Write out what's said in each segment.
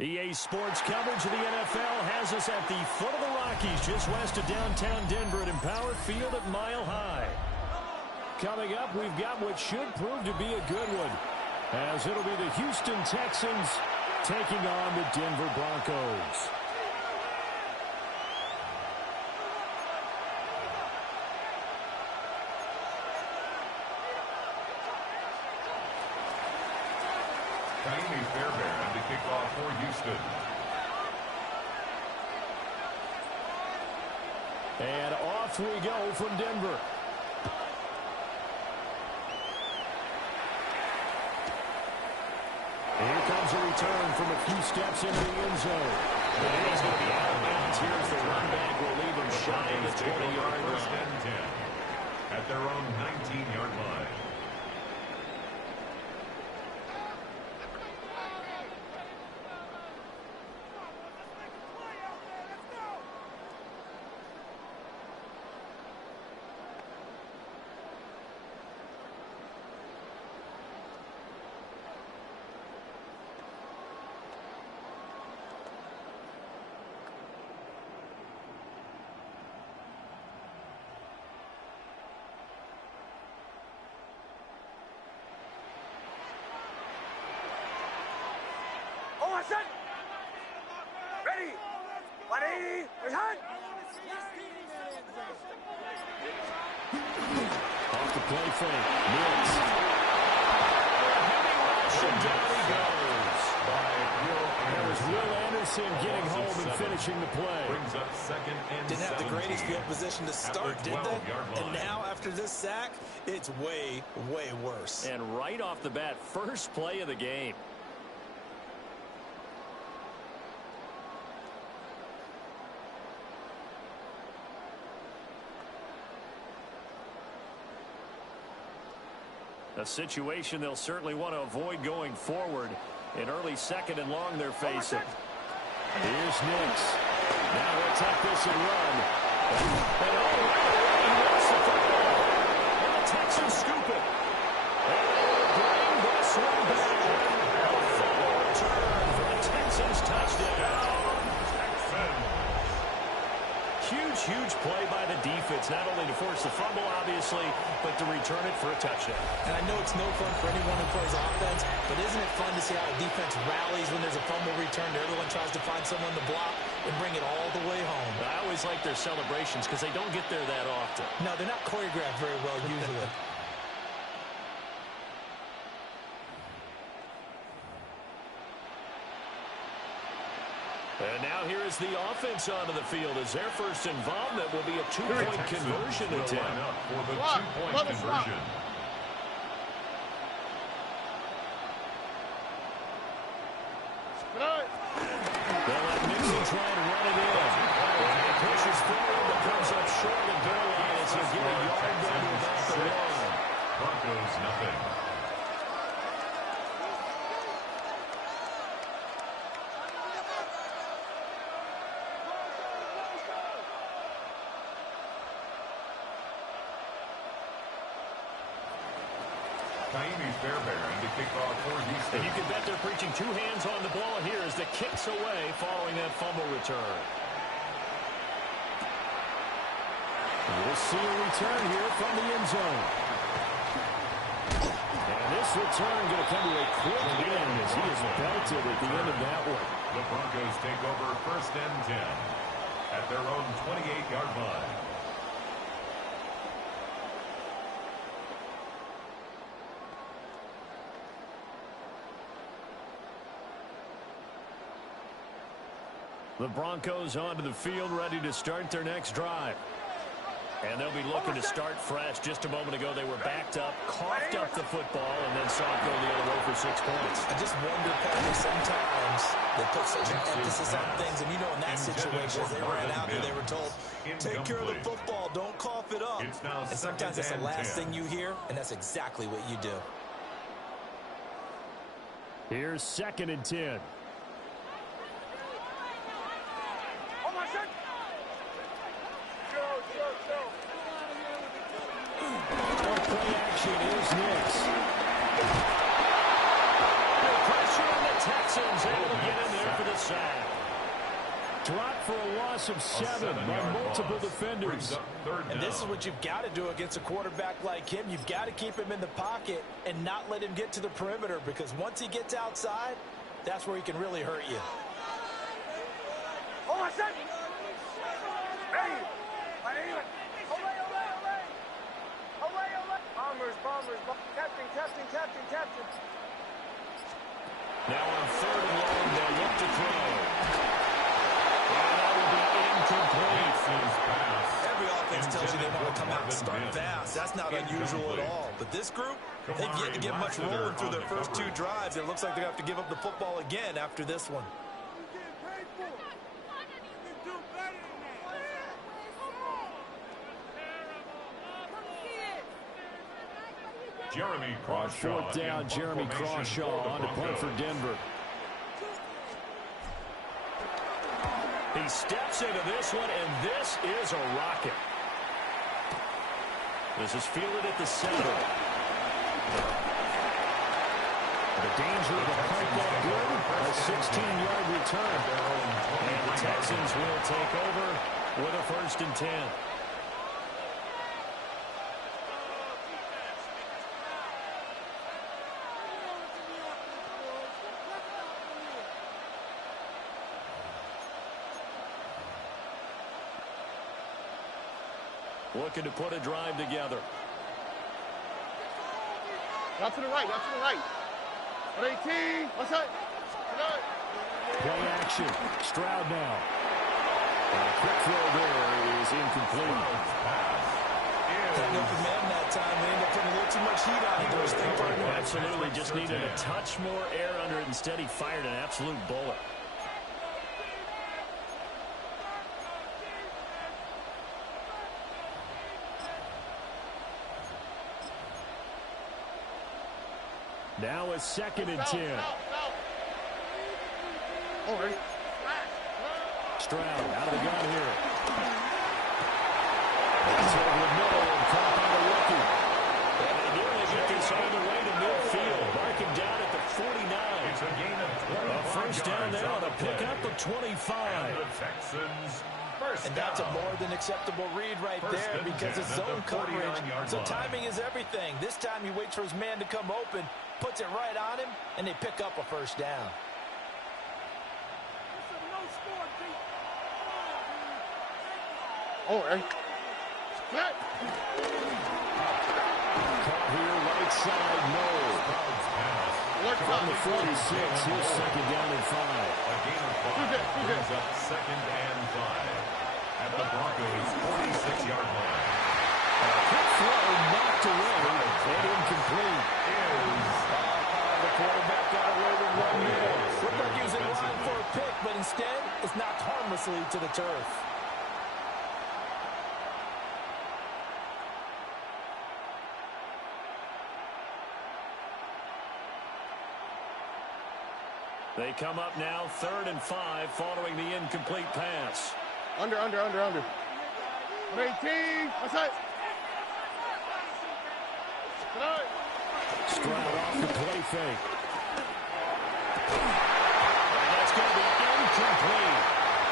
EA Sports coverage of the NFL has us at the foot of the Rockies, just west of downtown Denver at Empower Field at Mile High. Coming up, we've got what should prove to be a good one, as it'll be the Houston Texans taking on the Denver Broncos. Fairbairn to kick off for Houston. And off we go from Denver. Here comes a return from a few steps into the end zone. And he's going to be out of bounds. Here's the run back. Will leave him shy of the 20-yard first line. and 10 at their own 19-yard line. Ready, 180, return. Off the play fake, Mills. Heavy rush, and down he goes. There's Will Anderson getting home and finishing the play. Brings up second and Didn't have the greatest field position to start, did they? And line. now, after this sack, it's way, way worse. And right off the bat, first play of the game. A situation they'll certainly want to avoid going forward. An early second and long they're facing. Here's Nix. Now he'll take this and run. And he wants the football. And the Texans scoop it. And bring this one back. A fumble return for the Texans touchdown. Huge play by the defense, not only to force the fumble, obviously, but to return it for a touchdown. And I know it's no fun for anyone who plays offense, but isn't it fun to see how a defense rallies when there's a fumble return? Everyone tries to find someone to block and bring it all the way home. I always like their celebrations because they don't get there that often. No, they're not choreographed very well usually. And now here is the offense onto the field as their first involvement will be a two-point conversion attempt. For the two-point conversion. They'll let Nixon try and run it in. And he pushes forward but comes up short of goal line as he'll get a yard down to about the one. Broncos nothing. Fairbairn to kick off for Houston. And you can bet they're preaching two hands on the ball here as the kick's away following that fumble return. We'll see a return here from the end zone. And this return going to come to a quick end as he is belted at the end of that one. The Broncos take over first and 10 at their own 28-yard line. The Broncos onto the field, ready to start their next drive. And they'll be looking to start fresh. Just a moment ago, they were backed up, coughed up the football, and then saw it go the other way for 6 points. I just wonder, Patrick, sometimes they put such an emphasis on things. And, you know, in that situation, as they ran out there, they were told, take care of the football, don't cough it up. And sometimes that's the last thing you hear, and that's exactly what you do. Here's second and 10. Play action is Nix. The pressure on the Texans able to get in there for the loss of 7 by multiple defenders. And this is what you've got to do against a quarterback like him. You've got to keep him in the pocket and not let him get to the perimeter, because once he gets outside, that's where he can really hurt you. Hold on, set. Ready. Ready. Bombers. Captain. Now on 3rd and long, they'll look to throw. And that will be incomplete. Every offense tells you they want to come out and start fast. That's not unusual at all. But this group, they've yet to get much rolling through their first 2 drives. It looks like they have to give up the football again after this one. Jeremy Crawshaw. 4th down, Jeremy Crawshaw on to punt for Denver. He steps into this one, and this is a rocket. This is fielded at the center. The danger of a punt that good, a 16-yard return. And the Texans will take over with a 1st and 10. Looking to put a drive together. Out to the right. 118. What's that? Play action. Stroud now. And a quick throw there is incomplete. Had no command that time. They ended up putting a little too much heat on it. Absolutely. Just needed a touch more air under it. Instead, he fired an absolute bullet. Now a 2nd and 10. Stroud out of the gun here. That's over the middle and caught by the rookie. And they nearly get this all the way to midfield. Marking down at the 49. It's a gain of 21 first down there on a pickup of 25. And the Texans And that's a more than acceptable read right there because it's zone coverage. So timing is everything. This time he waits for his man to come open, puts it right on him, and they pick up a 1st down. Oh, hey. Caught here, right side, no. From the 46, here's 2nd down and 5. A gain of 5 brings up 2nd and 5 at the Broncos' 46-yard line. Quick throw knocked away and incomplete. The quarterback got away with 1 minute. Looked like he was in line for a pick, but instead it's knocked harmlessly to the turf. They come up now 3rd and 5 following the incomplete pass. Under. 118. What's that? Stroud off the play fake. And that's going to be incomplete.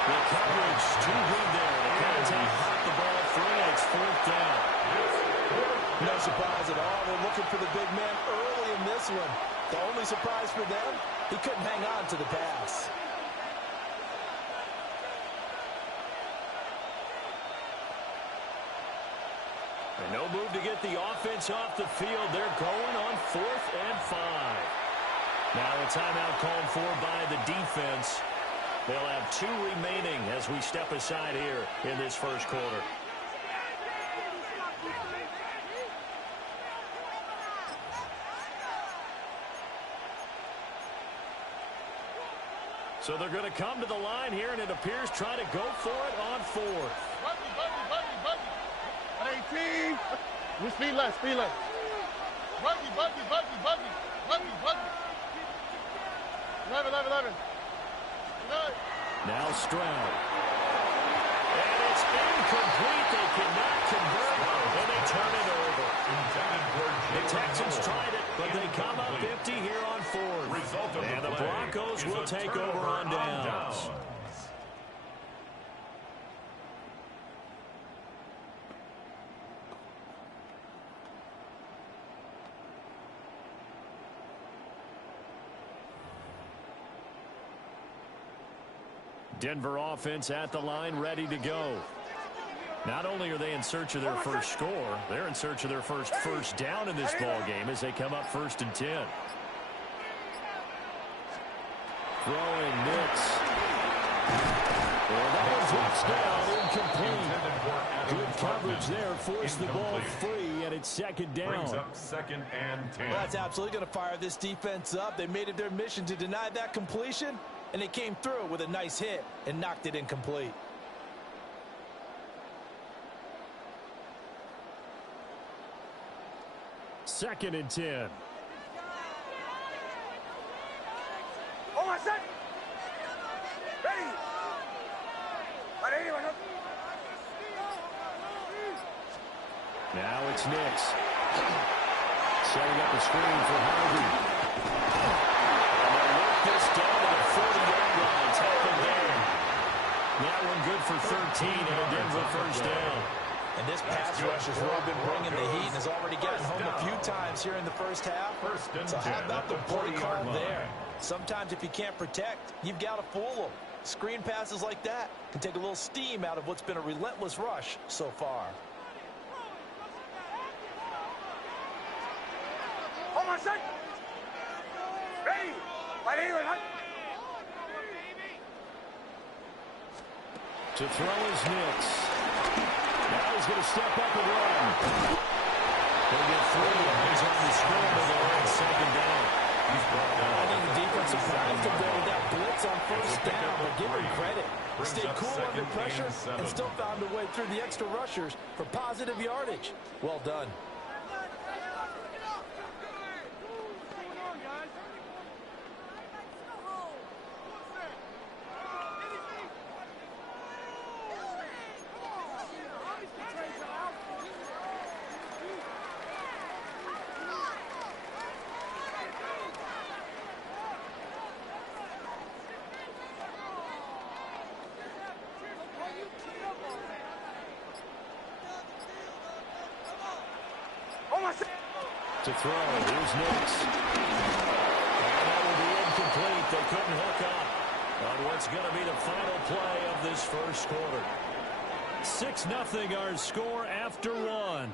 The coverage too good there. The contact knocked the ball free, and it's 4th down. No surprise at all. They're looking for the big man early in this one. The only surprise for them, he couldn't hang on to the pass. And no move to get the offense off the field. They're going on 4th and 5. Now a timeout called for by the defense. They'll have 2 remaining as we step aside here in this first quarter. So they're going to come to the line here, and it appears trying to go for it on 4th. Buddy. 118. Speed less. Buddy. Eleven. Now Stroud. And it's incomplete. They cannot convert, and they turn it over. The Texans tried it, but they come up empty here on 4th. And the Broncos will take over on downs. Denver offense at the line, ready to go. Not only are they in search of their first score, they're in search of their first down in this ball game as they come up 1st and 10. Throwing Nix. Well, that was touchdown, incomplete. Good coverage there, forced the ball free, and it's 2nd down. Brings up 2nd and 10. Well, that's absolutely going to fire this defense up. They made it their mission to deny that completion, and they came through with a nice hit and knocked it incomplete. Second and 10. Oh, my son! Ready! Now it's Nix. Setting up a screen for Harvey. And they'll work this down to the 40-yard line. Tackle there. That one good for 13 and a Denver first down. And this pass rush has really been bringing the heat and has already gotten home a few times here in the first half. So how about the play call there? Sometimes if you can't protect, you've got to fool them. Screen passes like that can take a little steam out of what's been a relentless rush so far. Oh, my son! Ready! To throw is Nix. Now he's going to step up and run. They'll get 3. He's on the scramble there on 2nd down. I think the defense surprised him there with that blitz on first down, but give him credit. Stayed cool under pressure and still found a way through the extra rushers for positive yardage. Well done. To throw, here's Nix. And that will be incomplete. They couldn't hook up on what's going to be the final play of this first quarter. 6-0 our score after 1.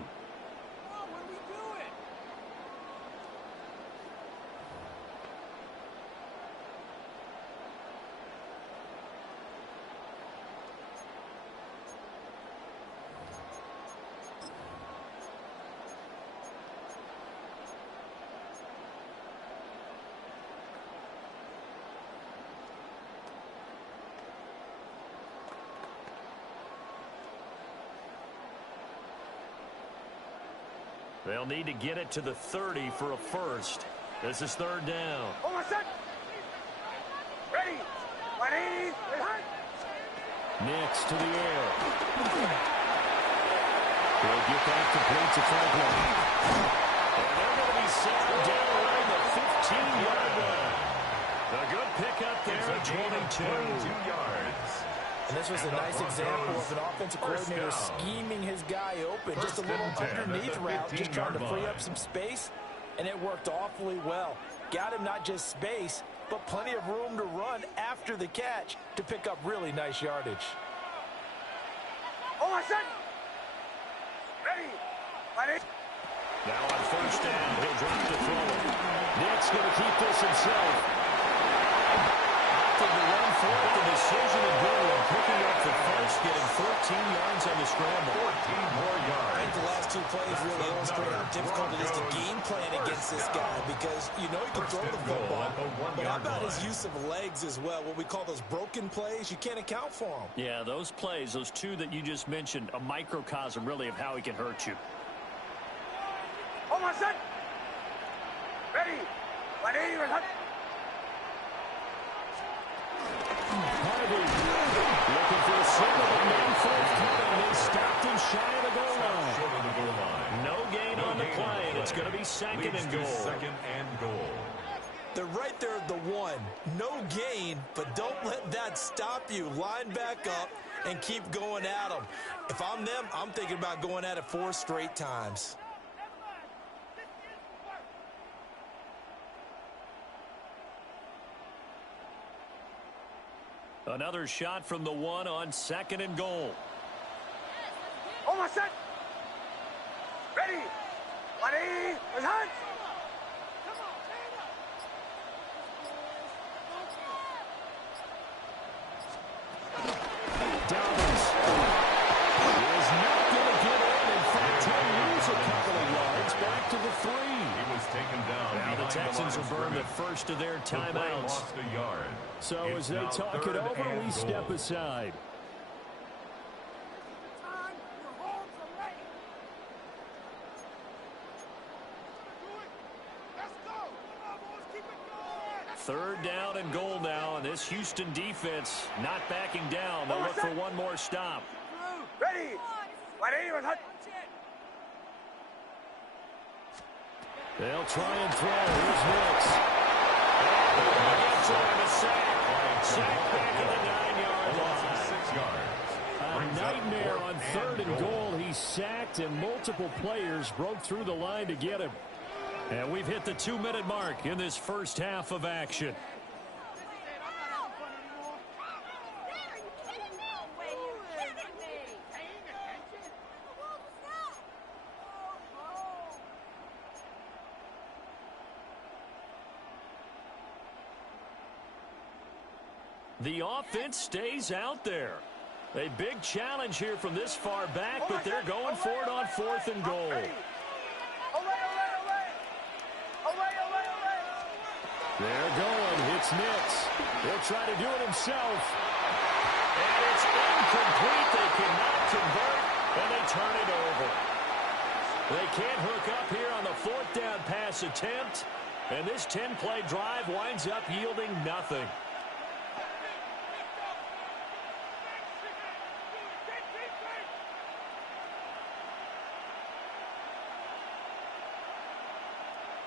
They'll need to get it to the 30 for a first. This is 3rd down. Oh, my son! Ready! Nix to the air. He'll get that complete to Franklin. And they're going to be set down around the 15-yard line. A good pickup there at 22 yards. And this was a nice example of an offensive coordinator scheming his guy open. Just a little underneath route, just trying to free up some space, and it worked awfully well. Got him not just space, but plenty of room to run after the catch to pick up really nice yardage. Oh, my son! Ready! Now on first down, he'll drop to throw it. Nick's going to keep this himself. Opted to run for it. The decision of Goodwin picking up the first, getting 14 yards on the scramble. 14 more yards. I think the last 2 plays really illustrate how difficult it is to game plan against this guy, because you know he can throw the football, but how about his use of legs as well? What we call those broken plays, you can't account for them. Yeah, those plays, those 2 that you just mentioned, a microcosm really of how he can hurt you. Oh, my son! Ready! Harvey looking for a single, but not forthcoming. They stopped him shy of the goal line. No gain on the play, and it's going to be 2nd and goal. 2nd and goal. They're right there at the 1. No gain, but don't let that stop you. Line back up and keep going at them. If I'm them, I'm thinking about going at it 4 straight times. Another shot from the one on 2nd and goal. Hold my set. Ready. Ready. Hands. Dallas is not going to get in. In fact, he'll lose a couple of yards back to the 3. He was taken down. Now the Texans will burn the first of their timeouts. Lost a yard. So It's as they now talk it 3rd over, and we goal. step aside. Third down and goal now, and this Houston defense not backing down. They'll look for one more stop. Ready. Ready. Hands. They'll try and throw. Here's Nix. And gets him a sack. Sack back at the 9-yard line. A nightmare on 3rd and goal. He's sacked, and multiple players broke through the line to get him. And we've hit the 2-minute mark in this first half of action. The offense stays out there. A big challenge here from this far back, but they're going for it on 4th and goal. They're going. It's Nix. He'll try to do it himself. And it's incomplete. They cannot convert, and they turn it over. They can't hook up here on the 4th down pass attempt, and this 10-play drive winds up yielding nothing.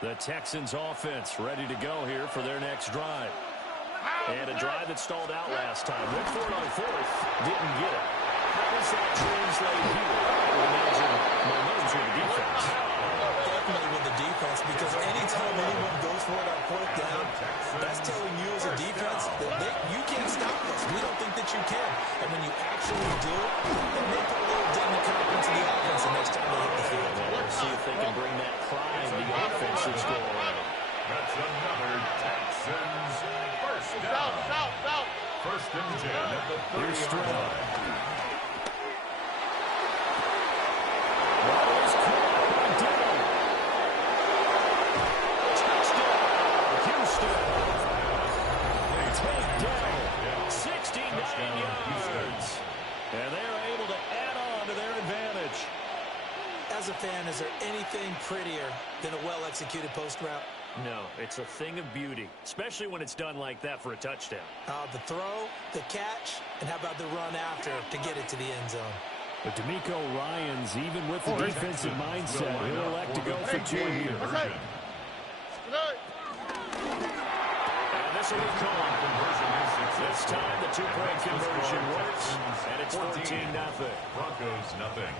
The Texans offense ready to go here for their next drive. And a drive that stalled out last time. Went for it on 4th. Didn't get it. How does that translate here? I would imagine momentum's with the defense. Definitely with the defense, because anytime anyone goes for it on 4th down, that's telling you as a defense that you can't stop us. We don't think that you can. And when you actually do, it may put a little dent in the confidence of the offense the next time they hit the field. We'll see if they can bring that pride to the offensive score. That's another Texans first down. South. 1st and 10 at the 30-yard Here's Stroud. line. That is caught by Dillon. Touchdown, Houston. Takedown, 69 yards. And they're able to add on to their advantage. As a fan, is there anything prettier than a well-executed post route? No, it's a thing of beauty, especially when it's done like that for a touchdown. The throw, the catch, and how about the run after to get it to the end zone? But D'Amico Ryans, even with the defensive mindset, he'll elect to go for 2 here. Good. And this will be called. This time the 2-point conversion works, and it's 14-0. Broncos nothing.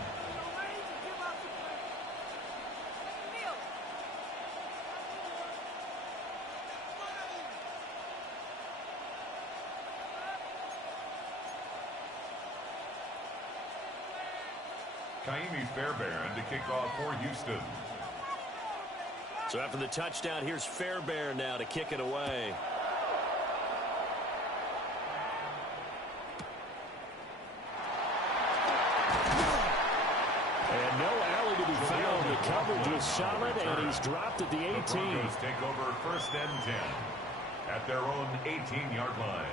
Kaimi Fairbairn to kick off for Houston. So after the touchdown, here's Fairbairn now to kick it away. And no alley to be found. The coverage was solid, and he's dropped at the 18. The Broncos take over 1st and 10 at their own 18-yard line.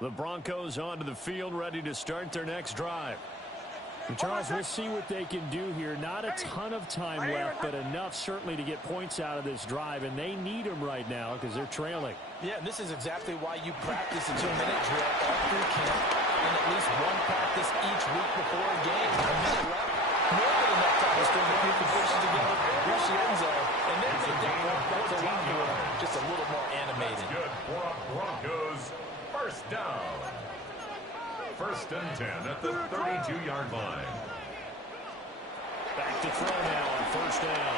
The Broncos onto the field, ready to start their next drive. And Charles, we'll see what they can do here. Not a ton of time left, but enough certainly to get points out of this drive, and they need them right now because they're trailing. Yeah, and this is exactly why you practice a 2-minute drill all through camp and at least one practice each week before a game. A minute left, more than enough time to string a few positions together, reach the end zone, and then take that walk back to locker room just a little more animated. That's good for Broncos. First down. and 10 at the 32-yard line. Back to throw now on first down.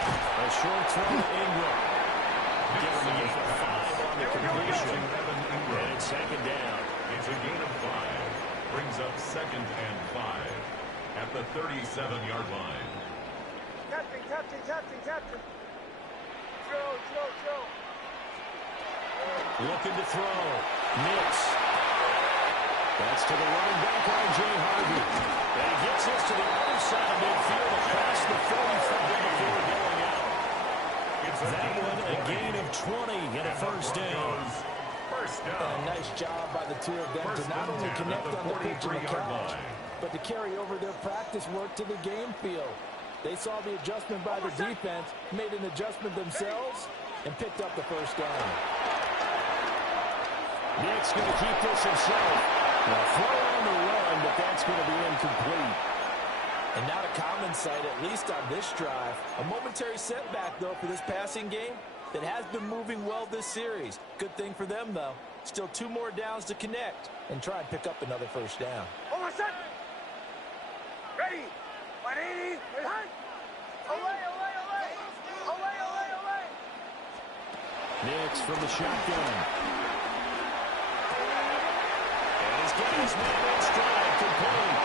A short throw to Ingram. Giving the gain of 5 on the completion. And it's second down. It's a gain of 5. Brings up second and 5 at the 37-yard line. Captain. Throw. Looking to throw. Nix. That's to the running back, R.J. Harvey. And he gets this to the other side of midfield across the 45 before going out. That one a gain of 20 and a first down. And a nice job by the two of them to not only connect on the pitch and the catch, but to carry over their practice work to the game field. They saw the adjustment by the defense, made an adjustment themselves, and picked up the first down. Nick's going to keep this himself. Now throw on the run, but that's going to be incomplete. And not a common sight, at least on this drive. A momentary setback, though, for this passing game that has been moving well this series. Good thing for them, though. Still 2 more downs to connect and try and pick up another first down. Almost set. Ready. 180. Behind. Away. Nix from the shotgun. And he's got his man in stride complete.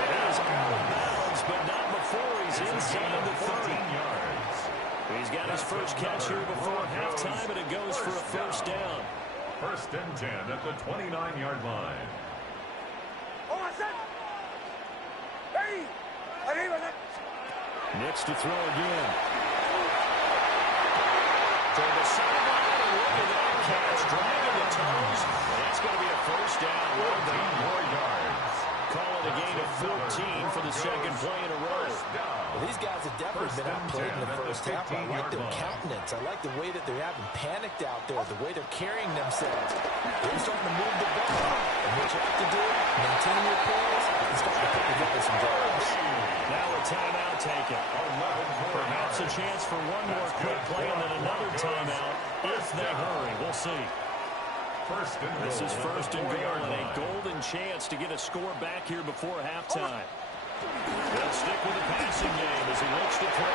It is out of bounds, but not before he's inside the 30 yards. He's got his first catch here before halftime, and it goes for a first down. First and 10 at the 29-yard line. Almost set. Ready. 180. Nix to throw again. To the sideline, and look at that catch, dragging the toes. And that's going to be a first down. 14 more yards. Call it a gain of 14 for the second play in a row. Well, these guys have definitely been outplayed in the first half. I like their countenance. I like the way that they haven't panicked out there, the way they're carrying themselves. They're starting to move the ball. And what you have to do, maintain your poise, and start to put together some drives. Now a timeout taken. Perhaps a chance for one more quick play and then another timeout if they hurry. We'll see. This is first and goal, and a golden chance to get a score back here before halftime. They'll stick with the passing game as he looks to throw.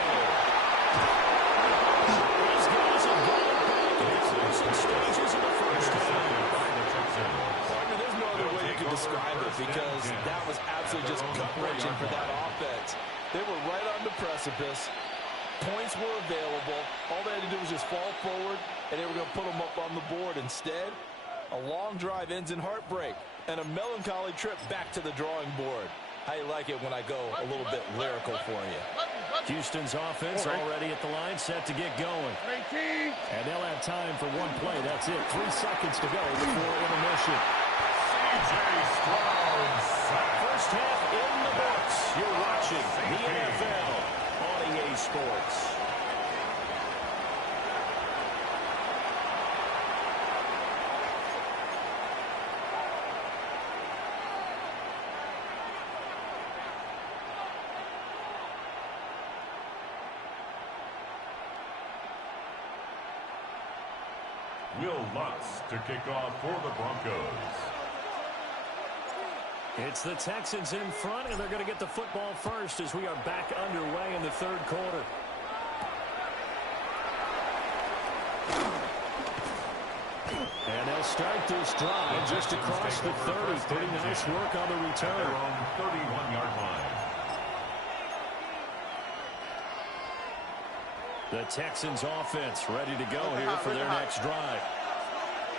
These guys have got it back in the closing stages of the first half. Partner, there's no other way you could describe it because that was absolutely just gut-wrenching for that offense. They were right on the precipice. Points were available. All they had to do was just fall forward, and they were going to put them up on the board. Instead, a long drive ends in heartbreak and a melancholy trip back to the drawing board. How you like it when I go a little bit lyrical for you? Houston's offense already at the line, set to get going. And they'll have time for one play. That's it. 3 seconds to go before intermission. First half in the books. You're watching the NFL on EA Sports. Will Lutz to kick off for the Broncos. It's the Texans in front, and they're going to get the football first as we are back underway in the third quarter. And they'll start this drive just across the 30. Pretty nice work on the return. Their own 31-yard line. The Texans offense ready to go here for their next drive.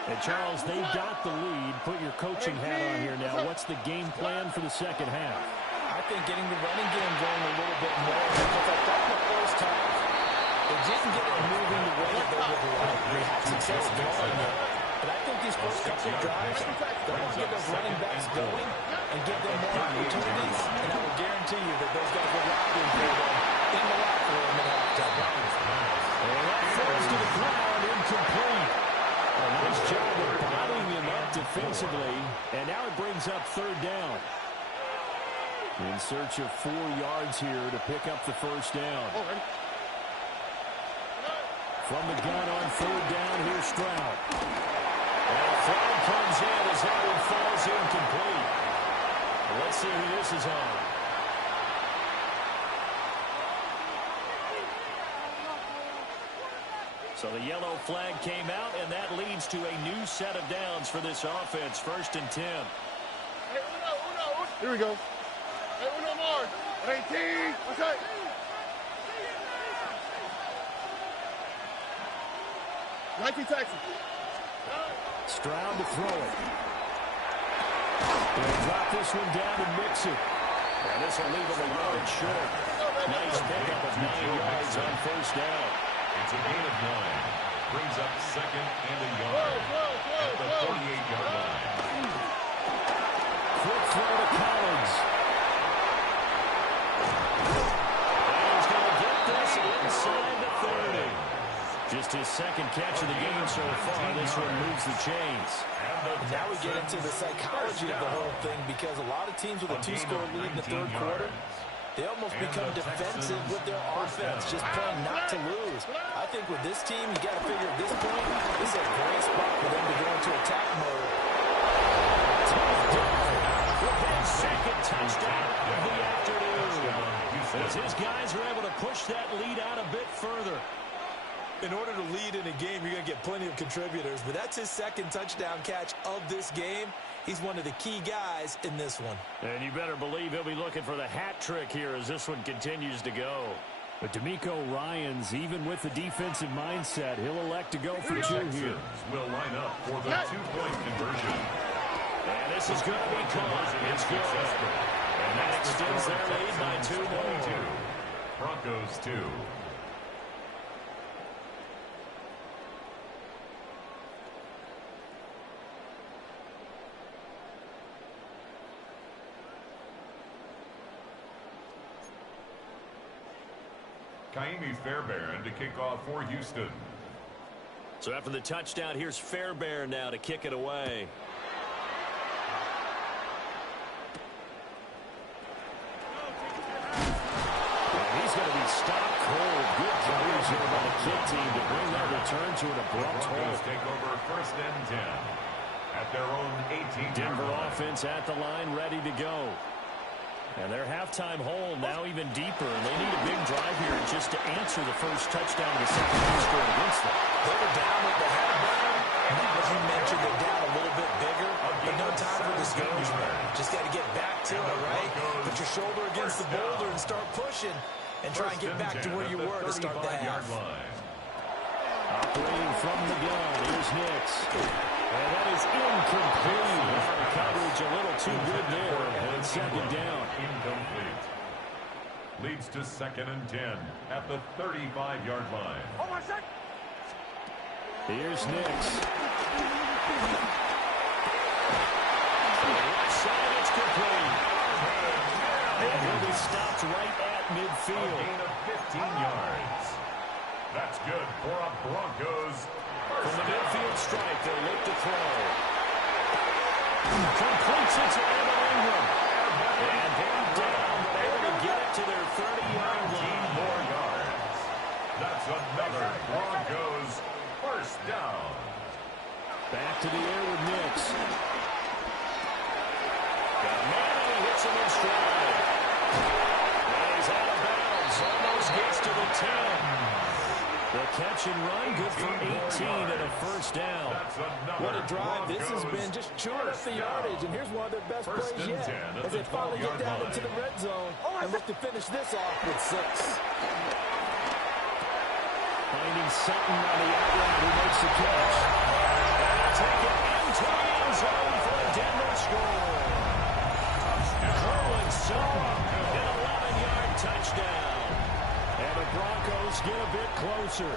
And Charles, they've got the lead. Put your coaching hat on here now. What's the game plan for the second half? I think getting the running game going a little bit more because I thought the first half they didn't get it moving the way that they would like. They had success going it. But I think these first couple of drives, they want to get those running backs going and give them more opportunities. And I will guarantee you that those guys will lobbying for them in the locker room at halftime. And that falls to the ground, incomplete. A nice job of bottling him up defensively. And now it brings up third down. In search of 4 yards here to pick up the first down. From the gun on third down, here's Stroud. And a flag comes in as that one falls incomplete. Let's see who this is on. So the yellow flag came out, and that leads to a new set of downs for this offense. 1st and 10. Hey, uno. Here we go. Hey, uno more. 18. What's that? Nike Texas. Stroud to throw it. They'll drop this one down and mix it. And this will leave them a yard short. Nice pickup of 9 yards on 1st down. It's a gain of 9. Brings up 2nd and a yard at the 48-yard line. Quick throw to Collins. And he's going to get this inside the 30. Just his 2nd catch of the game so far. This one moves the chains. Now we get into the psychology of the whole thing, because a lot of teams with a 2-score lead in the 3rd quarter, they almost become defensive with their offense, just playing not to lose. I think with this team, you got to figure at this point, this is a great spot for them to go into attack mode. Touchdown with his 2nd touchdown of the afternoon. As his guys are able to push that lead out a bit further. In order to lead in a game, you're going to get plenty of contributors, but that's his 2nd touchdown catch of this game. He's one of the key guys in this one. And you better believe he'll be looking for the hat trick here as this one continues to go. But D'Amico Ryans, even with the defensive mindset, he'll elect to go for 2 here. Will line up for the 2-point conversion. And this is going to be caught. It's good. And that extends their lead by 2 more. Broncos 2. Kaimi Fairbairn to kick off for Houston. So after the touchdown, here's Fairbairn now to kick it away. And he's going to be stopped cold. Good coverage here by the kick team to bring that return to an abrupt halt. Take over 1st and 10 at their own 18. Denver offense at the line, ready to go. And their halftime hole now even deeper. And they need a big drive here just to answer the first touchdown of the second half score against them. They were down with the half. Now, as you mentioned, they're down a little bit bigger, but no time for discouragement. Just got to get back to it, right? Put your shoulder against the boulder and start pushing, and try and get back to where you were to start the half. Operating from the gun, here's Nix. And that is incomplete. Coverage a little too good there. And 2nd down. Incomplete. Leads to 2nd and 10 at the 35-yard line. Hold on a sec. Here's Nix. Left side, it's complete. And he'll be stopped right at midfield. A gain of 15 yards. That's good for a Broncos. From the midfield strike, they'll look to throw. Completes it to Evan Ingram. And they're down, but able to get it to their 30-yard line. 19 more yards. That's another Broncos 1st down. Back to the air with Nix. Got a man, and he hits him in stride. And he's out of bounds. Almost gets to the 10. The catch and run, good for 18 and a 1st down. What a drive this has been, just chewing up the yardage. And here's one of their best plays yet, as they finally get down into the red zone and look to finish this off with 6. Finding Sutton on the outright who makes the catch. And take it into the end zone for a Denver score. Curling Sutton, an 11-yard touchdown. And the Broncos get a bit closer.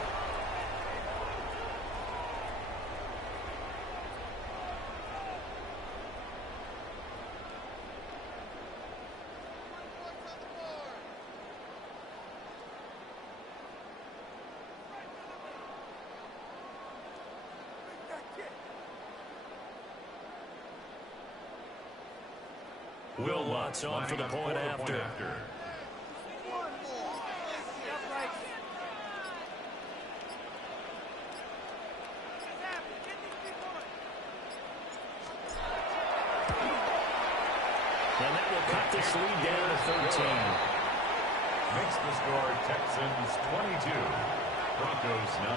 Will Watts on for the point after. will cut this lead down to 13. Makes the score Texans 22, Broncos 9.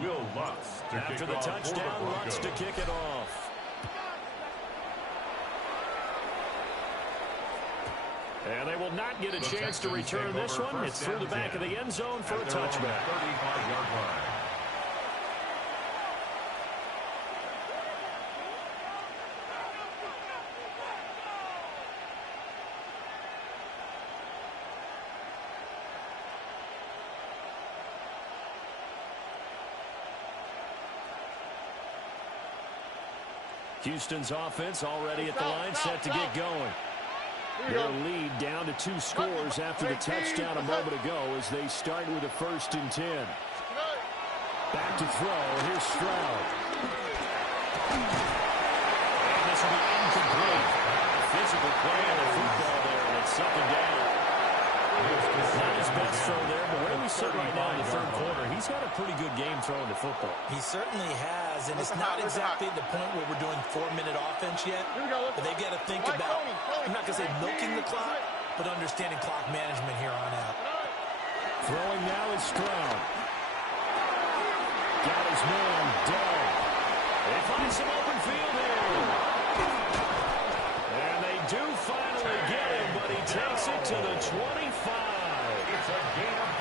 Will Lutz to after kick the off touchdown, for the Lutz to kick it off. And they will not get a chance to return this one. It's through the back of the end zone for a touchback. 35-yard line. Houston's offense already at the line, set to get going. Their lead down to 2 scores after the touchdown a moment ago as they start with a 1st and 10. Back to throw. Here's Stroud. And this will be incomplete. Physical play on the football there, and it's 2nd down. Not his best throw there, but where we sit right now in the 3rd quarter, he's had a pretty good game throwing the football. He certainly has, and it's not exactly the point where we're doing 4-minute offense yet, but they've got to think about, I'm not going to say milking the clock, but understanding clock management here on out. Throwing now is Stroud. Got his man, Dell. They find some open field here. And they do finally get him, but he takes it to the 25.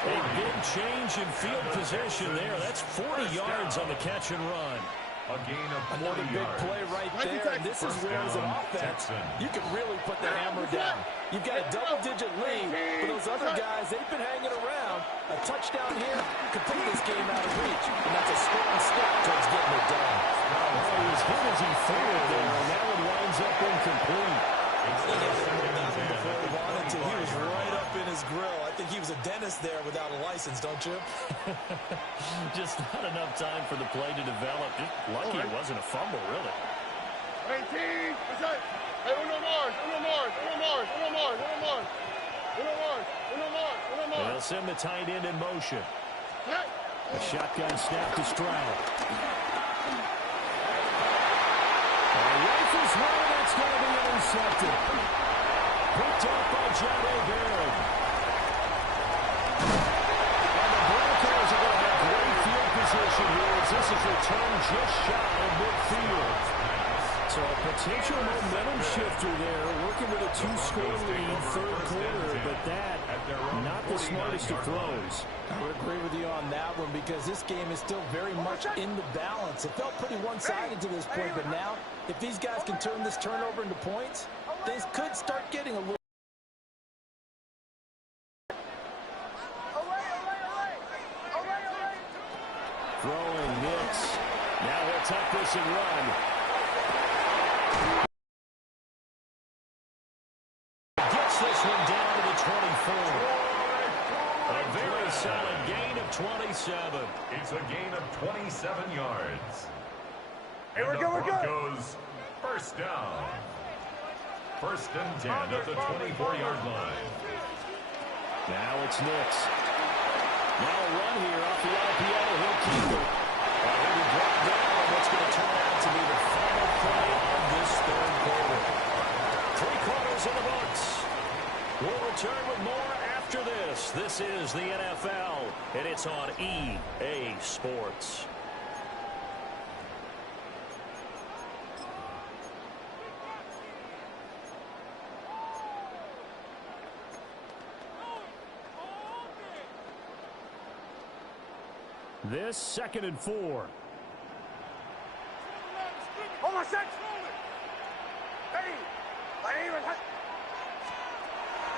A big change in field position there. That's 40 yards on the catch and run. A gain of 40 Another big yards. play right there, and this is where, as an offense, you can really put the hammer down. You've got a double-digit lead, but those other guys, they've been hanging around. A touchdown here could put this game out of reach, and that's a strong step towards getting it done. Well, he was hit as he threw it there, and that one winds up incomplete. He was right up in his grill. I think he was a dentist there without a license, don't you? Just not enough time for the play to develop. Just lucky it wasn't a fumble, really. 18, hey, uno more. They'll send the tight end in motion. A shotgun snap to Stroud. Rifles one, that's going to be intercepted. Picked up by John O'Barron. And the Broncos are going to have great field position here as this is returned just shy of midfield. So a potential momentum shifter there, working with a 2-score lead, 3rd quarter, but that not the smartest of throws. I would agree with you on that one because this game is still very much in the balance. It felt pretty one-sided to this point, but now if these guys can turn this turnover into points, things could start getting a little. Throwing Nix. Now he'll tuck this and run. Gets this one down to the 24. A very solid gain of 27. It's a gain of 27 yards. Hey, and we're the good, we're good. Broncos, 1st down. 1st and 10 at the 24-yard line. Now it's Nix. Now a run here off the RPO. He'll keep it. And he'll be brought down on what's going to turn out to be the final play of this 3rd quarter. 3 quarters in the books. We'll return with more after this. This is the NFL, and it's on EA Sports. This 2nd and 4. Hold on, set. Hey, my name is...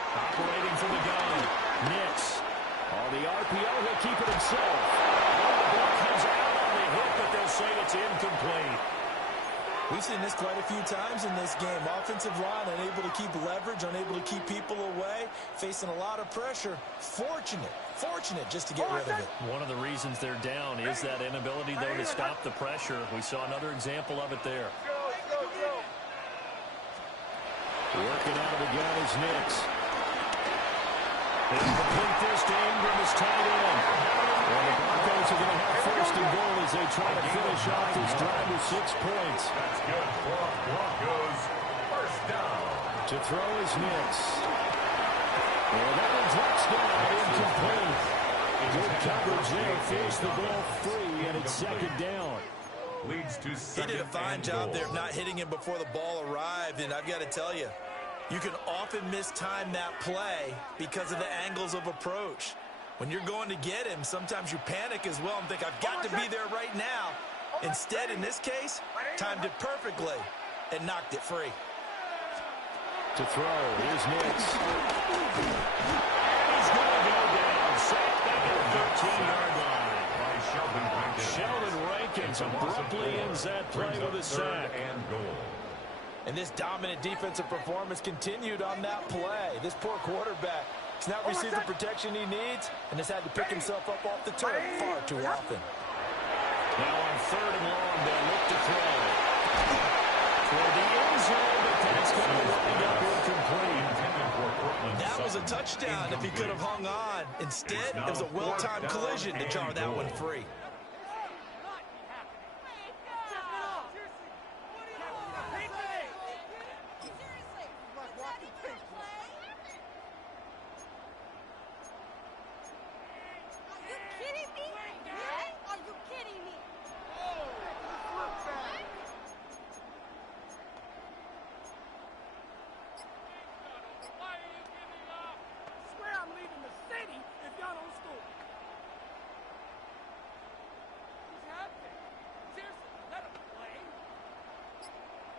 Operating from the gun. Nix. On the RPO, he'll keep it himself. And the ball comes out on the hit, but they'll say it's incomplete. We've seen this quite a few times in this game. Offensive line unable to keep leverage, unable to keep people away, facing a lot of pressure. Fortunate just to get rid of it. One of the reasons they're down is that inability, though, to stop the pressure. We saw another example of it there. Working out of the gun is Nix. He'll complete this to Ingram as tight end. And the Broncos are going to have first and goal as they try to finish off this drive with 6 points. That's good for Broncos. First down. To throw is Nix. And that one's touchdown, incomplete. Good coverage there, force the ball free, and it's second down. Leads to second. He did a fine job there of not hitting him before the ball arrived, and I've got to tell you, you can often mistime that play because of the angles of approach. When you're going to get him, sometimes you panic as well and think, I've got to be there right now. Instead, in this case, timed it perfectly and knocked it free. To throw, here's Nix. And he's going to go down. Sacked back at the 13-yard line. Sheldon Rankins abruptly ends that play with a sack. And this dominant defensive performance continued on that play. This poor quarterback has not received the protection he needs and has had to pick himself up off the turf far too often. Now on 3rd and long, they'll look to throw. For the end zone, but that's going to wind up incomplete. That was a touchdown if he could have hung on. Instead, it was a well-timed collision to jar that one free.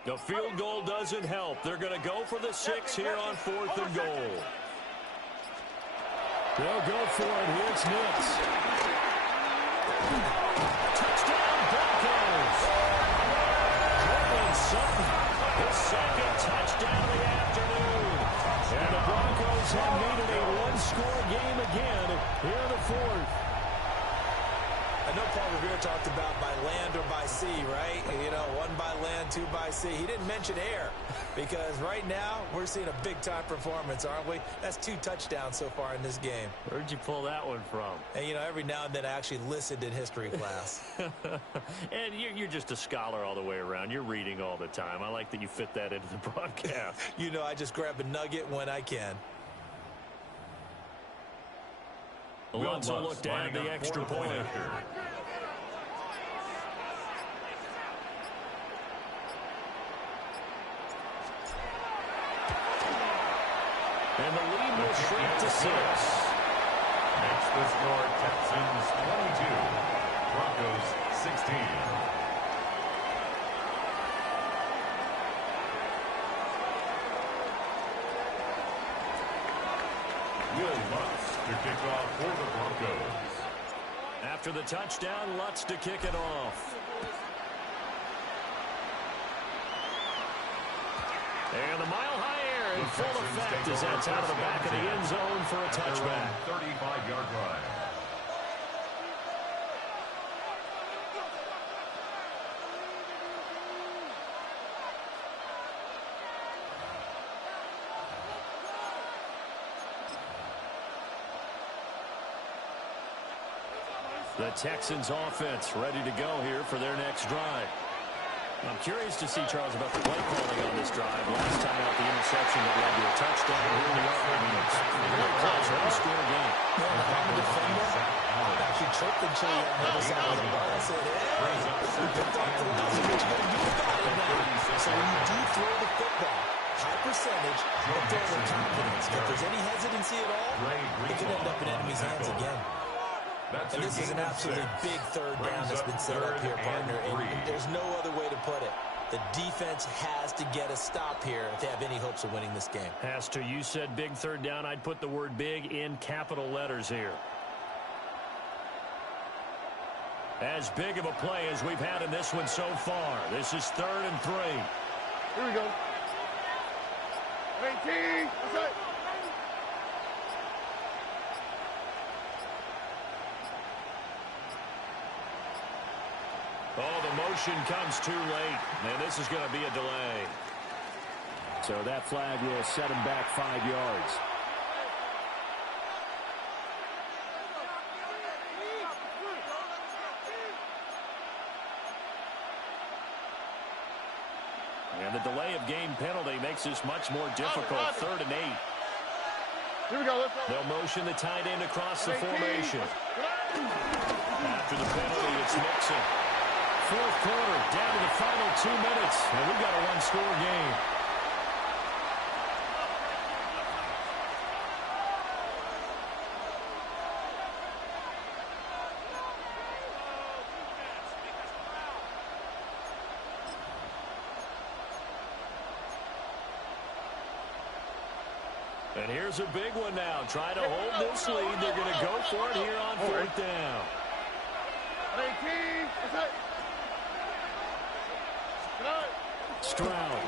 The field goal doesn't help. They're going to go for the 6 here on 4th and goal. They'll go for it. Here's Nix. Touchdown, Broncos. Jordan Sutton, his second touchdown of the afternoon. And the Broncos have needed a one-score game again here in the 4th. I know Paul Revere talked about by land or by sea, right? You know, 1 by land, 2 by sea. He didn't mention air because right now we're seeing a big-time performance, aren't we? That's 2 touchdowns so far in this game. Where'd you pull that one from? And, you know, every now and then I actually listened in history class. And you're just a scholar all the way around. You're reading all the time. I like that you fit that into the broadcast. You know, I just grab a nugget when I can. Lutz will look to add the extra point. And the lead will shrink to 6. Makes the score Texans 22, Broncos 16. Will Lutz to kick off for the Broncos. After the touchdown, Lutz to kick it off. And the mile-high air in full effect as that's out of the back of the end zone for a touchback. 35-yard line. The Texans offense ready to go here for their next drive. I'm curious to see, Charles, about the play calling on this drive. Last time out, the interception that led to a touchdown. Here we are. I mean, it's really close. One score game. I'm a defender. Actually choked until you notice that was a ball. I said, hey, you picked off the last one. What you going to do about it now? So when you do throw the football, high percentage, but throw with confidence. If there's any hesitancy at all, it could end up in enemy's hands again. And this is an absolutely big 3rd down that's been set up here, partner. And there's no other way to put it. The defense has to get a stop here if they have any hopes of winning this game. Has to. You said big 3rd down. I'd put the word big in capital letters here. As big of a play as we've had in this one so far. This is 3rd and 3. Here we go. 18. That's it. Oh, the motion comes too late. And this is going to be a delay. So that flag will set him back 5 yards. And the delay of game penalty makes this much more difficult. 3rd and 8. Here we go. Let's go. They'll motion the tight end across the formation. After the penalty, it's Mixon. 4th quarter, down to the final 2 minutes. And we've got a one-score game. And here's a big one now. Try to hold this lead. They're going to go for it here on 4th down. 18. That's it. Stroud.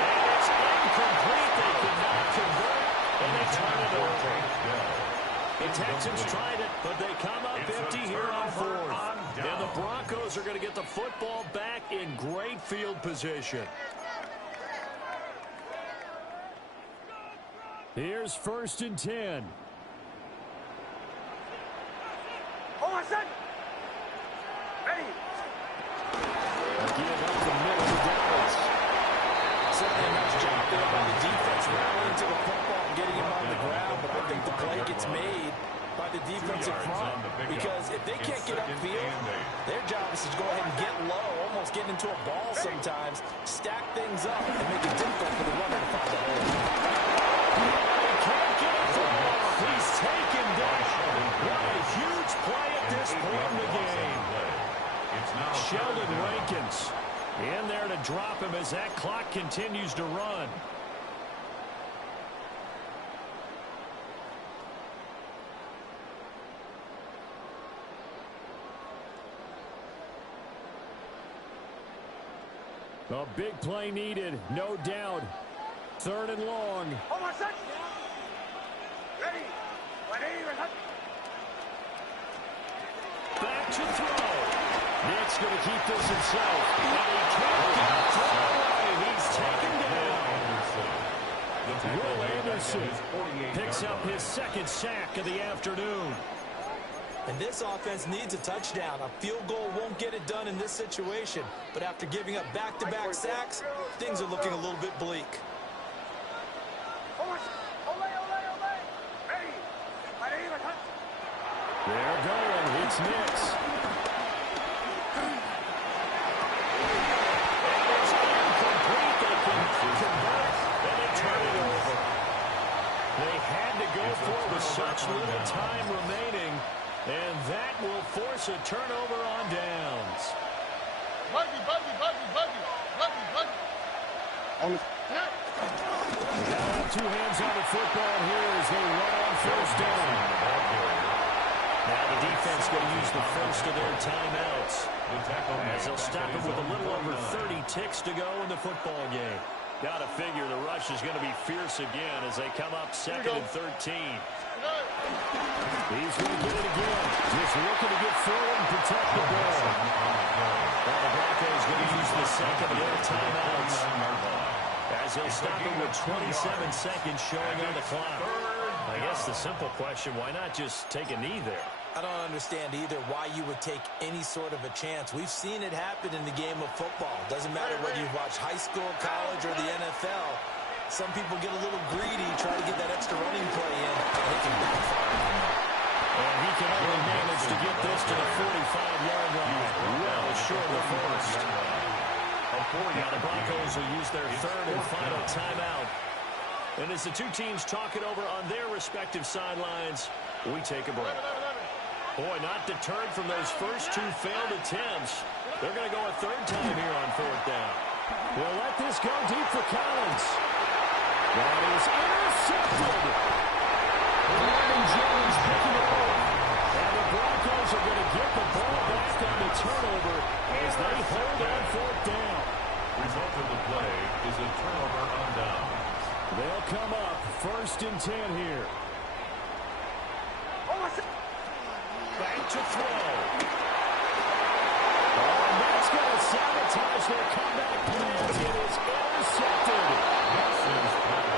And it's incomplete. They cannot convert. And they turn it over. The Texans tried it, but they come up empty here on 4th. And the Broncos are going to get the football back in great field position. Here's 1st and 10. Hold on, set. Ready. Give up the middle to Dallas. Certainly a nice job there by the defense rallying to the football and getting him on the ground, but I think the play gets made by the defensive front because if they can't get upfield, their job is to go ahead and get low, almost get into a ball sometimes, stack things up, and make it difficult for the runner to find the hole. He can't get it through. He's taken down. What a huge play at this point in the game. Sheldon Rankins in there to drop him as that clock continues to run. A big play needed, no doubt. 3rd and long. Hold on, set. Ready. Back to throw. Nick's going to keep this himself. And he can't get it thrown away. He's taken down. Will Anderson picks up his 2nd sack of the afternoon. And this offense needs a touchdown. A field goal won't get it done in this situation. But after giving up back-to-back sacks, things are looking a little bit bleak. They're going. It's Nix. And it's incomplete. They can convert, and they turn it over. They had to go for it with such little time remaining, and that will force a turnover on downs. Buggy. On the They got to have 2 hands on the football here as they run on 1st down. Now the defense going to use the first of their timeouts as they'll stop it with a little over 30 ticks to go in the football game. Got to figure the rush is going to be fierce again as they come up 2nd and 13. He's going to get it again. Just looking to get forward and protect the ball. Well, the Broncos going to use the 2nd of their timeouts as they'll stop it with 27 seconds showing on the clock. I guess the simple question, why not just take a knee there? I don't understand either why you would take any sort of a chance. We've seen it happen in the game of football. Doesn't matter whether you watch high school, college, or the NFL. Some people get a little greedy, try to get that extra running play in, and it can backfire on them. And he can only manage to get this to the 45-yard line. Well short of the first. Now the Broncos will use their 3rd and final timeout. And as the 2 teams talk it over on their respective sidelines, we take a break. Boy, not deterred from those first 2 failed attempts. They're going to go a 3rd time here on 4th down. They'll let this go deep for Collins. That is intercepted. Aaron Jones picking it up. a turnover on downs. They'll come up 1st and 10 here. Back to throw. And that's going to sabotage their comeback plans. It is intercepted.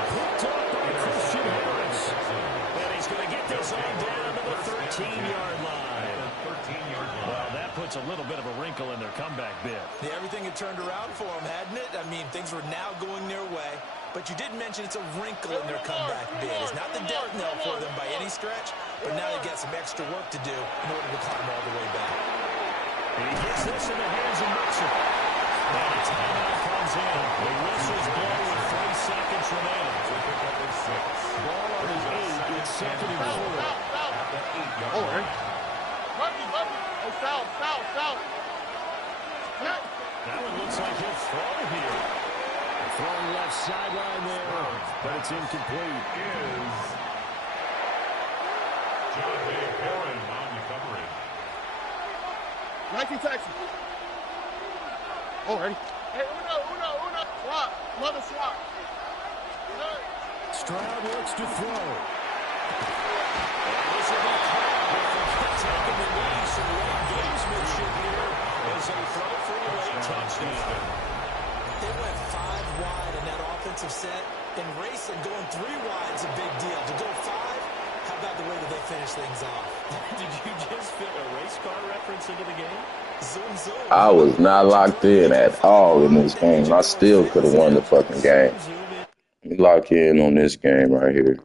Picked up by Christian Harris. And he's going to get this on down to the 13-yard line. Well, that puts a little bit of a wrinkle in their comeback bid. Yeah, everything had turned around for them, hadn't it? I mean, things were now going their way. But you did mention it's a wrinkle in their comeback bid. It's not the death knell for them by any stretch, but now they've got some extra work to do in order to climb all the way back. And he gets this in the hands of Mixon. And a timeout comes in. The whistles blow with 3 seconds remaining. Ball on the 8. It's 2nd and 4. Oh, right. Oh, foul. That one looks like he'll throw here. Throwing left sideline there, but it's incomplete. Is John Aaron on the coverage. 19 Texas. Oh, ready. Hey, Uno. Swap. Another swap. Stroud looks to throw. And this will be caught. Taking the knee, some late gamesmanship here as they throw for a late touchdown. They went 5 wide in that offensive set. In racing, going 3 wide is a big deal. To go 5, how about the way that they finish things off? Did you just fit a race car reference into the game? Zoom, zoom. I was not locked in at all in this game. I still could have won the fucking game. Let me lock in on this game right here.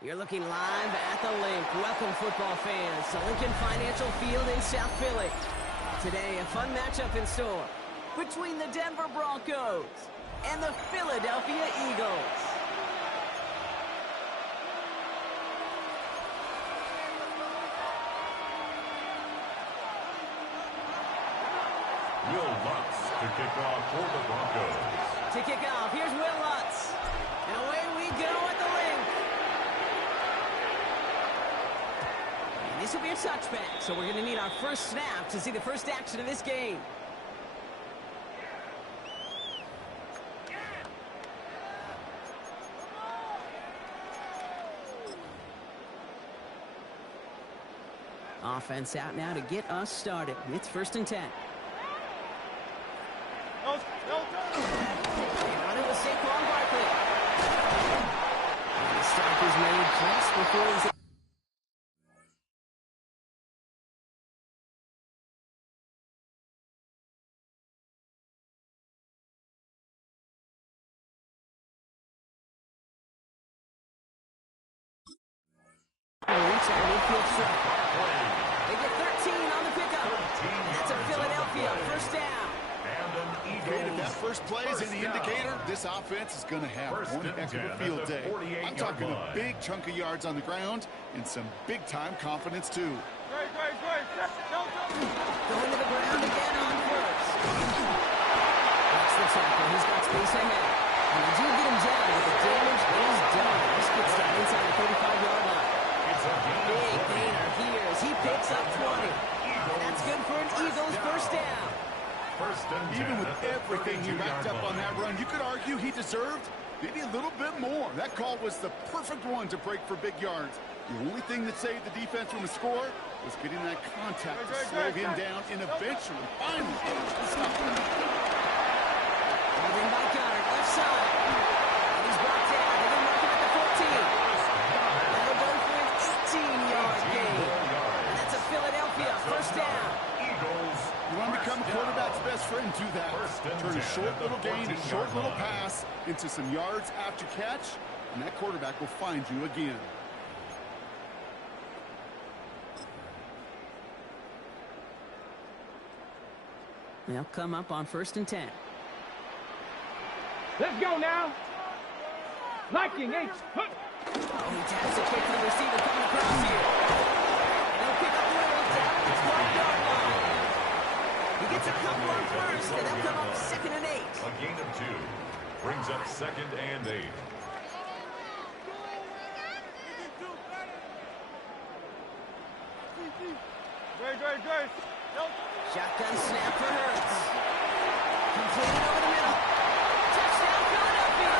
You're looking live at the Link. Welcome, football fans, to Lincoln Financial Field in South Philly. Today, a fun matchup in store between the Denver Broncos and the Philadelphia Eagles. Will Lutz to kick off for the Broncos. To kick off, here's Will Lutz. And away we go at the Link. And this will be a touchback, so we're going to need our first snap to see the first action of this game. Offense out now to get us started. It's 1st and 10. Running with Saquon Barkley. And the stop is made just before he's... Reach our midfield strike. They get 13 on the pickup. That's a Philadelphia first down. If that first play is any indicator, this offense is going to have one heck of a field day. I'm talking a big chunk of yards on the ground and some big-time confidence, too. Going to the ground again on first. That's the tackle. He's got space ahead. And they do get him down, but the damage is done. This gets down inside the 35-yard line. Big gainer here as he picks up 20. And that's good for an Eagles first down. Even with everything he racked up on that run, you could argue he deserved maybe a little bit more. That call was the perfect one to break for big yards. The only thing that saved the defense from a score was getting that contact to slow him down and eventually, finally, stop him. Moving by Goddard, left side. And he's brought down. They're going to mark him at the 14. That'll go for an 18-yard gain. And that's a Philadelphia first down. You want to become a quarterback's best friend, do that. Turn a short little gain, a short little pass into some yards after catch, and that quarterback will find you again. They'll come up on 1st and 10. Let's go now. Liking H. Oh, he taps it quick to the receiver coming across here. And he'll pick up Will down at the 12-yard line. He gets a couple on first, and they'll come up 2nd and 8. A gain of 2 brings up 2nd and 8. Great. Shotgun snap for Hurts. Completed over the middle. Touchdown, Philadelphia!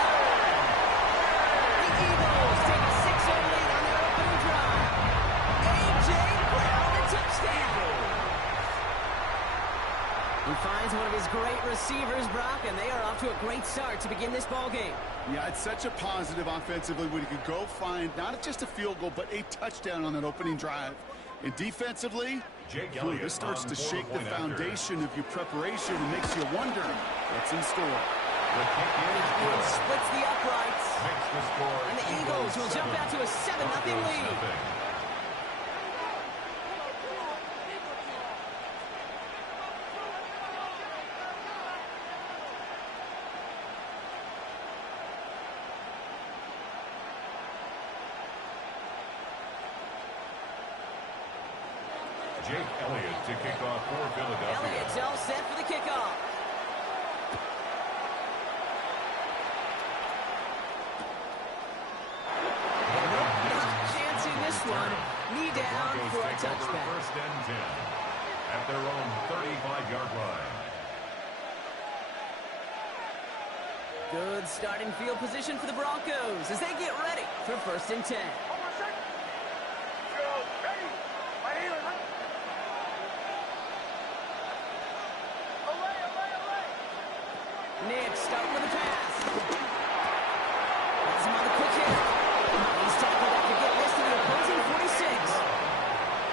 The Eagles take a 6-0 lead on their opening drive. A.J. Brown, a touchdown! He finds one of his great receivers, Brock, and they are off to a great start to begin this ball game. Yeah, it's such a positive offensively when you could go find not just a field goal, but a touchdown on that opening drive. And defensively, this starts to shake the foundation of your preparation and makes you wonder what's in store. It splits the uprights. And the Eagles will jump out to a 7-0 lead. Jake Elliott to kick off for Philadelphia. Elliott's all set for the kickoff. Not chancing this one. Knee down for a touchback. 1st and 10 at their own 35-yard line. Good starting field position for the Broncos as they get ready for 1st and 10. Nick starting with a pass. Has him on the quick hit. He's tackled after getting this to the opposing 46.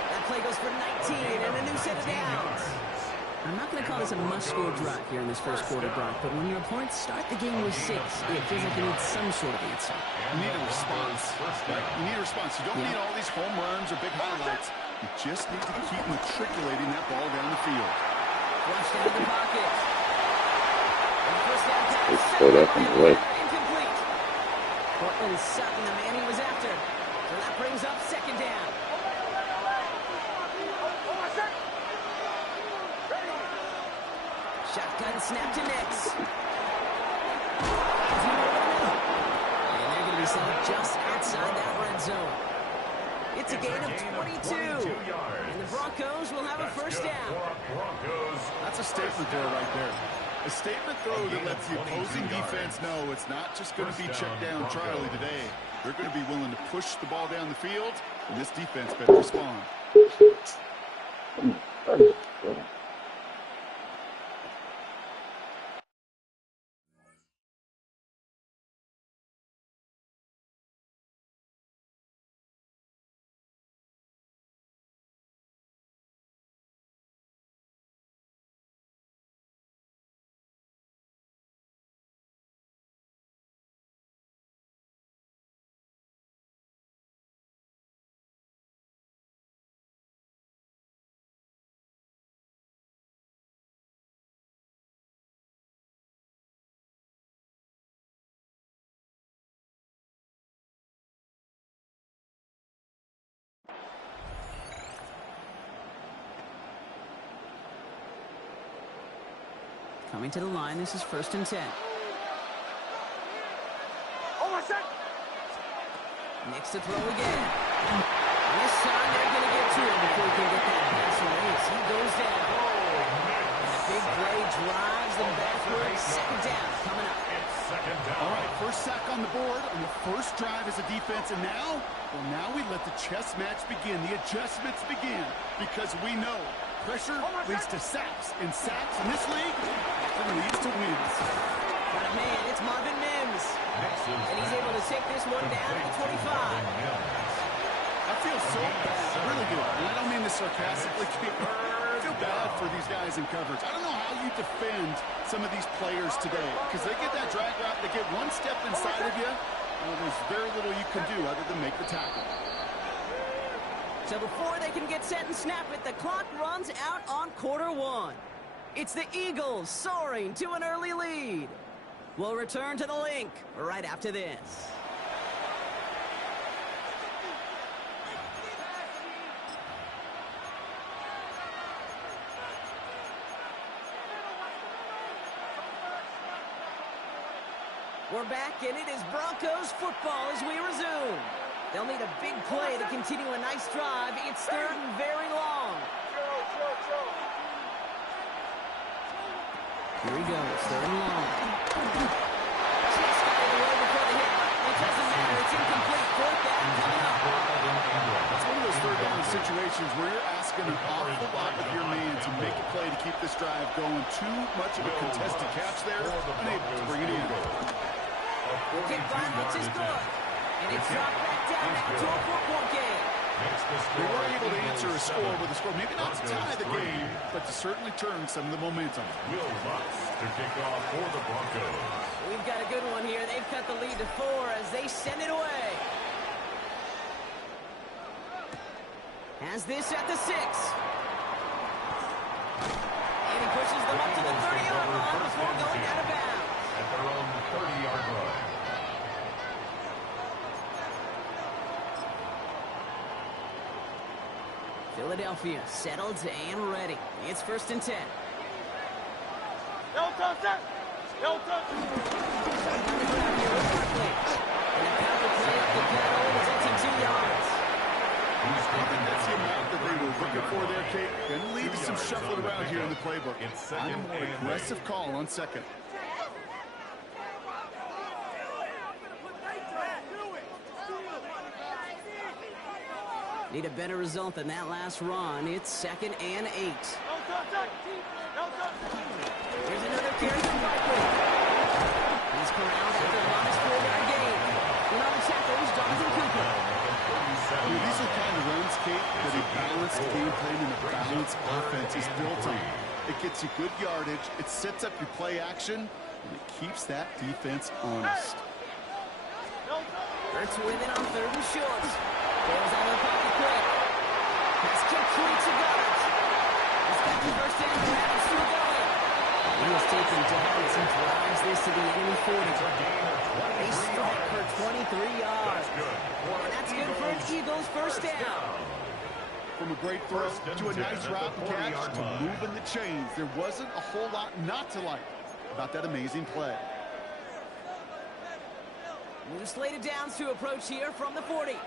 That play goes for 19 and a new set of downs. I'm not going to call this a must-score drive here in this first quarter, Brock, but when your opponents start the game with 6, it feels like you need some sort of answer. You need a response. Right? You need a response. You don't need all these home runs or big highlights. You just need to keep matriculating that ball down the field. Flushed out of the pocket. First down pass. It's put up and away. Incomplete. Portland Sutton, the man he was after. So that brings up 2nd down. Shotgun snap to Nix. And they're going to be set up just outside that red zone. It's a gain of 22. And the Broncos will have a first down. That's a statement throw right there. A statement throw that lets the opposing defense know it's not just going to be check down Charlie today. They're going to be willing to push the ball down the field, and this defense better respond. coming to the line. This is 1st and 10. Oh, my set. Next to throw again. This time they're going to get to him before he can get that pass away as he goes down. And a big play drives them backwards. 2nd down coming up. All right, first sack on the board on the first drive as a defense, and now, well, now we let the chess match begin. The adjustments begin because we know pressure leads to sacks, and sacks in this league often leads to wins. Got a man, it's Marvin Mims. And he's able to take this one down at the 25. I feel so bad, I really do. And I don't mean this sarcastically. I feel bad for these guys in coverage. I don't know how you defend some of these players today because they get that drag route, they get one step inside of you, well, there's very little you can do other than make the tackle. So before they can get set and snap it, the clock runs out on quarter 1. It's the Eagles soaring to an early lead. We'll return to the link right after this. We're back, and it is Broncos football as we resume. They'll need a big play to continue a nice drive. It's 3rd and very long. Here he goes, 3rd and long. Just got it away before the hit. It doesn't matter, it's incomplete. 4th down coming up. It's one of those 3rd down situations where you're asking an awful lot of your man to make a play to keep this drive going. Too much of a contested catch there, unable to bring it in. Kick by Lutz is good. And it's dropped back down now to a 4-point game. They were able to answer a score with a score. Maybe not to tie the game, but to certainly turn some of the momentum. Will Lutz to kick off for the Broncos. We've got a good one here. They've cut the lead to 4 as they send it away. Has this at the 6. And he pushes them up to the 30-yard line before going out of bounds. At their own 30-yard line. Philadelphia settled and ready. It's 1st and 10. No touch that. No touch. On the ground here with Barkley. And a power play up the middle results in 2 yards. I think that's the amount that they were looking for there, Kate. Going to lead to some shuffling around here in the playbook. I'm more aggressive call on 2nd. Need a better result than that last run. It's 2nd and 8. No touch. No touch. Here's another carry from Barkley. He's corralled after a modest 4-yard gain. And on the tackle is Jonathan Cooper. These are kind of runs, Kate, that a balanced game plan and a balanced offense is built on. It gets you good yardage, it sets up your play action, and it keeps that defense honest. Hurts with it on 3rd and short. Goes out of the pocket quick. Pass complete to Goddard. He's got the 1st down, and it's still going. He is taken down as he drives this to the enemy 40. They strike for 23 yards. And that's good for an Eagles 1st down. From a great throw to a nice route and catch to moving the chains, there wasn't a whole lot not to like about that amazing play. New slated downs to approach here from the 40.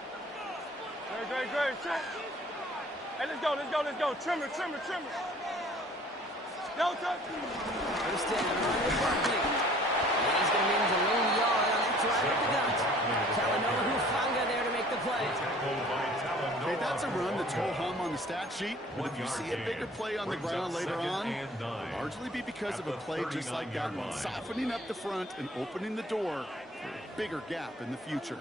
Great. Set. Hey, let's go. Trimmer. No touch. 1st down, run with Barkley. And he's going to manage a lone yard on that drive at the gut. Talanoa Hufanga there to make the play. Okay, that's a run that's ho-hum on the stat sheet, but if you see a bigger play on the ground later on, it'll largely be because of a play just like that one, softening up the front and opening the door for a bigger gap in the future.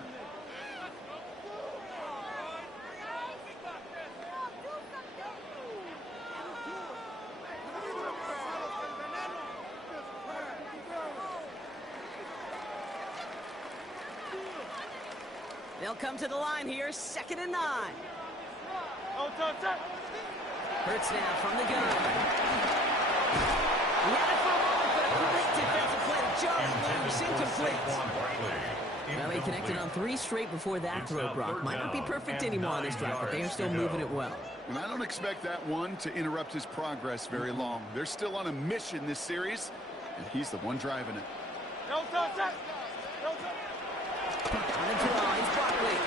They'll come to the line here, 2nd and 9. No touch that. Hurts now from the gun. He had it for a moment, but a great defensive play to Jarvis loose, incomplete. Well, he connected on 3 straight before that throw, Brock. Might not be perfect anymore on this drive, but they are still moving it well. And I don't expect that one to interrupt his progress very long. They're still on a mission this series, and he's the one driving it. No touch. No touch. On the draw, he's Barkley.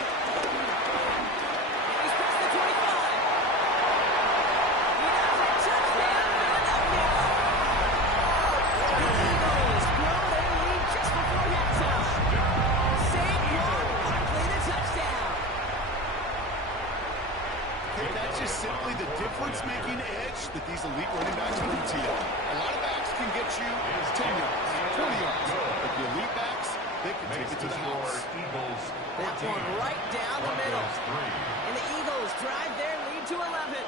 He's past the 25. He does it. Touchdown, Philadelphia. The Eagles grow their lead just before halftime. Saquon Barkley, the touchdown. Hey, that's just simply the difference-making edge that these elite running backs bring to you. A lot of backs can get you 10 yards, 20 yards. But the elite backs, they can take it to the house. That one right down the middle. And the Eagles drive their lead to 11.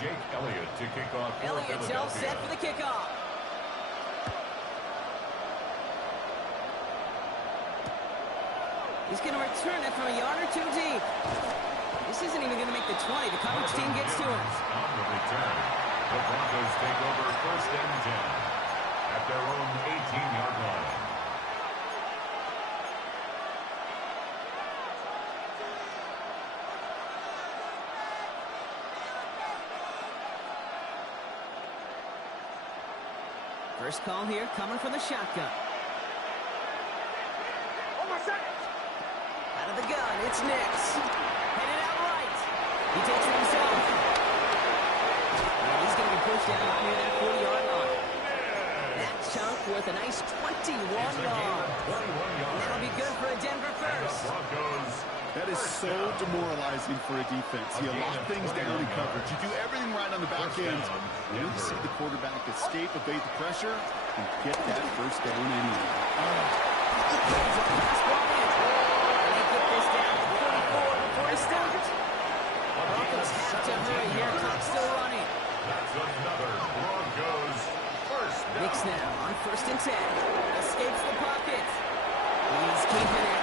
Jake Elliott to kick off for Elliott's all set for the kickoff. He's going to return it from a yard or two deep. This isn't even going to make the 20. The coverage team gets to him. On the return, the Broncos take over 1st and 10 at their own 18-yard line. First call here coming from the shotgun. Out of the gun, it's Nix. Headed out right. He takes it himself. And he's going to be pushed down near that 40-yard line. That chunk worth a nice 21 yards. That'll be good for a Denver first. That is so demoralizing for a defense. You lock things down in coverage. You do everything right on the back end. And you see the quarterback escape, evade the pressure, and get that first down anyway. Broncos have to hurry here. Clock still running. That's another Broncos first down. Nix now on 1st and 10. Escapes the pocket. He's keeping it.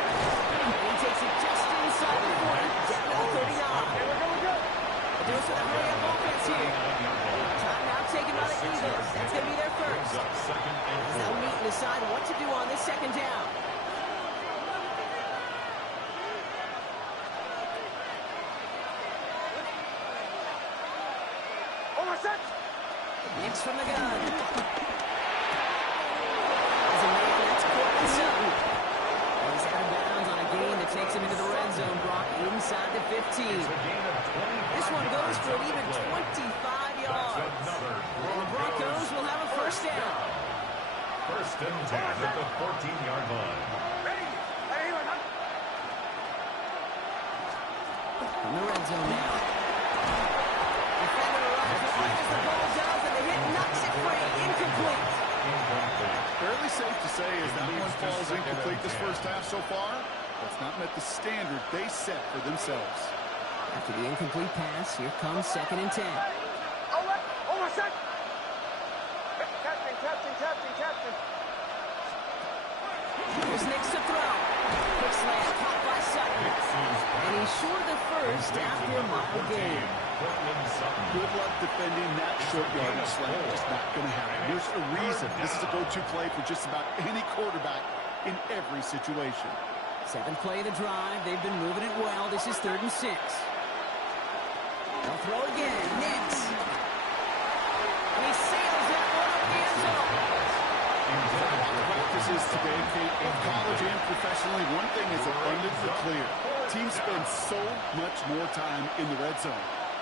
He takes it just inside the 40. Down to the 39. They're doing some hurry-up offense here. Timeout taken by the Eagles. That's going to be their first. They'll meet and decide what to do on this 2nd down. Nix from the gun. As a man, that's Cortland Sutton. He's out of bounds on a gain that takes him into the red zone, Brock, inside the 15. This one goes for an even 25 yards. And the Broncos will have a first down. 1st and 10 at the 14-yard line. In the red zone now. Defender arrives right as the ball does, and the hit knocks it free. Incomplete. Fairly safe to say as that one falls incomplete this first half so far, that's not met the standard they set for themselves. After the incomplete pass, here comes 2nd and 10. Here's Nix to throw. Quick slant caught by Sutton. And he's short of the first after a mile gain. Good luck defending that short yardage slant. It's not going to happen. There's a reason this is a go-to play for just about any quarterback in every situation. 7th play of the drive. They've been moving it well. This is 3rd and 6. They'll throw again. Nix. And he sails that one up the end zone. Practices today, Kate, both college and professionally, one thing is abundantly clear. Teams spend so much more time in the red zone.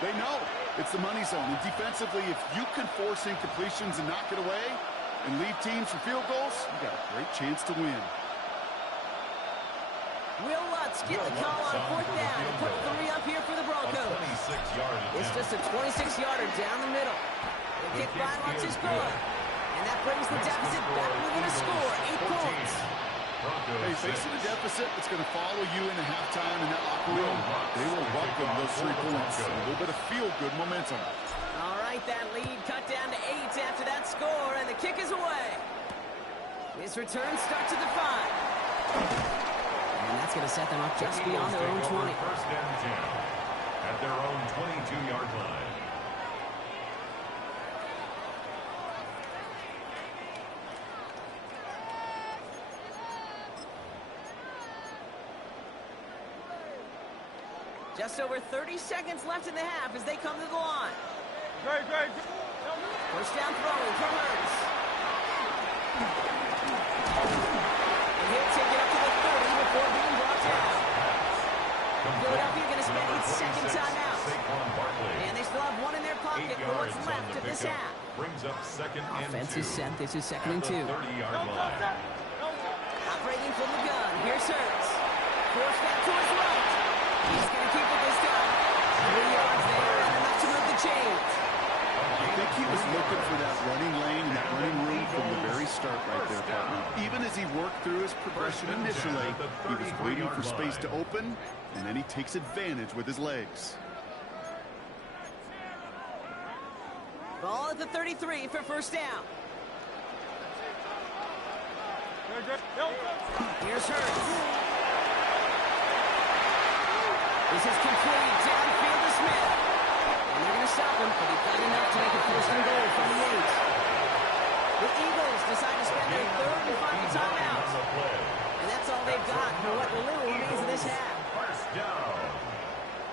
They know it's the money zone. And defensively, if you can force incompletions and knock it away and leave teams for field goals, you got a great chance to win. Will Lutz get the call on 4th down and put 3 up here for the Broncos. It's just a 26-yarder down the middle. The kick by Lutz is good. And that brings the deficit back within a score, 8 points. Hey, facing a deficit that's going to follow you into halftime in that locker room, they will welcome those 3 points. A little bit of feel-good momentum. All right, that lead cut down to 8 after that score, and the kick is away. His return starts at the 5. And that's going to set them up just beyond their own 20. 1st and 10 at their own 22-yard line. Just over 30 seconds left in the half as they come to the line. Great. First down throwing from Hurts. And he'll take it up to the 30 before being brought down. Philadelphia going to spend its second timeout. And they still have one in their pocket for what's left of this half. Brings up second and Offense two. is set. This is second and 2. 30-yard line. Operating from the gun. Here's Hurts. Force back to his right. He's going to keep it this time. 3 yards there and enough to move the chains. I think he was looking for that running lane and that running room from the very start right there, partner. Even as he worked through his progression initially, he was waiting for space to open, and then he takes advantage with his legs. Ball at the 33 for first down. Here's Hurts. This is complete. Downfield to Smith. And they're going to stop him, but he got enough to make it first and goal from the 8. The Eagles decide to spend their third and final timeout. And that's all they've got for what little remains of this half. First down.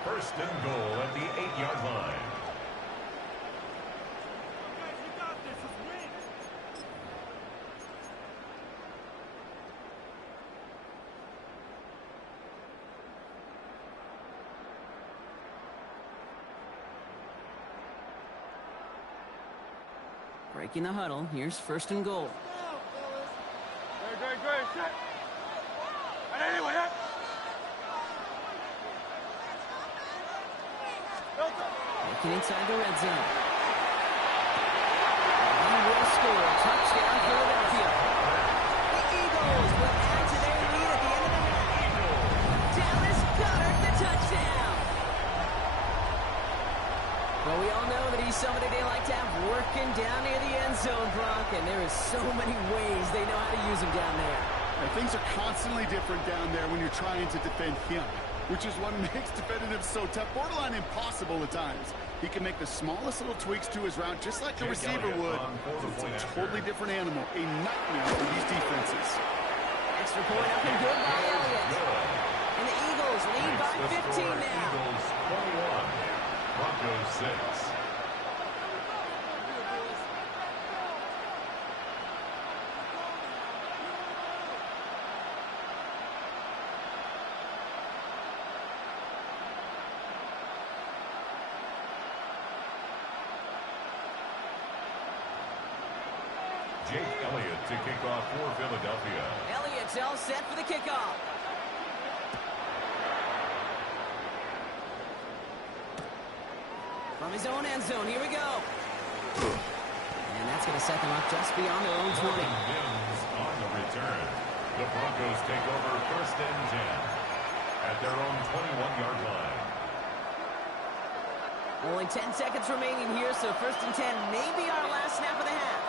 First and goal at the 8-yard line. Breaking the huddle. Here's first and goal. Great. Set. And anyway, Looking inside the red zone. He will score. Touchdown, Philadelphia. The Eagles will add to their lead at the end of the half. Dallas Goedert, the touchdown. Well, we all know that he's somebody they like to have working down near the end zone, Brock, and there is so many ways they know how to use him down there. And things are constantly different down there when you're trying to defend him, which is what makes defending him so tough, borderline impossible at times. He can make the smallest little tweaks to his route, just like a receiver would. It's a totally different animal, a nightmare for these defenses. Extra point up and good by Elliott. And the Eagles lead by 15 now. Eagles 21. Broncos 6. Jake Elliott to kick off for Philadelphia. Elliott's all set for the kickoff. From his own end zone, here we go. And that's going to set them up just beyond their own 20. Mims on the return. The Broncos take over first and 10 at their own 21-yard line. Only 10 seconds remaining here, so first and 10 may be our last snap of the half.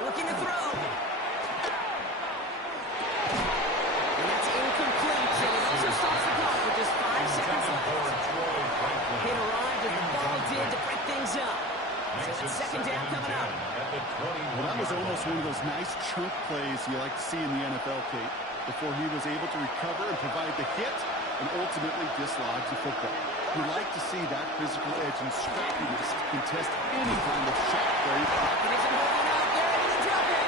Looking to throw. And that's incomplete, and it also stops the clock with just 5 seconds left. Hit arrived as the ball did to break things up. So it's second down coming up. Well, that was almost one of those nice chunk plays you like to see in the NFL, Kate, before he was able to recover and provide the hit and ultimately dislodge the football. You like to see that physical edge and scrappiness to contest any kind of shot play. Mechanism holding out there, and he'll drop it.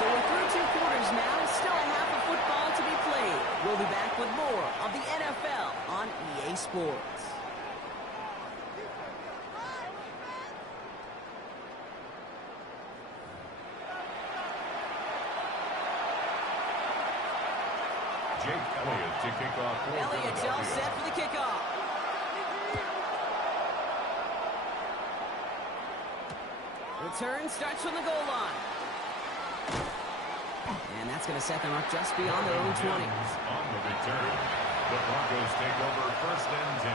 So we're through 2 quarters now. Still a half of football to be played. We'll be back with more of the NFL on EA Sports. Jake Elliott to kick off for Elliott's all Philadelphia. set for the kickoff. Return starts from the goal line. And that's going to set them up just beyond their own 20. On the return, the Broncos take over first and 10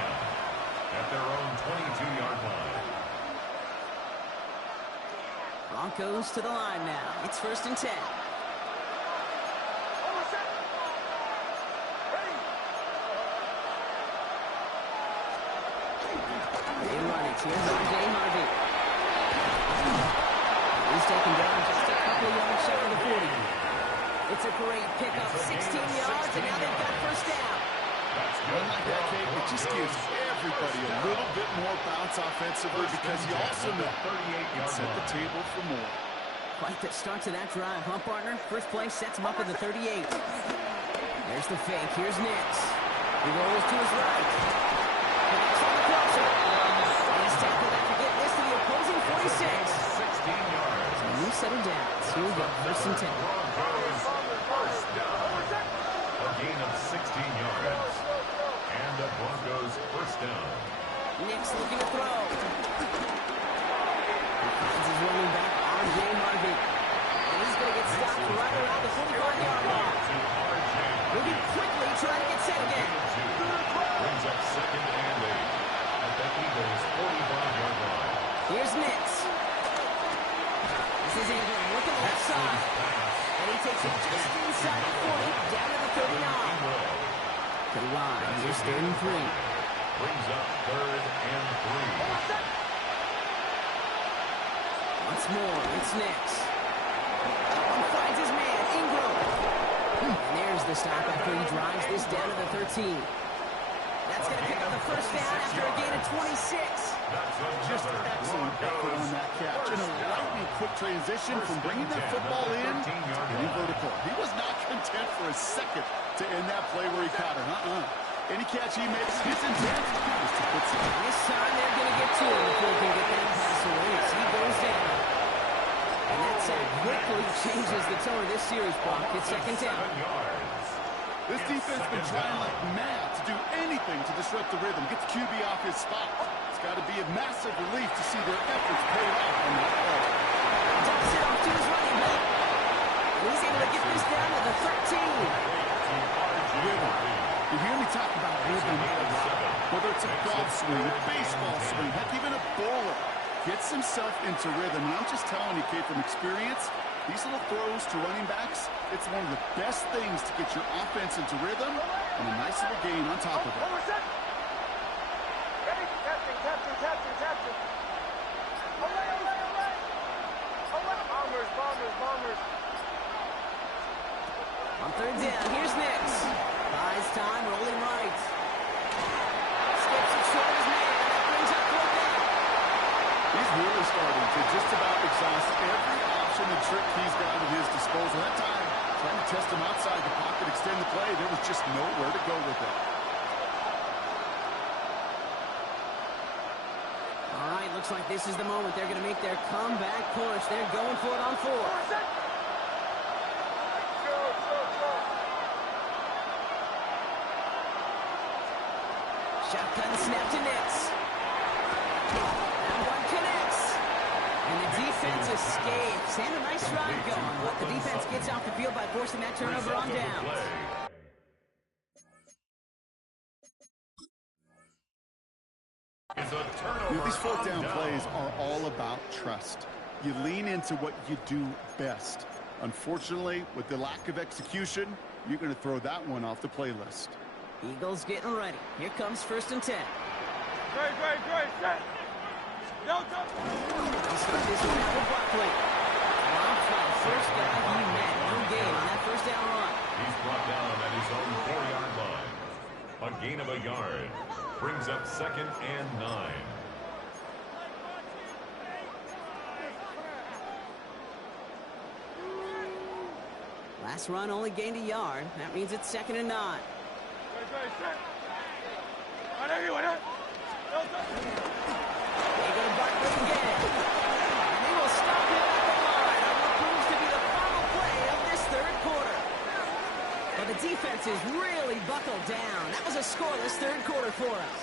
at their own 22-yard line. Broncos to the line now. It's first and 10. They run it. Here's R.J. Harvey. He's taken down just a couple yards short of the 40. It's a great pickup, 16 yards, and now they've got first down. Run like that, Kate, it just gives everybody a little bit more bounce offensively because you also know it set the table for more. Quite the start to that drive, huh, partner? First play sets him up at the 38. There's the fake. Here's Nix. He rolls to his right. Connects on the crosser. He's tackled after getting this to the opposing 46. 16 yards. And we settle down. Here we go. First and 10. First down. A gain of 16 yards. And the Broncos first down. Nix looking to throw. He finds his running back, R.J. Harvey. And he's going to get stopped right around the 45-yard line. Moving quickly, trying to get set again. Brings up second and 8 at the Eagles' 45-yard line. Here's Nix. This is Ingram looking left side. And he takes it just inside the 40, down to the 39. To the line, here's 3rd and 3. Brings up 3rd and 3. Once more, it's Nix. He finds his man, Ingram. And there's the stop after he drives this down to the 13. That's going to pick up the first down after a gain of 26. Just excellent effort on that catch. And a lightning quick transition from bringing that football in to getting vertical. He was not content for a second to end that play where he caught it. Any catch he makes, his intent is to put some. This time they're going to get to him before he can get that pass away as he goes down. And that sack quickly changes the tone of this series, Brock. It's second down. This defense has been trying like mad to do anything to disrupt the rhythm, get the QB off his spot. It's got to be a massive relief to see their efforts paid off on that play. Dumps it off to his running back. And he's able to get this down to the 13. Rhythm. You hear me talk about rhythm a lot. Whether it's a golf swing, a baseball swing, heck, even a bowler gets himself into rhythm. And I'm just telling you, Kate, from experience, these little throws to running backs, it's one of the best things to get your offense into rhythm and a nice little gain on top of it. Ready? Captain. Bombers. On 3rd down, here's Nix. Buys time, rolling right. Skips it short of his man. That brings up 4th down. He's really starting to just about exhaust every option and trick he's got at his disposal. That time, trying to test him outside the pocket, extend the play, there was just nowhere to go with it. All right, looks like this is the moment. They're going to make their comeback push. They're going for it on 4th. Shotgun snap to Nix. And one connects. And the defense escapes. And a nice drive going. But the defense gets off the field by forcing that turnover on downs. These 4th down plays are all about trust. You lean into what you do best. Unfortunately, with the lack of execution, you're going to throw that one off the playlist. Eagles getting ready. Here comes 1st and 10. Great. Set. No, go. He'll start this one out with Buckley. First guy he met. No gain on that 1st down run. He's brought down at his own 4-yard line. A gain of a yard. Brings up 2nd and 9. Last run only gained a yard. That means it's 2nd and 9. They go to Barkley again. And they will stop him at the line on what proves to be the final play of this 3rd quarter. But the defense is really buckled down. That was a scoreless 3rd quarter for us.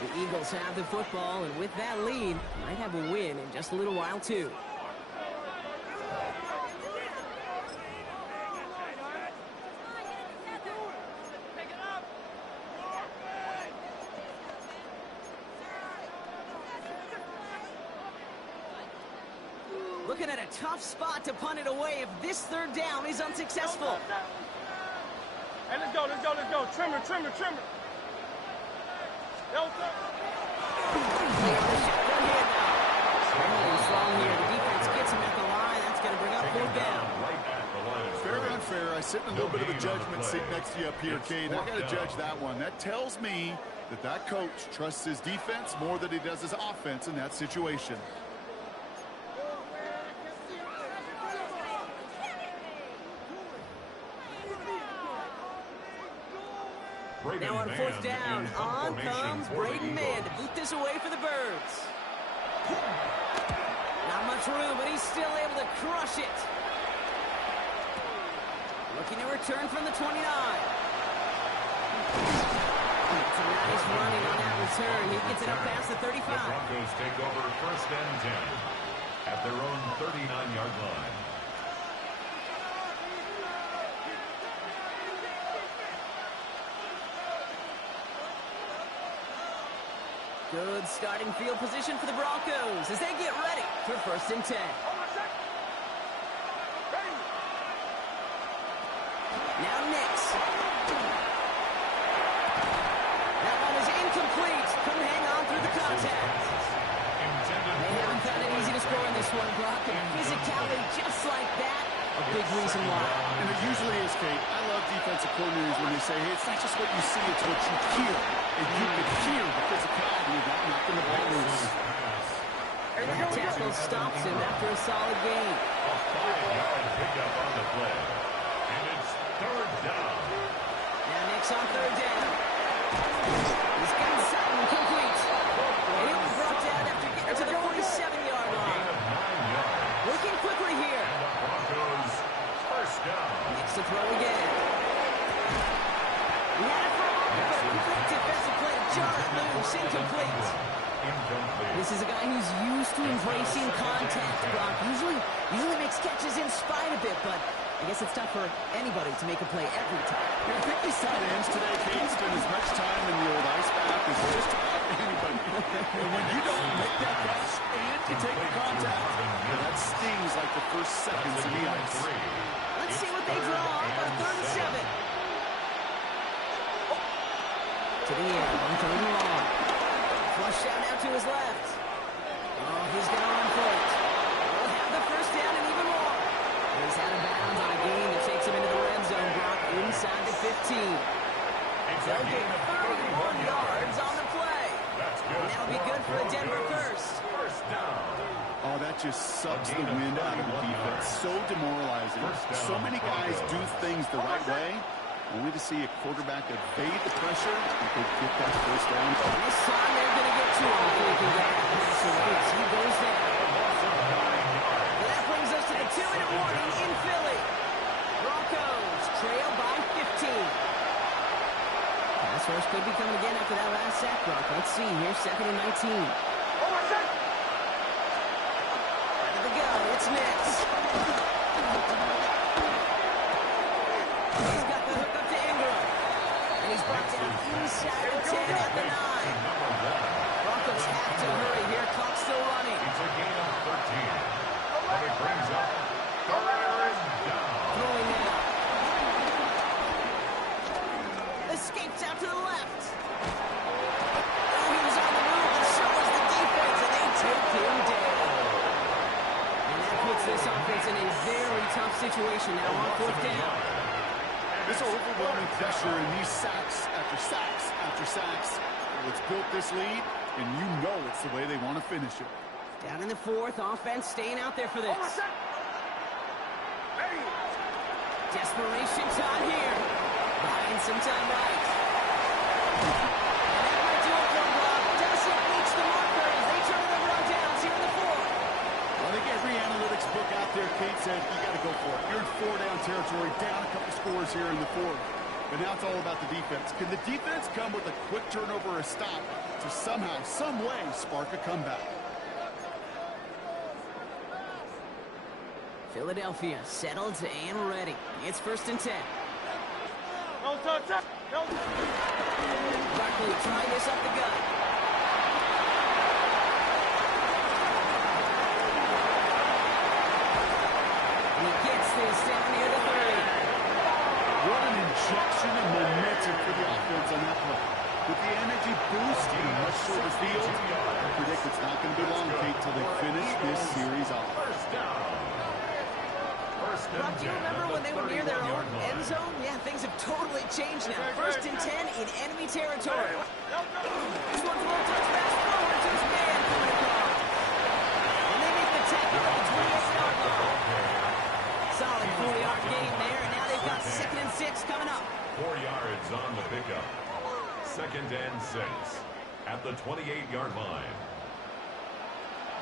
The Eagles have the football, and with that lead, might have a win in just a little while, too. Looking at a tough spot to punt it away if this 3rd down is unsuccessful. Hey, let's go. Trimmer. Strong here. The defense gets him at the line. That's going to bring up 4th down. Right at the line. Fair or unfair, I sit in a little bit of a judgment seat next to you up here, Cade. I got to judge that one. That tells me that coach trusts his defense more than he does his offense in that situation. Now on fourth down, on comes Braden Mann to boot this away for the Birds. Not much room, but he's still able to crush it. Looking to return from the 29. It's a nice running on that return. He gets it up past the 35. The Broncos take over first and 10 at their own 39-yard line. Good starting field position for the Broncos as they get ready for first and 10. Now Nix. That one is incomplete. Couldn't hang on through the contact. They haven't found it easy to score in this one, Brock. And physicality just like that, a big reason why. And it usually is, Kate. I love defensive coordinators when they say, hey, it's not just what you see, it's what you hear. And you can hear the physicality of that knocking the ball loose. And that tackle stops him after a solid gain. A 5-yard pickup on the play. And it's third down. Now Nix on third down. He's got something complete. And he'll be brought down after getting to the 47-yard line. Working quickly here. And the Broncos first down. Nix to throw again. He had it for a moment, but a quick defensive play. Jar it loose, incomplete. This is a guy who's used to embracing contact, Brock. Usually makes catches in spite of it, but I guess it's tough for anybody to make a play every time. I think these tight ends today, Kate, spend as much time in the old ice bath as just about anybody. And when you don't make that catch and you take the contact, that stings like the first seconds in the ice. Let's see what they draw up on third and 7. To the air, on third and long. Flush out now to his left. Oh, he's going to run for it. He'll have the first down and even more. He's out of bounds on a gain that takes him into the red zone, Brock, inside the 15. They'll get 31 yards on the play. And that'll be good for a Denver first. Oh, that just sucks the wind out of the defense. So demoralizing. So many guys do things the right way, only to see a quarterback evade the pressure and they get that first down. This time they're going to get to him if they can get the pass away. He goes down. And that brings us to the 2-minute warning in Philly. Broncos trail by 15. Pass rush could be coming again after that last sack, Brock. Let's see here, 2nd and 19. Ready to go. It's Nix. He's got the hook up to Ingram. And he's brought down inside the 10 at the 9. Broncos have to hurry here. Clock still running. It's a gain of 13. But it brings up third down. Throwing now. Escapes out to the left. Oh, he was on the move, and so was the defense, and they take him down. And that puts this offense in a very tough situation now on fourth down. This overwhelming pressure and these sacks after sacks after sacks. Well, it's built this lead, and you know it's the way they want to finish it. Down in the fourth, offense staying out there for this. Desperation time here. Buying some time right. And that might do it for Brock. Doesn't reach the marker as they turn it over on downs here in the fourth. Well, I think every analytics book out there, Kate said, you got to go for it. You're in 4-down territory, down a couple scores here in the fourth. But now it's all about the defense. Can the defense come with a quick turnover or a stop to somehow, some way, spark a comeback? Philadelphia settled and ready. It's 1st and 10. No touch. No. Barkley trying this up the gut. And he gets this down near the 30. What an injection of momentum for the offense on that play. With the energy boost in a much shorter field, I predict it's not going to be long, Kate, till they finish this series off. First down. Rob, do you remember when they were near their own end zone? Yeah, things have totally changed now. 1st and 10 in enemy territory. This one's a little touch pass forward to his man coming across. And they make the tackle at the 28-yard line. Solid 4-yard gain there, and now they've got 2nd and 6 coming up. 4 yards on the pickup. 2nd and 6 at the 28-yard line.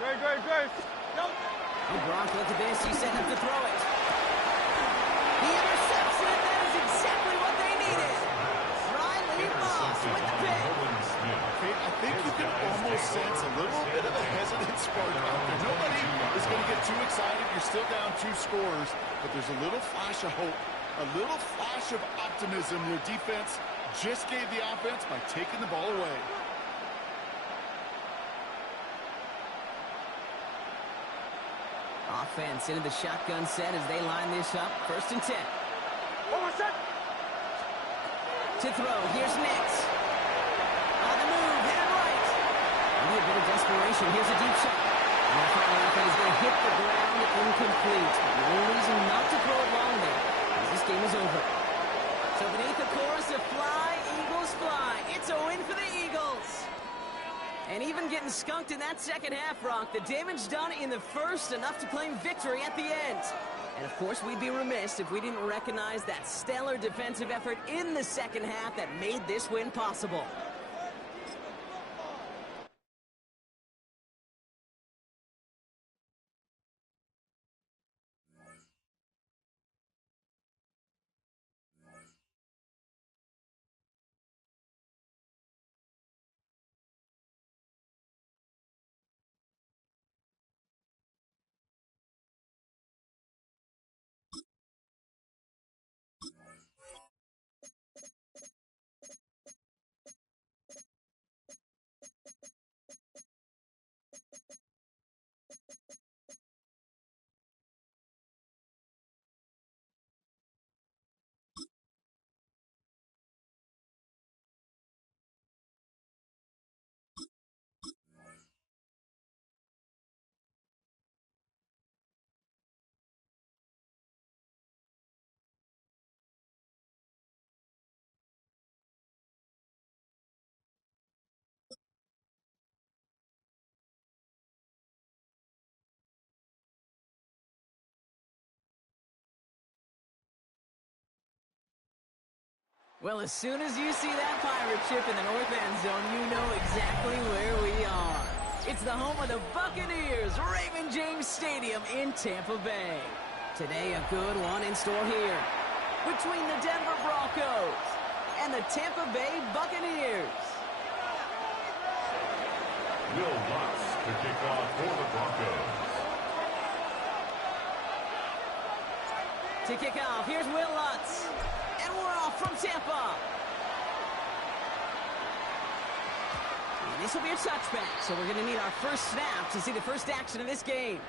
Great. And Gronk, look at this. He's setting up to throw it. He intercepts it. That is exactly what they needed. Riley Moss with the pick. I think you can almost sense a little bit of a hesitant spark out there. Nobody is going to get too excited. You're still down 2 scores, but there's a little flash of hope, a little flash of optimism. Their defense just gave the offense by taking the ball away. Offense into the shotgun set as they line this up. 1st and 10. To throw. Here's Nix. On the move. Headed right. Maybe a bit of desperation. Here's a deep shot. And the final effort is going to hit the ground incomplete. No reason not to throw it long there, as this game is over. So beneath the chorus of Fly, Eagles Fly, it's a win for the Eagles. And even getting skunked in that second half, Rock, the damage done in the first, enough to claim victory at the end. And, of course, we'd be remiss if we didn't recognize that stellar defensive effort in the second half that made this win possible. Well, as soon as you see that pirate ship in the north end zone, you know exactly where we are. It's the home of the Buccaneers, Raymond James Stadium in Tampa Bay. Today, a good one in store here between the Denver Broncos and the Tampa Bay Buccaneers. Will Lutz to kick off for the Broncos. To kick off, here's Will Lutz. And we're off from Tampa. And this will be a touchback, so we're going to need our first snap to see the first action of this game.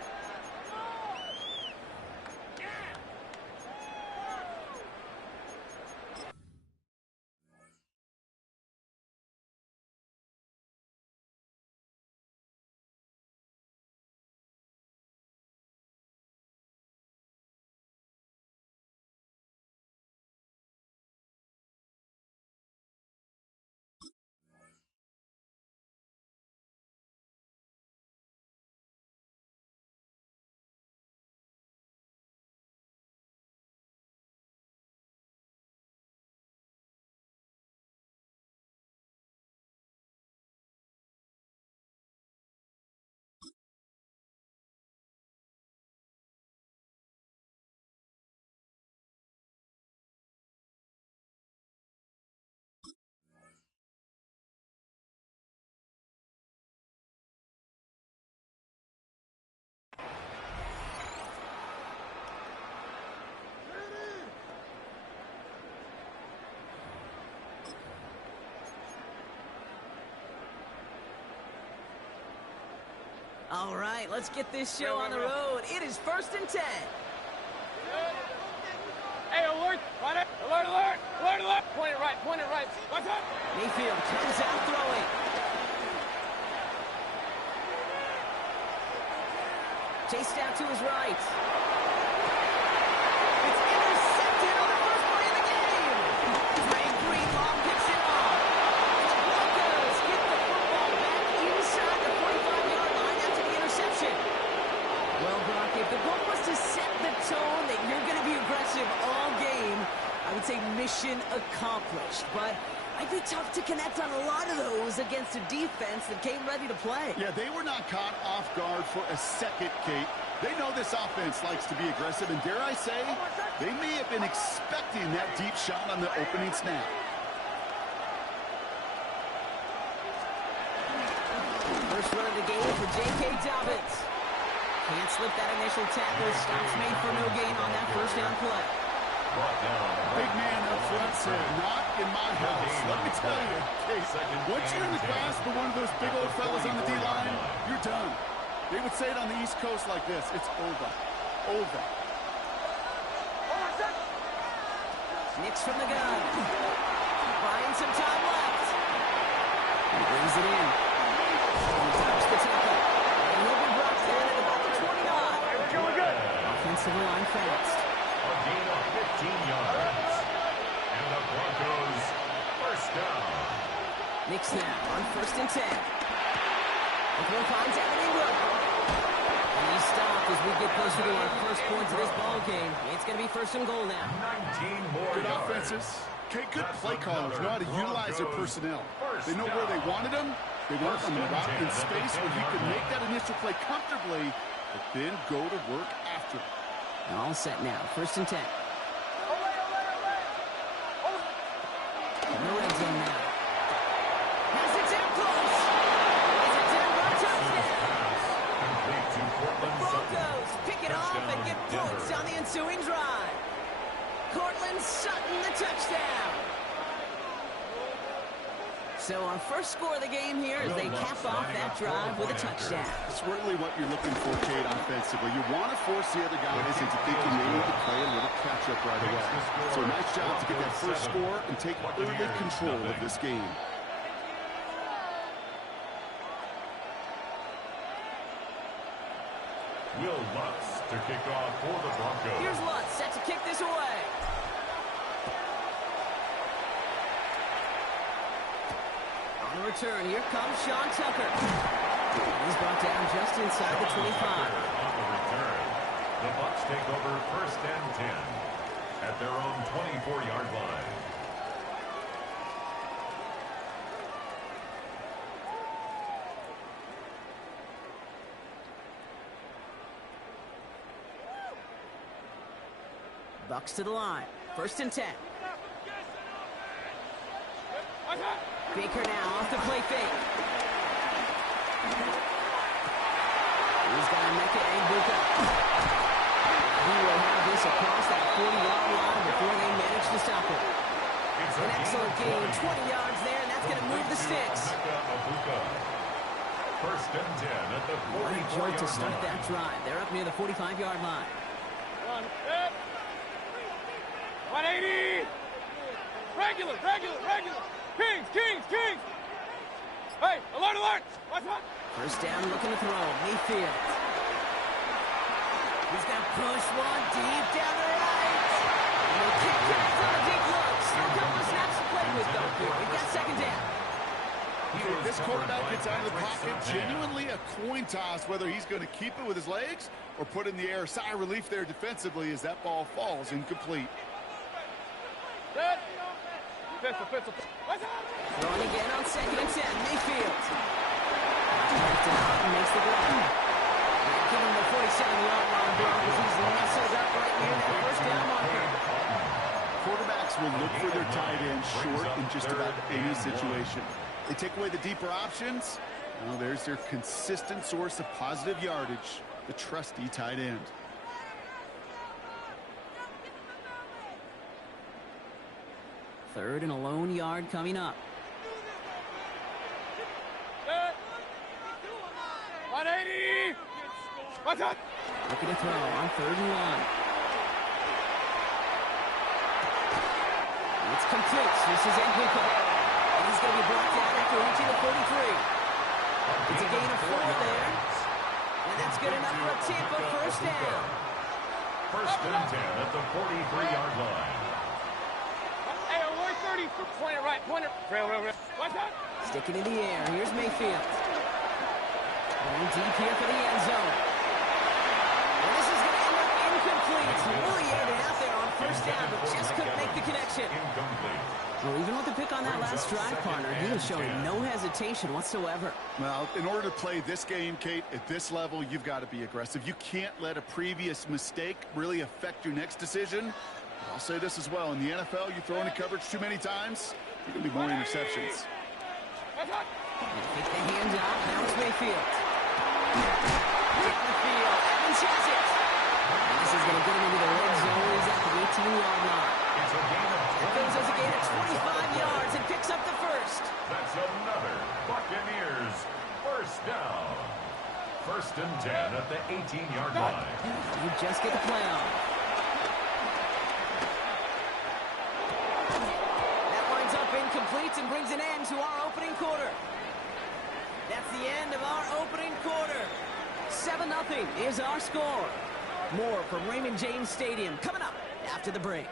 All right, let's get this show on the road. It is 1st and 10. Hey, alert! Right, alert, alert! Alert, alert! Point it right, point it right. What's up? Mayfield comes out throwing. Chased out to his right. it's a mission accomplished. But I'd be tough to connect on a lot of those against a defense that came ready to play. Yeah, they were not caught off guard for a second, Kate. They know this offense likes to be aggressive, and dare I say, they may have been expecting that deep shot on the opening snap. First run of the game for J.K. Dobbins. Can't slip that initial tackle. Stops made for no gain on that first down play. Big man up front said, not in my house. Let me tell you, Kate, once you're in the grasp of one of those big old fellas on the D-line, you're done. They would say it on the East Coast like this. It's over. Over. Nix from the gun. Buying some time left. He brings it in. He drops the tackle. And he'll be brought down at about the 29. We're doing good. Offensive line fast. A gain of 15 yards. And the Broncos first down. Nix now on 1st and 10. The throw finds Evan Ingram. And he's stopped as we get closer to our first points of this ball game. It's going to be 1st and goal now. 19 more Good yards. offenses. Okay, good play callers know how to utilize their personnel. They know where they wanted them. They want them out in space where he can make that initial play comfortably, but then go to work after it. And all set now. 1st and 10. In the red zone now. Has it down close. Is it down for a touchdown? Complete to Cortland Sutton. Broncos pick it off and get points on the ensuing drive. Cortland Sutton, the touchdown. So our first score of the game here as they cap off that drive with a touchdown. It's really what you're looking for, Kate, offensively. You want to force the other guys into thinking they need to play a little catch-up right away. So nice job to get that first score and take early control of this game. Will Lutz to kick off for the Broncos. Here's Lutz set to kick this away. On the return, here comes Sean Tucker. He's brought down just inside the 25. On the return, the Bucs take over 1st and 10 at their own 24-yard line. Bucs to the line. 1st and 10. Baker now off the play fake. He's got Emeka Egbuka. He will have this across that 40-yard line before they manage to stop it. An excellent gain, 20 yards there, and that's going to move the sticks. 1st and 10 at the 44-yard line. To start that drive. They're up near the 45-yard line. 180. Regular. Kings. Hey, alert. Watch out. First down, looking to throw. Mayfield. He's got push one deep down the right. And they kick guys on a deep look. Still a couple of snaps to play with, though. Here, we've got 2nd down. This quarterback gets out of the pocket, genuinely a coin toss whether he's going to keep it with his legs or put it in the air. Sigh of relief there defensively as that ball falls incomplete. Pencil. Throwing again on 2nd and 10. Mayfield. Makes the grab. Give him the 47-yard line block as he's nestled up right near that 1st down marker. Quarterbacks will look for their tight end short in just about any situation. They take away the deeper options. Well, there's their consistent source of positive yardage, the trusty tight end. Third and a lone yard coming up. 180. Watch out. Looking to throw on 3rd and 1. It's complete. This is Egbuka. And he's going to be brought down after reaching the 43. It's a gain of 4 there. And that's good enough for a Tampa 1st down. 1st and 10 at the 43-yard line. Hey, 130. Point it right. Rail. Watch out. Sticking in the air. Here's Mayfield. Going deep here for the end zone. And this is going to end up incomplete. Really aired it out there on first down, but just couldn't make the connection. Well, even with the pick on that last drive, partner, he was showing no hesitation whatsoever. Well, in order to play this game, Kate, at this level, you've got to be aggressive. You can't let a previous mistake really affect your next decision. I'll say this as well. In the NFL, you throw into coverage too many times, you're going to be more interceptions. Take the hand off. Now it's Mayfield. Down the field. Evans has it. And this is going to get him into the red zone. He's at the 18-yard line. It goes as a gain of 25 yards and picks up the first. That's another Buccaneers first down. First and 10 at the 18-yard line. You just get the play on. That winds up incomplete and brings an end to our opening quarter. That's the end of our opening quarter. 7-0 is our score. More from Raymond James Stadium coming up after the break.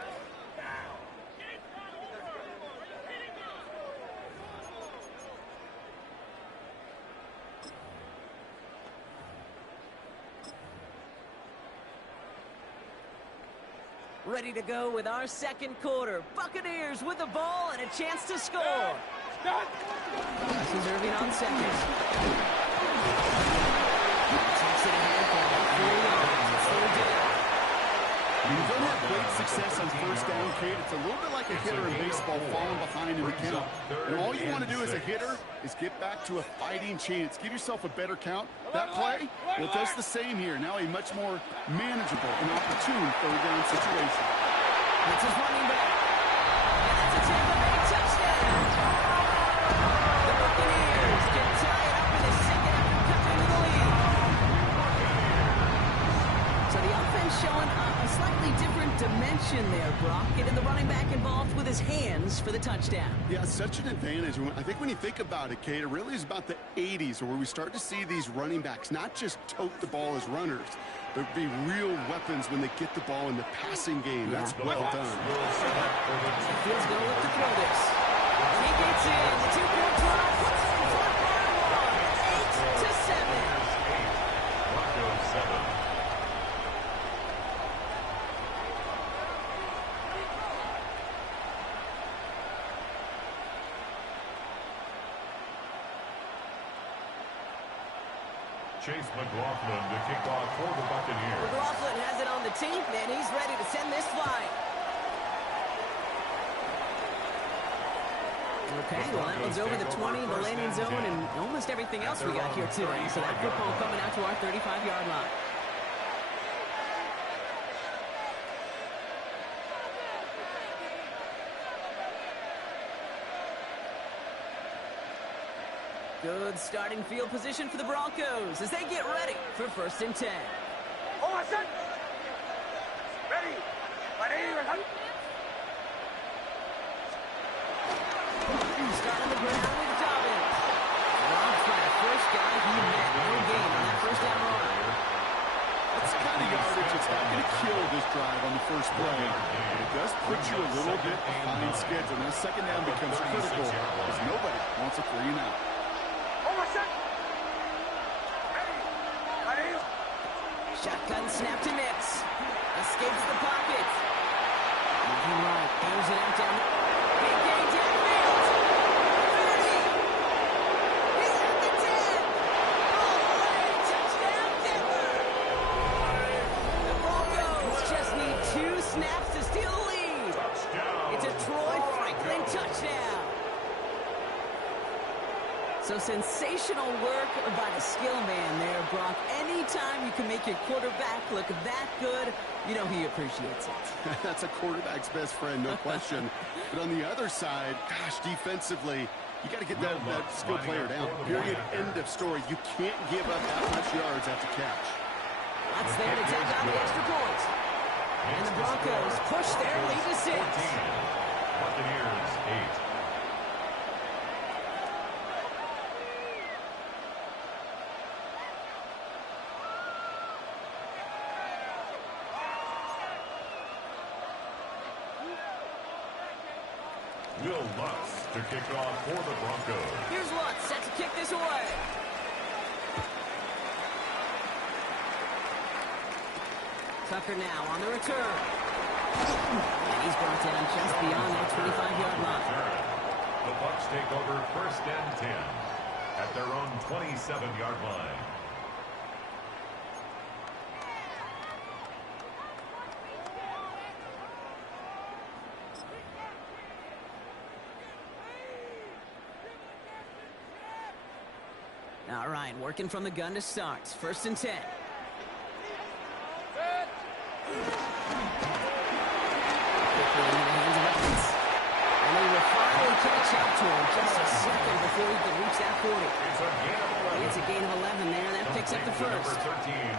Ready to go with our second quarter. Buccaneers with the ball and a chance to score. This is Irving on second. Takes it ahead for about 4 yards. It's third down. When you don't have great success on first down, Kate, it's a little bit like a hitter in baseball falling behind in the count. And all you want to do as a hitter is get back to a fighting chance. Give yourself a better count. That play, well, it does the same here. Now a much more manageable and opportune third down situation. It's his running back. And that's a Tampa Bay touchdown. The Buccaneers can tie it up in the second after cutting to the lead. So the offense showing a slightly different dimension there, Brock. Getting the running back involved with his hands for the touchdown. Yeah, such an advantage. I think when you think about it, Kate, it really is about the 80s where we start to see these running backs not just tote the ball as runners, but be real weapons when they get the ball in the passing game. That's well done. Field's going to look to throw this. And he gets in. The two-point try puts it in front by 1. 8-7. Broncos 7. Chase McLaughlin to kick off for the Buccaneers. McLaughlin has it on the team, and he's ready to send this flying. Okay, well, that one's over the 20, the landing zone, and almost everything else we got here today. So that football coming out to our 35-yard line. Good starting field position for the Broncos as they get ready for first and 10. Hold on, set. Ready. Start on the ground with Dobbins. Long flat, first guy he met. No gain on that first down run. That's the kind of yardage that's not going to kill this drive on the first play. But it does put you a little bit behind schedule. And that second down becomes critical because nobody wants a 3 and out. Shotgun snap to Nix. Escapes the pocket. Moving right. Airs it out down. Big gain downfield. 30. He's at the 10. All the way. Touchdown, Denver. The Broncos just need 2 snaps to steal the lead. It's a Troy Franklin touchdown. So sensational work by the skill man there, Brock. Anytime you can make your quarterback look that good, you know he appreciates it. That's a quarterback's best friend, no question. But on the other side, gosh, defensively, you got to get that skill player down. Period. End of story. You can't give up that much yards after catch. That's there to take on the extra point. And the Broncos push their lead to 6. Buccaneers 8. Will Lutz to kick off for the Broncos. Here's Lutz set to kick this away. Tucker now on the return. And he's brought down just beyond that 25-yard line. The Bucs take over 1st and 10 at their own 27-yard line. All right, working from the gun to start. 1st and 10. And they will finally catch up to him just a second before he can reach that 40. It's a gain of 11 there, and that picks up the first.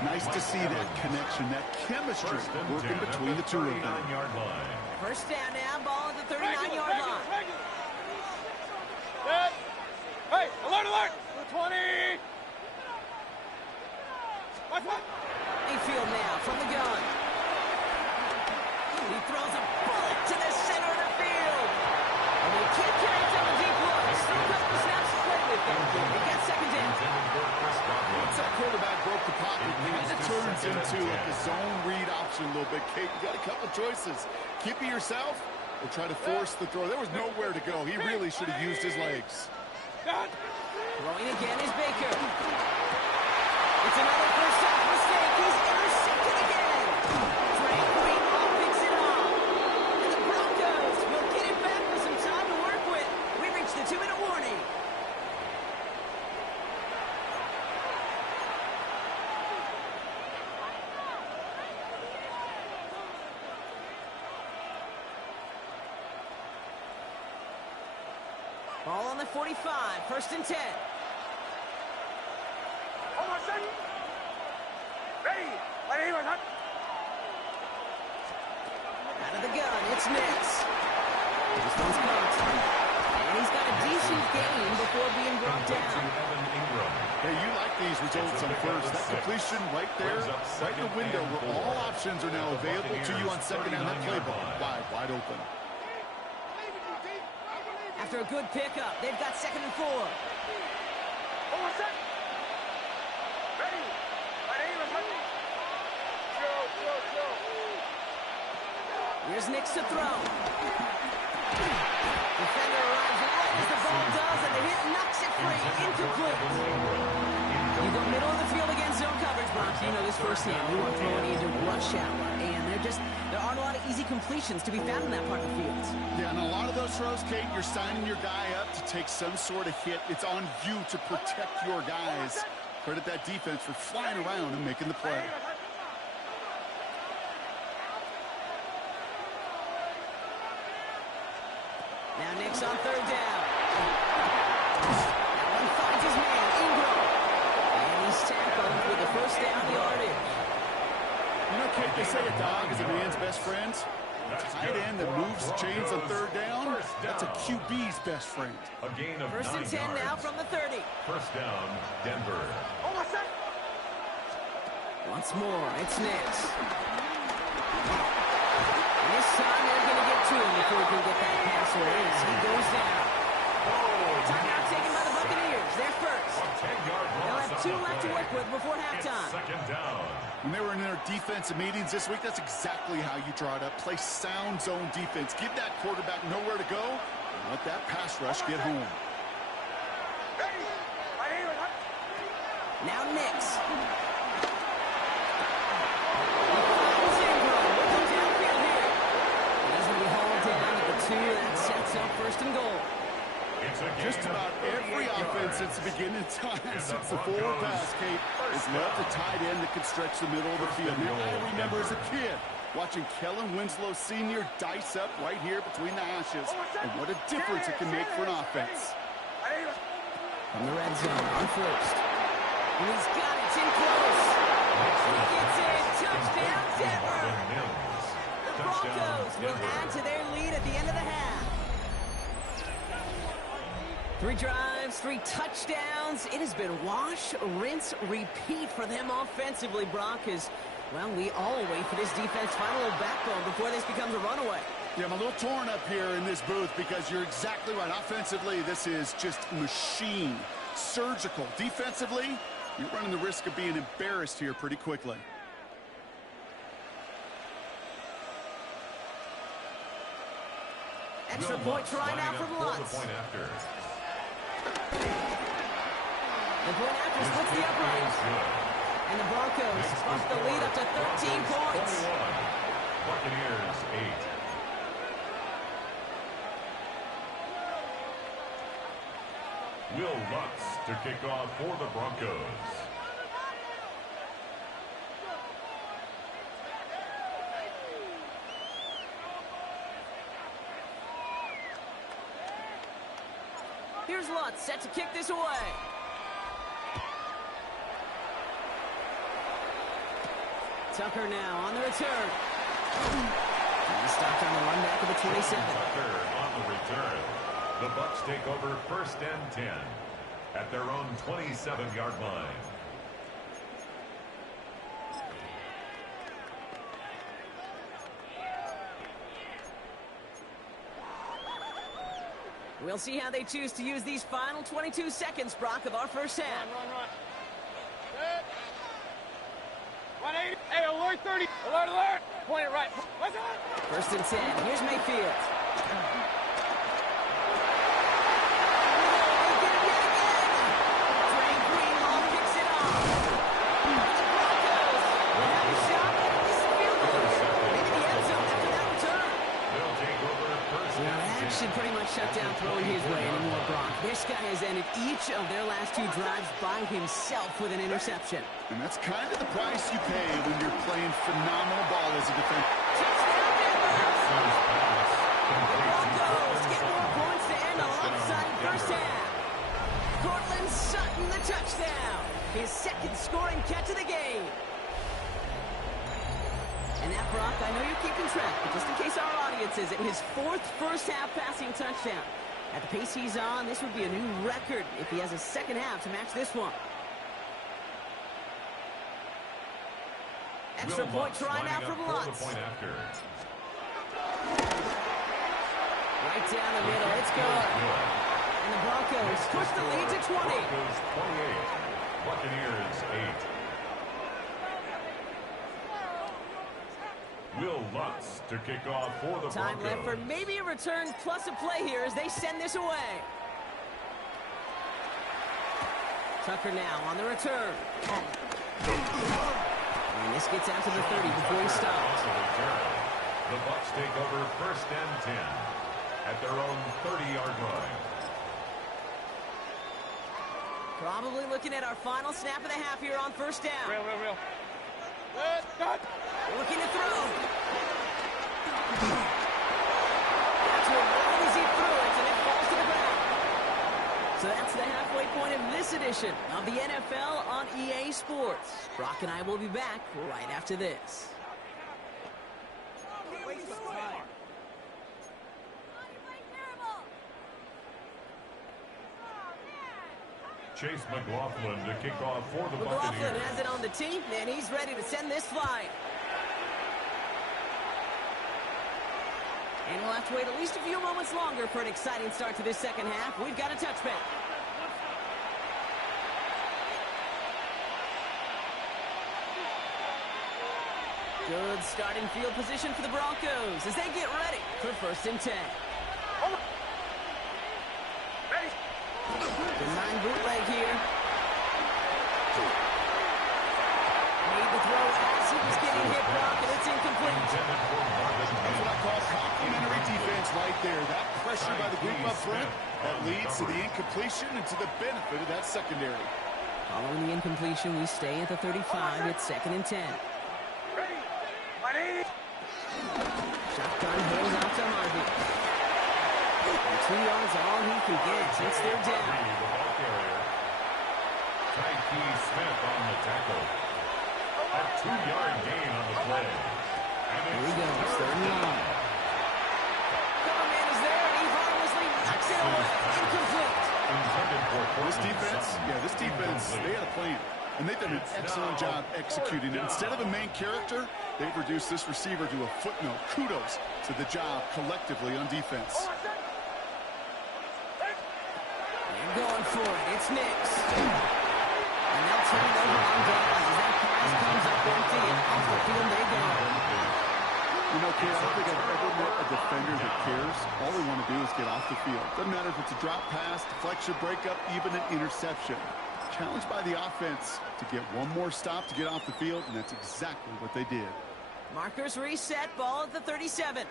Nice to see that connection, that chemistry working between the two of them. First down now, ball at the 39-yard line. Hey, alert, alert! 20! Mayfield now from the gun. He throws a bullet to the center of the field. And they can't carry it down the deep look. Still a couple of snaps to play with them. They get 2nd down. Once that quarterback broke the pocket, it kind of turns into like a zone read option a little bit. Kate, you got a couple choices. Keep it yourself or try to force the throw. There was nowhere to go. He really should have used his legs. Throwing again is Baker. It's another first down mistake. He's intercepted again. Frank Greenlaw picks it off. And the Broncos will get it back with some time to work with. We reach the 2-minute warning. Ball on the 45, 1st and 10. Almost set. Ready. Ready, my son. Out of the gun, it's Nix. This one's caught. And he's got a decent gain before being brought down. Hey, you like these results on first. That completion right there, right in the window where all options are now available to you on 2nd down. That play ball wide open. After a good pickup, they've got 2nd and 4. Almost set. Ready. Ready, my son. Go. Here's Nix to throw. Defender arrives right as the ball does, and the hit knocks it free. Incomplete. You go middle of the field against zone coverage, Bronx. You know this firsthand. We want throwing into rush hour, and there aren't a lot of easy completions to be found in that part of the field. Yeah, and a lot of those throws, Kate, you're signing your guy up to take some sort of hit. It's on you to protect your guys. Credit that defense for flying around and making the play. Now Nix on 3rd down. That one finds his man, Ingram. And he's tackled with the 1st down yardage. You know, Kate, they say a dog is a man's best friend. A tight end that moves chains on 3rd down, that's a QB's best friend. A gain of 1st and 10 yards. now from the 30. 1st down, Denver. Almost set. Once more, it's Nix. And this time they're going to get to him before he can get that pass away as he goes down. Timeout taken by the Buccaneers. They're first. They'll have 2 left to work with before halftime. 2nd down. When they were in their defensive meetings this week, that's exactly how you draw it up. Play sound zone defense. Give that quarterback nowhere to go, and let that pass rush get home. Ready. Ready, my son. Now Nix. Finds Ingram. Looking downfield here. He's going to be hauled down at the 2. That sets up 1st and goal. Just about every offense since the beginning of time, since the forward pass, Kate, has left a tight end that can stretch the middle of the field. Now, I remember as a kid watching Kellen Winslow Sr. dice up right here between the hashes, and what a difference it can make for an offense. From the red zone on 1st. And he's got it. It's in close. He gets in. Touchdown, Denver. The Broncos will add to their lead at the end of the half. 3 drives, 3 touchdowns. It has been wash, rinse, repeat for them offensively, Brock. Well, we all wait for this defense to find a little backbone before this becomes a runaway. Yeah, I'm a little torn up here in this booth because you're exactly right. Offensively, this is just machine, surgical. Defensively, you're running the risk of being embarrassed here pretty quickly. Extra point try now from Lutz. The point after. The point after splits the upright. And the Broncos bump the lead up to 13 points. 21. Buccaneers 8. Will Lutz to kick off for the Broncos. Here's Lutz set to kick this away. Tucker now on the return. He stopped on the run back of the 27. Tucker on the return. The Bucs take over 1st and 10 at their own 27-yard line. We'll see how they choose to use these final 22 seconds, Brock, of our first half. Run. Good. 180. Hey, alert 30. Alert. Point it right. What's up? 1st and 10. Here's Mayfield. Trey Greenlaw picks it off. The Broncos will have a shot at this field goal. Maybe the end zone after that return. They'll take over 1st Well, and that 10. should pretty much shut down throwing his way anymore, Brock. This guy has ended each of their last 2 drives by himself with an interception. And that's kind of the price you pay when you're playing phenomenal ball as a defender. Touchdown, Denver! The Broncos get more points to end a lopsided first half. Cortland Sutton, the touchdown. His 2nd scoring catch of the game. And that, Brock, I know you're keeping track, but just in case our audience isn't, his 4th first-half passing touchdown. At the pace he's on, this would be a new record if he has a second half to match this one. Extra point try now from Lutz. Right down the middle, it's good. And the Broncos push the lead to 20. Broncos 28, Buccaneers 8. Will Lutz to kick off for the Time Broncos. left for maybe a return plus a play here as they send this away. Tucker now on the return. And this gets out to the 30 before he stops. The Bucs take over 1st and 10 at their own 30-yard line. Probably looking at our final snap of the half here on first down. Real. Good. Looking to throw. That's what long as he threw it, and it falls to the ground. So that's the halfway point of this edition of the NFL on EA Sports. Brock and I will be back right after this. Chase McLaughlin to kick off for the McLaughlin Buccaneers. has it on the team, and he's ready to send this flying. And we'll have to wait at least a few moments longer for an exciting start to this second half. We've got a touchback. Good starting field position for the Broncos as they get ready for 1st and 10. Design bootleg here. Made the throw as he was getting hit, Brock, and it's incomplete. That's what I call complimentary defense right there. That pressure by the group up front, that leads to the incompletion and to the benefit of that secondary. Following the incompletion, we stay at the 35. It's 2nd and 10. Shotgun holds out to Harvey. And 2 yards all he can get since they're down. Tyke Smith on the tackle. A 2-yard gain on the play. Here he goes, 3rd and long. Cover man is there, and he harmlessly knocks it away. Incomplete. This defense, they had a plan. And they've done an excellent job executing it. Instead of a main character, they've reduced this receiver to a footnote. Kudos to the job collectively on defense. They're going for it. It's Nix. And they'll turn it over on downs as that pass comes up empty and off the field they go. You know, Kate, I don't think I've ever met a defender that cares. All they want to do is get off the field. Doesn't matter if it's a drop pass, deflection, breakup, even an interception. Challenged by the offense to get one more stop to get off the field, and that's exactly what they did. Markers reset, ball at the 37.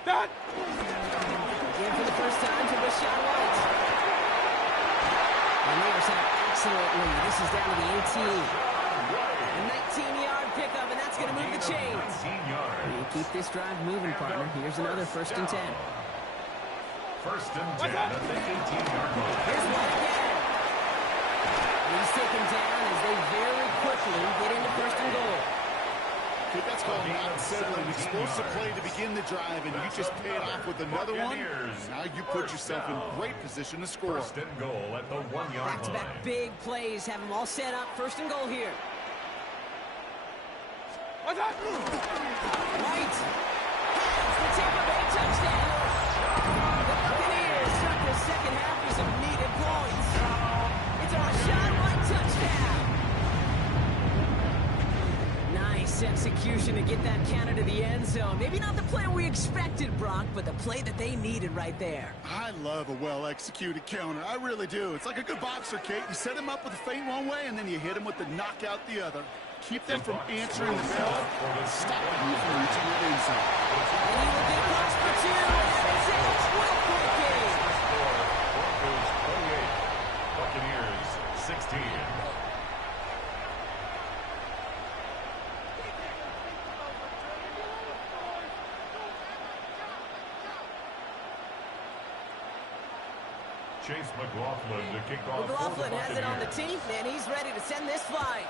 Start! Again for the first time to Rashawn White. And they are set up excellently. This is down to the 18. A 19-yard pickup, and that's going to move the chains. You keep this drive moving, partner. Here's another 1st and 10. 1st and 10 at the 18-yard line. Here's one again. He's taken down as they very quickly get into 1st and goal. I think that's called an unsettling, explosive play to begin the drive, and you just pay it off with another one. Now you put yourself in great position to score. 1st and goal at the 1-yard line. Back-to-back big plays have them all set up. 1st and goal here. What's that? White has the Tampa Bay touchdown. The Buccaneers start the second half with some needed points. It's a Rashawn White touchdown. Nice execution to get that counter to the end zone. Maybe not the play we expected, Brock, but the play that they needed right there. I love a well-executed counter. I really do. It's like a good boxer, Kate. You set him up with a feint one way, and then you hit him with the knockout the other. Keep them from answering the bell. Stop them from reaching the end zone. And he will get across for 2, and that is it. 12-point game. Broncos 28, Buccaneers 16. Chase McLaughlin to kick off. McLaughlin has it on the teeth, and he's ready to send this flying.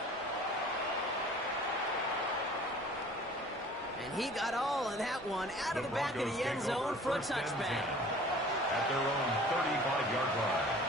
And he got all of that one out of the back of the end zone for a touchback. At their own 35-yard line.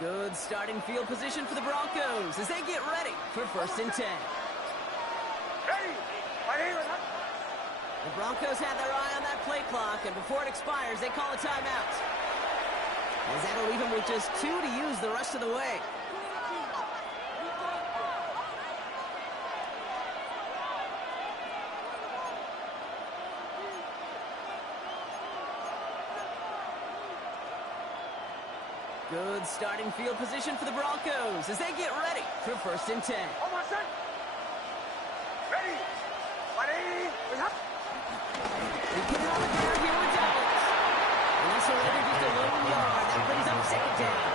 Good starting field position for the Broncos as they get ready for 1st and 10. Ready! The Broncos have their eye on that play clock, and before it expires, they call a timeout. As that'll leave them with just 2 to use the rest of the way. Good starting field position for the Broncos as they get ready for 1st and 10. Almost set! Ready! They put it on the ground here with doubles. And that's a later just a little yard. That brings up 2nd down.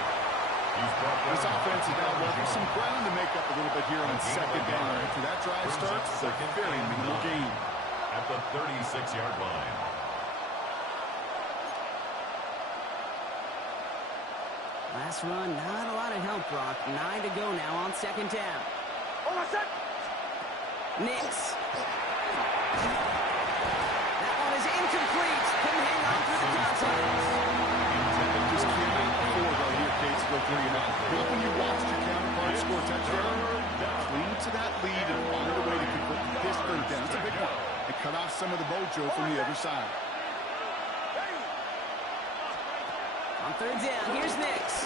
This offense is now left some ground to make up a little bit here on 2nd down. After that drive starts, it's a very minimal gain. At the 36-yard line. Last run, not a lot of help, Brock. 9 to go now on 2nd down. Almost set! Nix. That one is incomplete. Couldn't hang on through the contact. Just can't afford right here, Kate, to go 3-0. Not when you watch your counterpart score a touchdown. Cling to that lead and find a way to convert this 3rd down. It's a big one. And cut off some of the mojo from the other side. On 3rd down, here's Nix.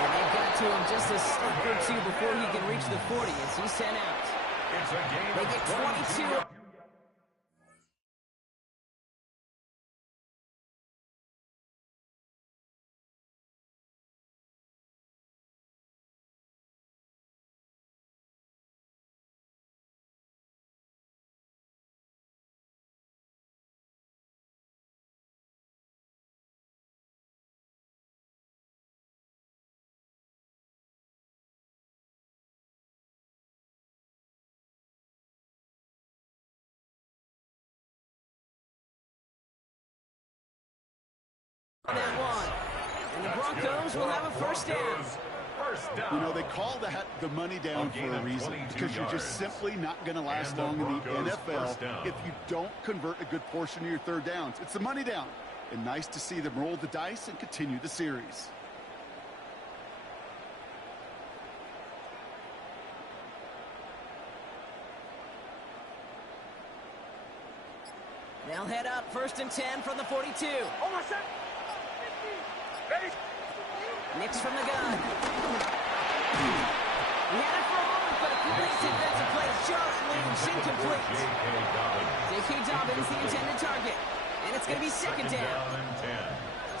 And they've got to him just a step or 2 before he can reach the 40 as he's sent out. It's a game They get 22. On that one. And the Broncos will have a 1st down. First down. You know, they call that the money down for a reason, because you're just simply not going to last long in the NFL if you don't convert a good portion of your third downs. It's the money down. And nice to see them roll the dice and continue the series. They'll head up 1st and 10 from the 42. Almost set. Ready. Nix from the gun. He had it for a moment, but a complete defensive play just leaves incomplete. J.K. Dobbins, the intended target. And it's going to be second down.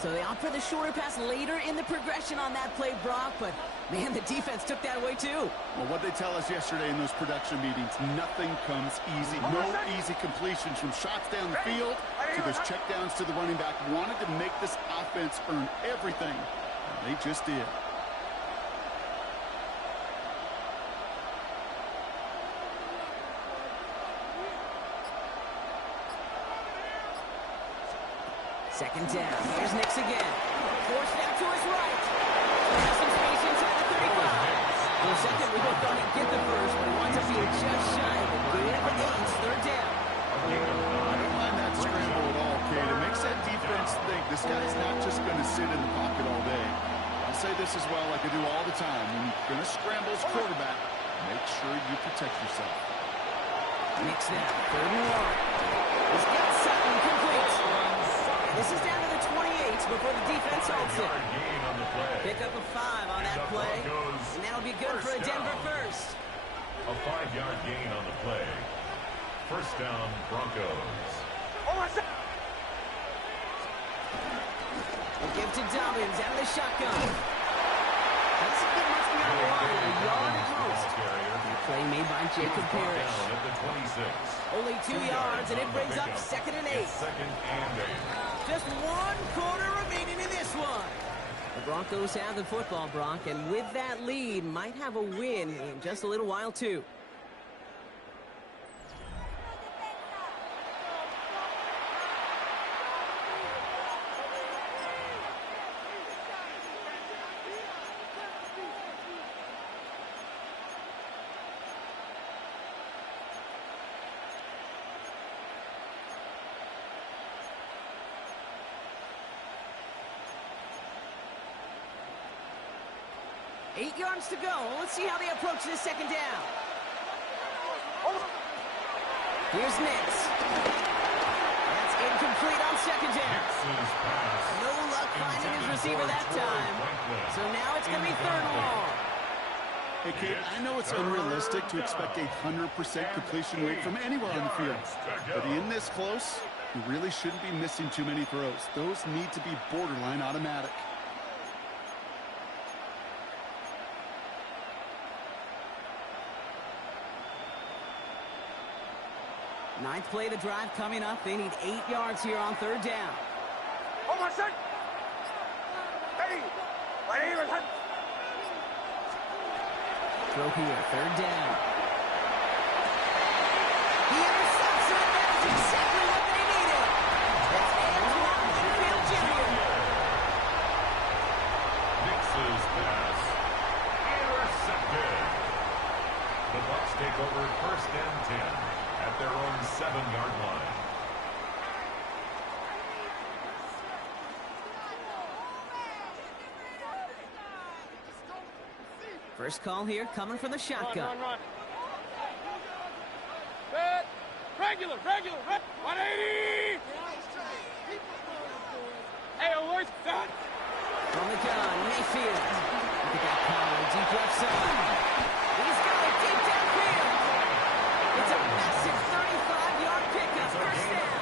So they opt for the shorter pass later in the progression on that play, Brock, but, man, the defense took that away, too. Well, what they tell us yesterday in those production meetings, nothing comes easy. No easy completions, from shots down the field to those checkdowns to the running back. Wanted to make this offense earn everything. They just did. Second down. Here's Nix again. Forced out to his right. Has some space inside the 35. For a second, we hope they'll get the first, but he winds up being just shy of it. Good for 8. Third down. I don't mind that scramble at all, Kate. It makes that defense think this guy's not just going to sit in the pocket all day. I'll say this as well, like I do all the time. When you're going to scramble as quarterback, make sure you protect yourself. Nix now. 3rd and 1. He's got Sutton complete. This is down to the 28 before the defense holds it. Pick up a 5 on that play. And that'll be good for a Denver first. A 5-yard gain on the play. First down, Broncos. We'll give to Dobbins out of the shotgun. Doesn't get much beyond the line. A yard at most. Play made by Jacob Parrish. Only 2 yards, and it brings up 2nd and 8. Just 1 quarter remaining in this one. The Broncos have the football, Brock, and with that lead, might have a win in just a little while, too. Eight yards to go. Let's see how they approach this second down. Here's Nix. That's incomplete on second down. No luck finding his receiver that time. So now it's going to be 3rd and long. Hey, Kate, I know it's unrealistic to expect a 100% completion rate from anywhere on the field. But in this close, you really shouldn't be missing too many throws. Those need to be borderline automatic. Ninth play of the drive coming up. They need 8 yards here on 3rd down. Almost set. Ready. Throw here, 3rd down. He intercepts it. That's exactly what they needed. That's Antoine Winfield Jr. Nix's pass intercepted. The Bucs take over 1st and 10 at their own 7-yard line. First call here coming from the shotgun. Run. Regular. 180. Hey, boys, done. From the gun, Mayfield. Look at that power, deep left side. He's got it deep downfield. It's a massive 35-yard pickup. First down.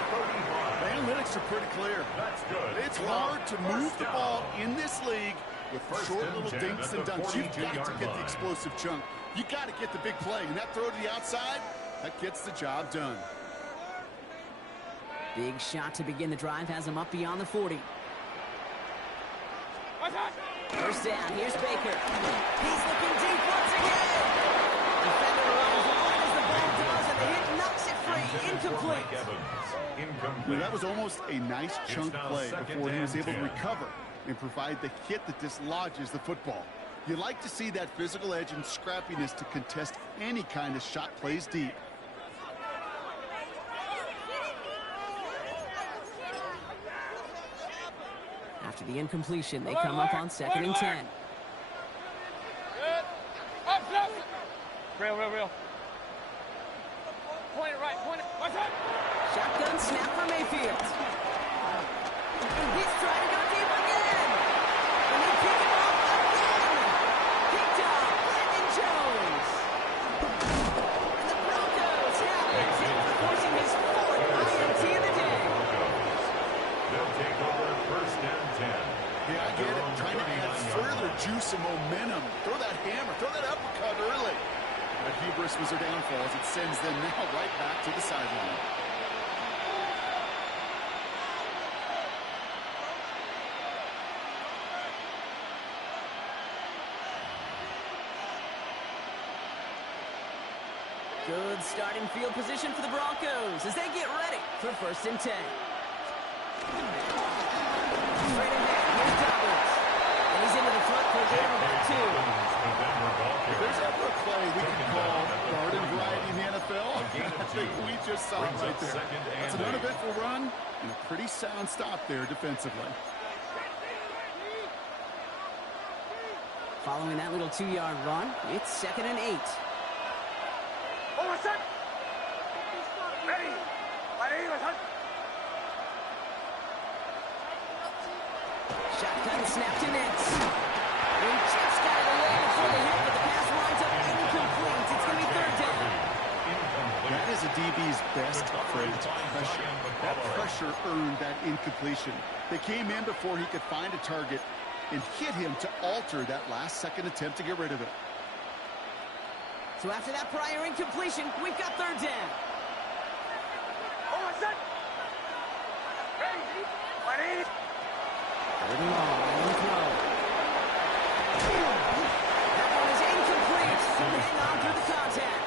The analytics are pretty clear. That's good. It's hard to move the ball in this league with short little dinks and dunks. You've got to get the explosive chunk. You got to get the big play. And that throw to the outside, that gets the job done. Big shot to begin the drive has him up beyond the 40. First down, here's Baker. He's looking deep once again. Defender runs wide as the ball does, and the hit knocks it free. Incomplete. Well, that was almost a nice chunk play before he was able to recover and provide the hit that dislodges the football. You like to see that physical edge and scrappiness to contest any kind of shot plays deep. After the incompletion, they come up on 2nd and 10. Real. Point it right, point it. Watch out! Shotgun snap for Mayfield. He's trying to go deep again. And they pick him off again. Picked up Brandon Jones. And the Broncos have it for forcing his 4th INT of the day. They'll take over 1st and 10. Yeah, I get it. Trying to add further juice and momentum. Throw that hammer. Throw that uppercut early. But hubris was their downfall as it sends them now right back to the sideline. Good starting field position for the Broncos as they get ready for 1st and 10. Straight ahead, here's Douglas. And he's into the front for a gain of about 2. If there's ever a play we can call garden variety in the NFL, I think we just saw it right there. That's an uneventful run and a pretty sound stop there defensively. Following that little 2-yard run, it's 2nd and 8. Hold on, set! Ready! Let's hunt! Shotgun snap to Nix. He just got it away before the hit, but the pass winds up incomplete. It's going to be 3rd down. That is a DB's best trait, pressure. That pressure earned that incompletion. They came in before he could find a target and hit him to alter that last-second attempt to get rid of it. So after that prior incompletion, we've got 3rd down. Hold on, set! Ready! Ready! 3rd and long, and throw. That one is incomplete. Hang on through the contact.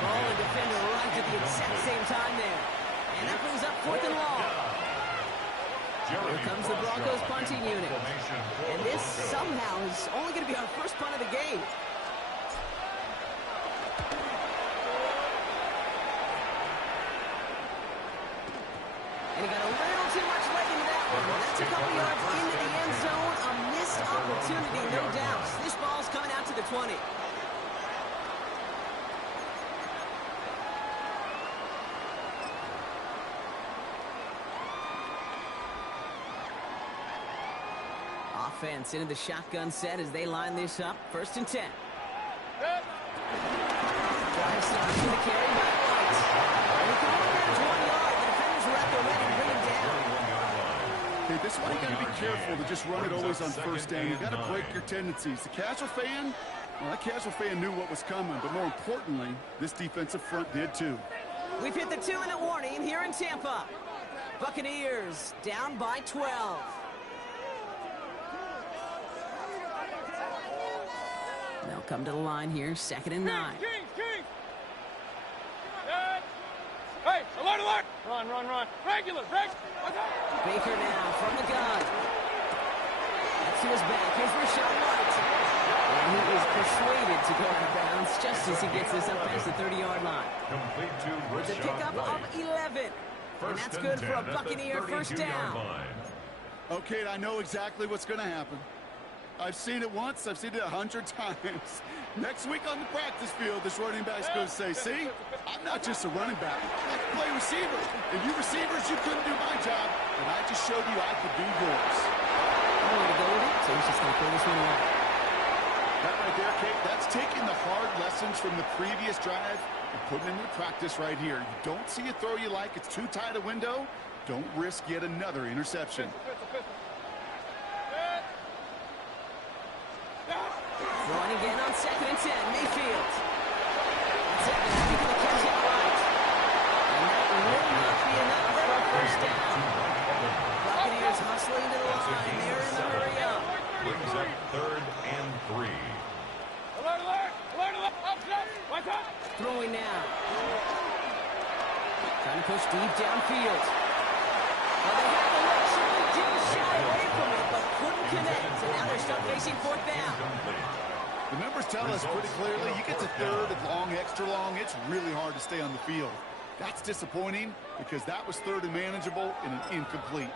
Ball and defender arrived at the exact same time there. And that brings up 4th and long. Here comes the Broncos punting unit. And this somehow is only going to be our first punt of the game. And he got a little too much leg into that one. That's a couple yards into the end zone. A missed opportunity, no doubt. This ball's coming out to the 20. Offense into the shotgun set as they line this up. 1st and 10. Drive starts with a carry by White. And he can only manage 1 yard. The defenders are at the ready to bring him down. Okay, this is why you got to be careful to just run it always on 1st down. You got to break your tendencies. The casual fan, well, that casual fan knew what was coming, but more importantly, this defensive front did too. We've hit the 2-minute warning here in Tampa. Buccaneers down by 12. They'll come to the line here, 2nd and 9. King! Hey, alert! Run. Regular! Baker now from the gun. That's to his back. Here's Rashawn White. And he is persuaded to go out of bounds just as he gets this up past the 30-yard line. Complete to With a pickup of 11. And that's good for a Buccaneer 1st down. Okay, I know exactly what's going to happen. I've seen it once. I've seen it 100 times. Next week on the practice field, this running back's going to say, see, I'm not just a running back. I can play receiver. And you receivers, you couldn't do my job. And I just showed you I could do yours. I don't want to go with it, so he's just going to throw this one away. That right there, Kate, that's taking the hard lessons from the previous drive and putting them into practice right here. You don't see a throw you like. It's too tight a window. Don't risk yet another interception. Throwing again on 2nd and 10. Mayfield. That's it. He's going to catch it right. And that will not be enough for a 1st down. Buccaneers hustling to the line. They're in the hurry up. Brings up 3rd and 3. Alert! Watch out! Throwing now. Trying to push deep downfield. Well, they have the luxury Just shy away from it, but couldn't connect. And now they're stuck facing fourth down. The numbers tell us pretty clearly, you get to third and long, extra long, it's really hard to stay on the field. That's disappointing because that was third and manageable and an incomplete.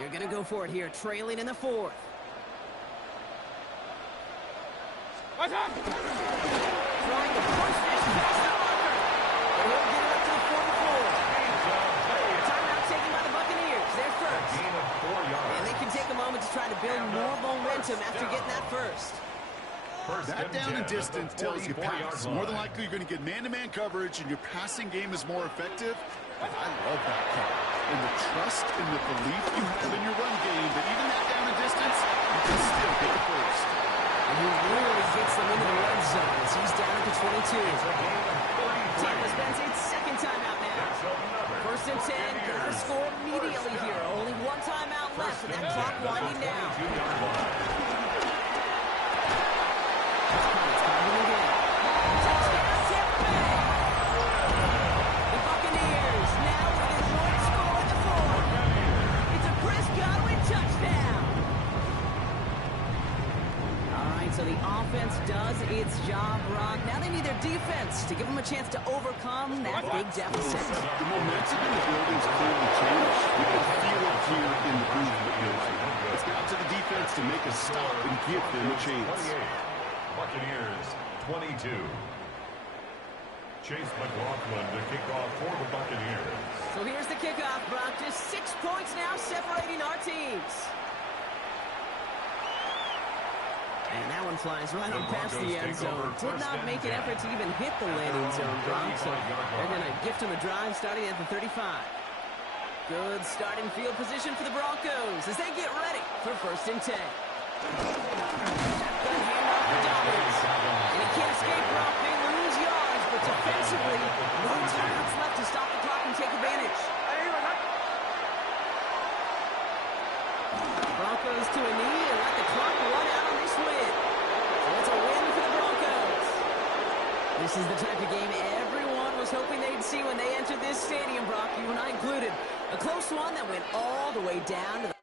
You're going to go for it here, trailing in the fourth. Trying to push this past the blocker. But he'll get it up to the 44. Timeout taken by the Buccaneers. They're first. And they can take a moment to try to build more momentum after getting that first. That down and distance tells you pass. More than likely you're going to get man-to-man coverage and your passing game is more effective. And I love that call. And the trust and the belief you have in your run game that even that down and distance, you can still get the first. And he really gets them into the red zone as he's down at the 22. Tampa spends its second timeout now. First and 10, gonna score immediately here. Only one timeout left, and that clock winding down. So the offense does its job, Brock. Now they need their defense to give them a chance to overcome that big deficit. The momentum in the building's clearly changed. You can feel it here in the booth. It's now to the defense to make a stop and give them a chance. Buccaneers, 22. Chase McLaughlin to kick off for the Buccaneers. So here's the kickoff, Brock. Just 6 points now separating our teams. And that one flies right on past the end zone. Did not make an effort to even hit the landing zone, Brock. So they're going to gift him a drive starting at the 35. Good starting field position for the Broncos as they get ready for first and 10. Good handoff for Dobbins. And he can't escape, Brock. They lose yards, but defensively, no timeouts left to stop the clock and take advantage. Broncos to a knee and let the clock run out on this win. So it's a win for the Broncos. This is the type of game everyone was hoping they'd see when they entered this stadium, Brock, you and I included. A close one that went all the way down to the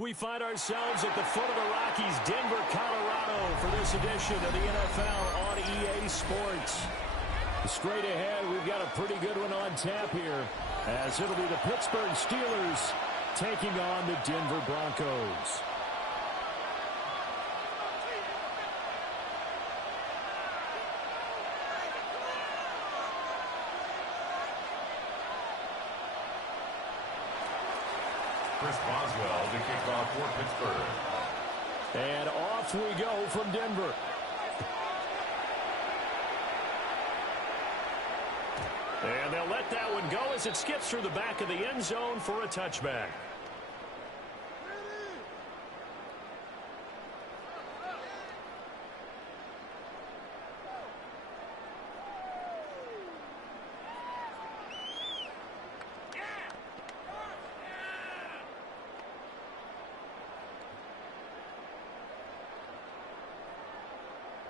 We find ourselves at the foot of the Rockies, Denver, Colorado, for this edition of the NFL on EA Sports. Straight ahead, we've got a pretty good one on tap here, as it'll be the Pittsburgh Steelers taking on the Denver Broncos. Chris Boswell to kick off for Pittsburgh. And off we go from Denver. And they'll let that one go as it skips through the back of the end zone for a touchback.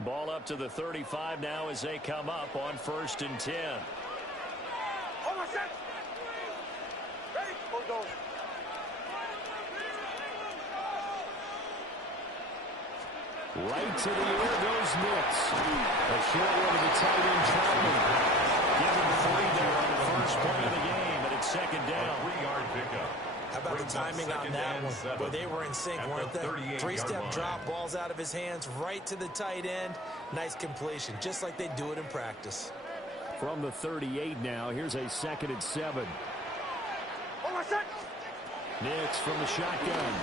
Ball up to the 35 now as they come up on 1st and 10. Right to the air goes Nix. A short one to the tight end, Troutman. Give him 3 there on the first play of the game, and it's second down. 3-yard pickup. How about the timing on that one? Where they were in sync, weren't they? 3-step drop, balls out of his hands, right to the tight end. Nice completion, just like they do it in practice. From the 38 now, here's a 2nd and 7. Nix from the shotgun.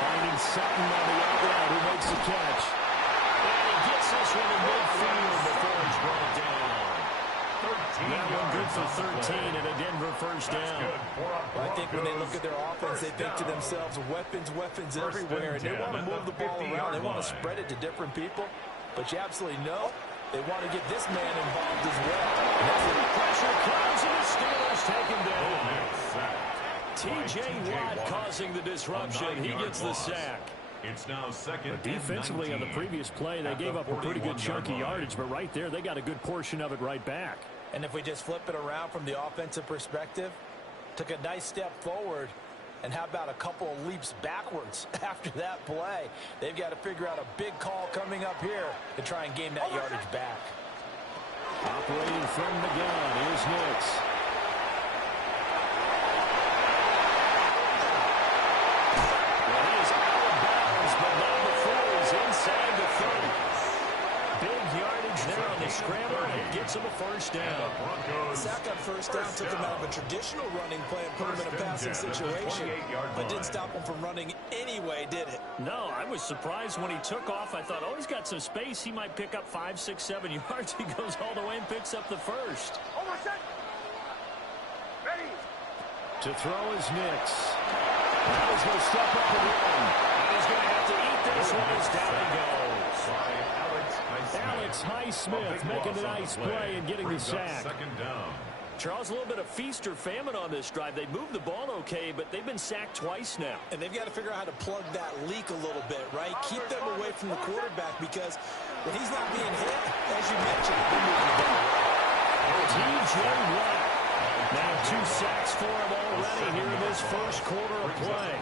Finding Sutton on the outright, who makes the catch. And he gets this one in midfield before he's brought down. That one good for 13 and a Denver first down. Well, I think when they look at their offense, they think to themselves, weapons everywhere. And they want to move the ball around. They want to spread it to different people. But you absolutely know they want to get this man involved as well. Pressure comes, and the Steelers take him down. T.J. Watt causing the disruption. He gets the sack. It's now second. Defensively on the previous play, they gave up a pretty good chunk of yardage, but right there, they got a good portion of it right back. And if we just flip it around from the offensive perspective, took a nice step forward, and how about a couple of leaps backwards after that play? They've got to figure out a big call coming up here to try and gain that yardage back. Operating from the gun, here's Nix. Well, he is out of bounds, but not before he's inside the 30. Big yardage there on the scramble, and it gets him a first down. Sack on first down took him out of a traditional running play and put him in a passing situation, but didn't stop him from running anyway, did it? No, I was surprised when he took off. I thought, oh, he's got some space. He might pick up 5, 6, 7 yards. He goes all the way and picks up the first. To throw is Nix. Now he's going to step up and run. And he's going to have to eat this one as down he goes. Alex Highsmith making a nice play and getting the sack. Second down. Charles, a little bit of feast or famine on this drive. They moved the ball okay, but they've been sacked twice now. And they've got to figure out how to plug that leak a little bit, right? Keep them away from the quarterback because when he's not being hit, as you mentioned, they're moving the ball. T.J. Watt. Now 2 sacks for him already here in this first quarter of play.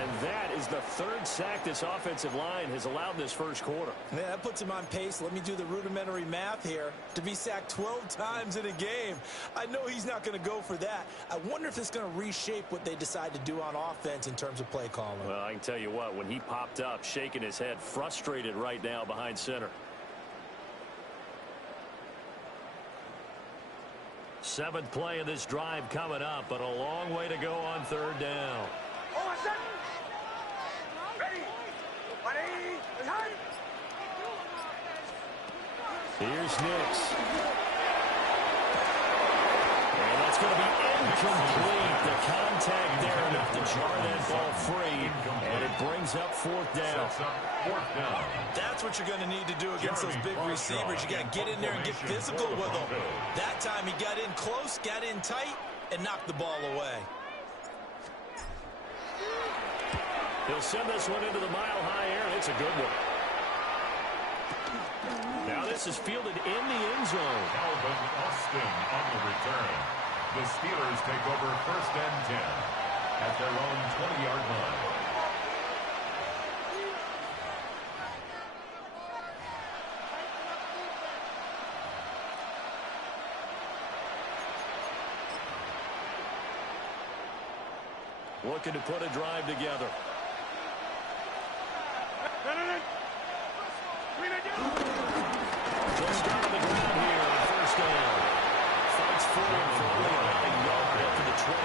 And that is the 3rd sack this offensive line has allowed in this first quarter. Yeah, that puts him on pace. Let me do the rudimentary math here. To be sacked 12 times in a game. I know he's not going to go for that. I wonder if it's going to reshape what they decide to do on offense in terms of play calling. Well, I can tell you what, when he popped up, shaking his head, frustrated right now behind center. 7th play of this drive coming up, but a long way to go on 3rd down. Here's Nix. And that's going to be incomplete. The contact there enough to jar that ball free, and it brings up 4th down. That's what you're going to need to do against those big receivers. You got to get in there and get physical with them. That time he got in close, got in tight, and knocked the ball away. He'll send this one into the mile-high air, and it's a good one. Now this is fielded in the end zone. Calvin Austin on the return. The Steelers take over 1st and 10 at their own 20-yard line. Looking to put a drive together. Just down to the ground here on 1st down. Fights forward for only a 9-yard get to the 21.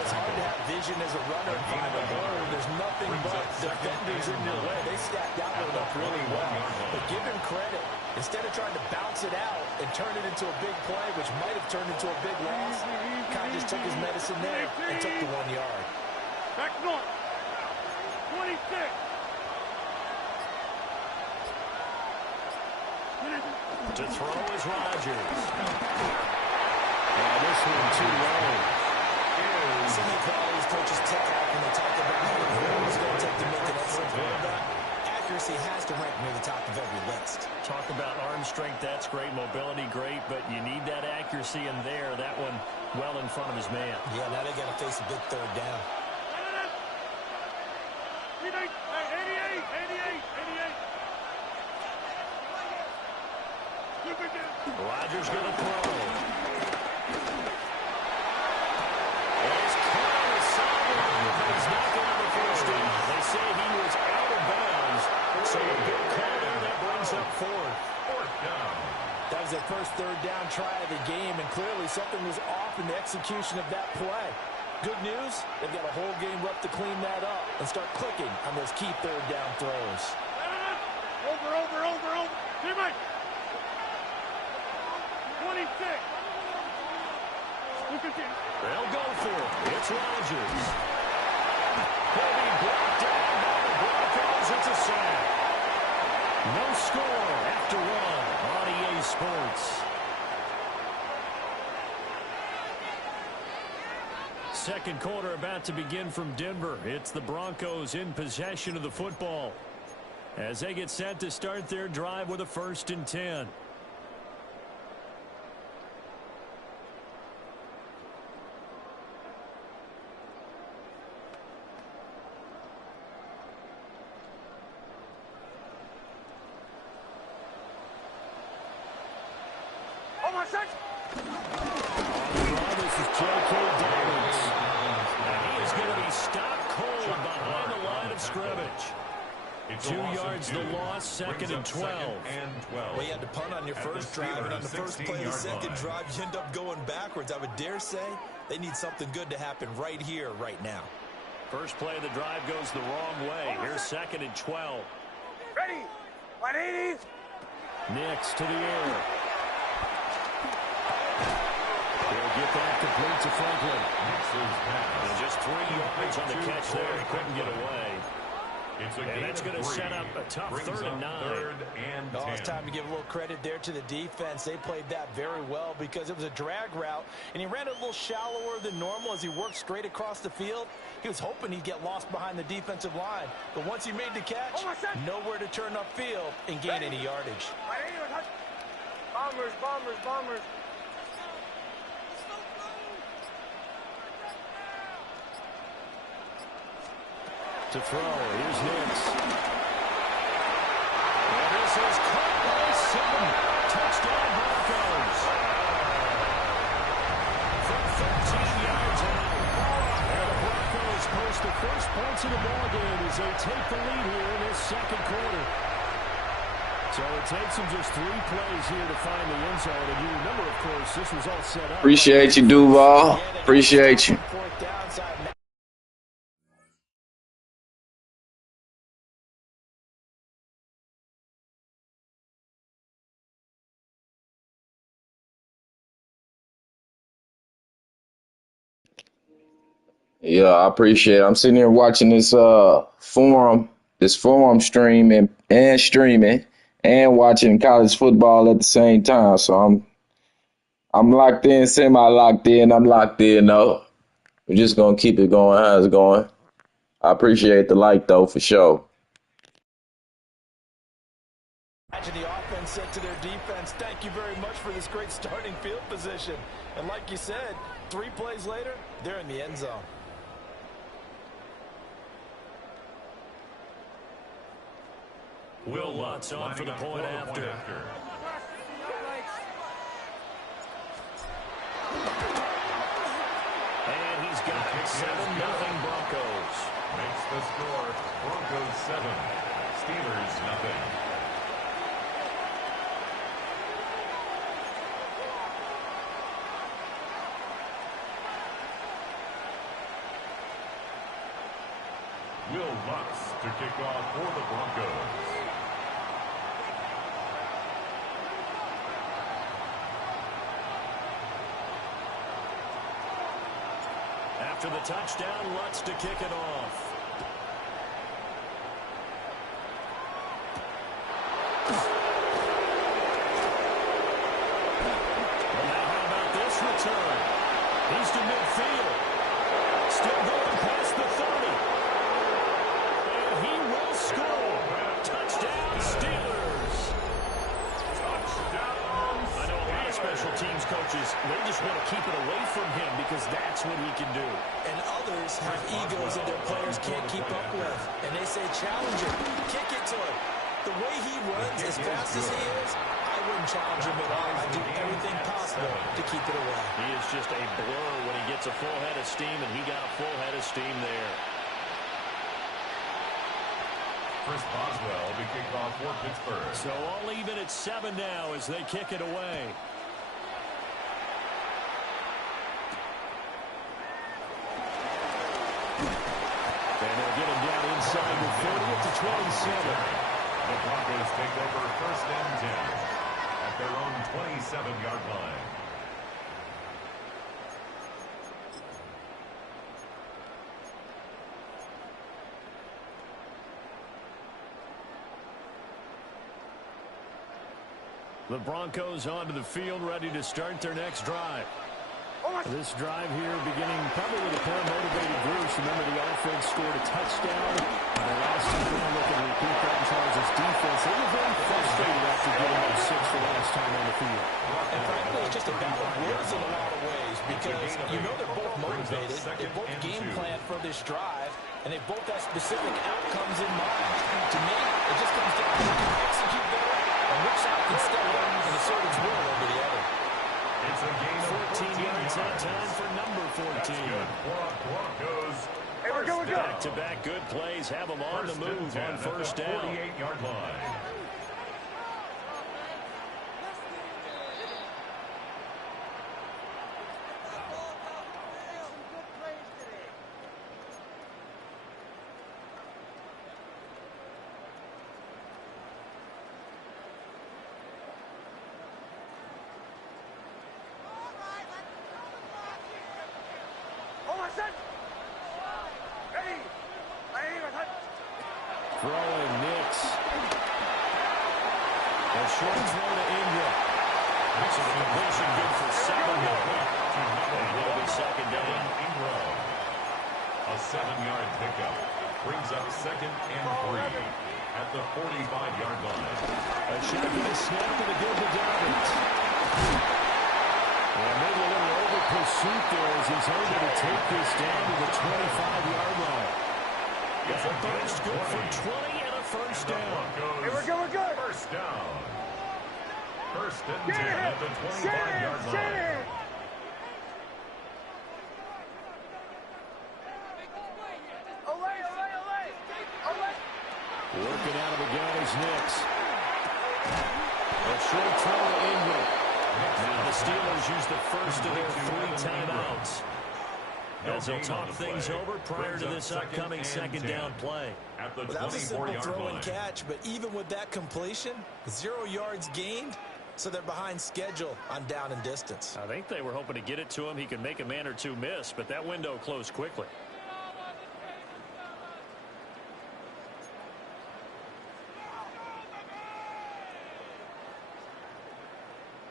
It's hard to have vision as a runner and find a hole. There's nothing but defenders in your way. They stacked that one up really well. But give him credit. Instead of trying to bounce it out and turn it into a big play, which might have turned into a big loss, kind of just took his medicine there and took the 1 yard. Back north. 26. To throw is Rodgers. This one too low. So many qualities coaches take out when they talk about who's going to take to make an excellent quarterback. accuracy has to rank near the top of every list. Talk about arm strength, that's great. Mobility, great, but you need that accuracy in there. That one well in front of his man. Yeah, now they got to face a big third down. 88, 88. Rodgers going to throw. It's caught on the sideline, but he's not going to the first down. They say he was out of bounds, so a good call there that brings up fourth down. That was their first third down try of the game, and clearly something was off in the execution of that play. Good news, they've got a whole game left to clean that up and start clicking on those key third down throws. Over. Teammate. 26. They'll go for it. It's Rodgers. He'll be brought down by the Broncos. It's a sack. No score after one on EA Sports. Second quarter about to begin from Denver. It's the Broncos in possession of the football as they get set to start their drive with a 1st and 10. On my six. This is J.K. Dobbins. And he is going to be stopped cold behind the line of scrimmage. 2 yards the loss, 2nd and 12. Well, you had to punt on your first drive, and on the first play of the second drive, you end up going backwards. I would dare say they need something good to happen right here, right now. First play of the drive goes the wrong way. Here's 2nd and 12. Ready. 180. Nix to the air. He'll get that complete to Franklin. And just 3 yards on the catch there. He couldn't get away. And that's going to set up a tough 3rd and 9. Oh, it's time to give a little credit there to the defense. They played that very well because it was a drag route, and he ran it a little shallower than normal as he worked straight across the field. He was hoping he'd get lost behind the defensive line, but once he made the catch, nowhere to turn upfield and gain any yardage. Bombers. To throw, here's Nix. And this is caught by 7. Touchdown Broncos. From 13 yards out. And the Broncos post the first points of the ballgame as they take the lead here in this second quarter. So it takes them just 3 plays here to find the end zone. And you remember, of course, this was all set up. Appreciate you, Duval. Appreciate you. Yeah, I appreciate it. I'm sitting here watching this forum streaming and watching college football at the same time. So I'm locked in, semi-locked in. I'm locked in though. We're just gonna keep it going how it's going. I appreciate the like though for sure. Imagine the offense said to their defense, thank you very much for this great starting field position. And like you said, 3 plays later, they're in the end zone. Will Lutz on for the point after. And he's got it. 7-0 Broncos. Makes the score Broncos 7, Steelers nothing. Will Lutz to kick off for the Broncos. After the touchdown, Lutz to kick it off. Well, now how about this return? He's to midfield. Still going past the 30. And he will score. coaches, they just want to keep it away from him because that's what he can do. And others have egos that their players can't keep up with. And they say, challenge him, kick it to him. The way he runs as fast as he is, I wouldn't challenge him at all. I'd do everything possible to keep it away. He is just a blur when he gets a full head of steam, and he got a full head of steam there. Chris Boswell will be kicked off for Pittsburgh. So all even at 7 now as they kick it away. And they'll get him down inside with 30 to 27. The Broncos take over first and 10 at their own 27-yard line. The Broncos onto the field, ready to start their next drive. This drive here beginning probably with a pair of motivated groups. Remember, the offense scored a touchdown. The last time we look at repeat that in Charles' defense, they were very frustrated after getting up 6 the last time on the field. And frankly, it's just a battle of words in a lot of ways because you know they're both motivated. They both game plan for this drive, and they both have specific outcomes in mind. To me, it just comes down to who can execute better and which side can step up and assert its will over the other. It's a game of 14 yards that time for number 14. Broncos. Hey, we're going good. Back-to-back good plays have them on the move on first down. 48-yard line. Throwing Nix. A short throw to Ingram. That's a completion good for 7 yards. And it'll be second down. Ingram. A 7-yard pickup brings up second and 3 at the 45-yard line. A shotgun snap and a good to Dobbins. Well, maybe a little over pursuit there as he's able to take this down to the 25-yard line. It's a burst good for 20 and a first down. Hey, we're going good. First down. First and 10 at the 25-yard line. Working out of the gun is Nix. A short throw to Ingram. Now the Steelers use the first of their 3 timeouts. As they'll talk things over prior to this upcoming second down play. Well, that was a simple throw and catch, but even with that completion, 0 yards gained, so they're behind schedule on down and distance. I think they were hoping to get it to him. He could make a man or two miss, but that window closed quickly.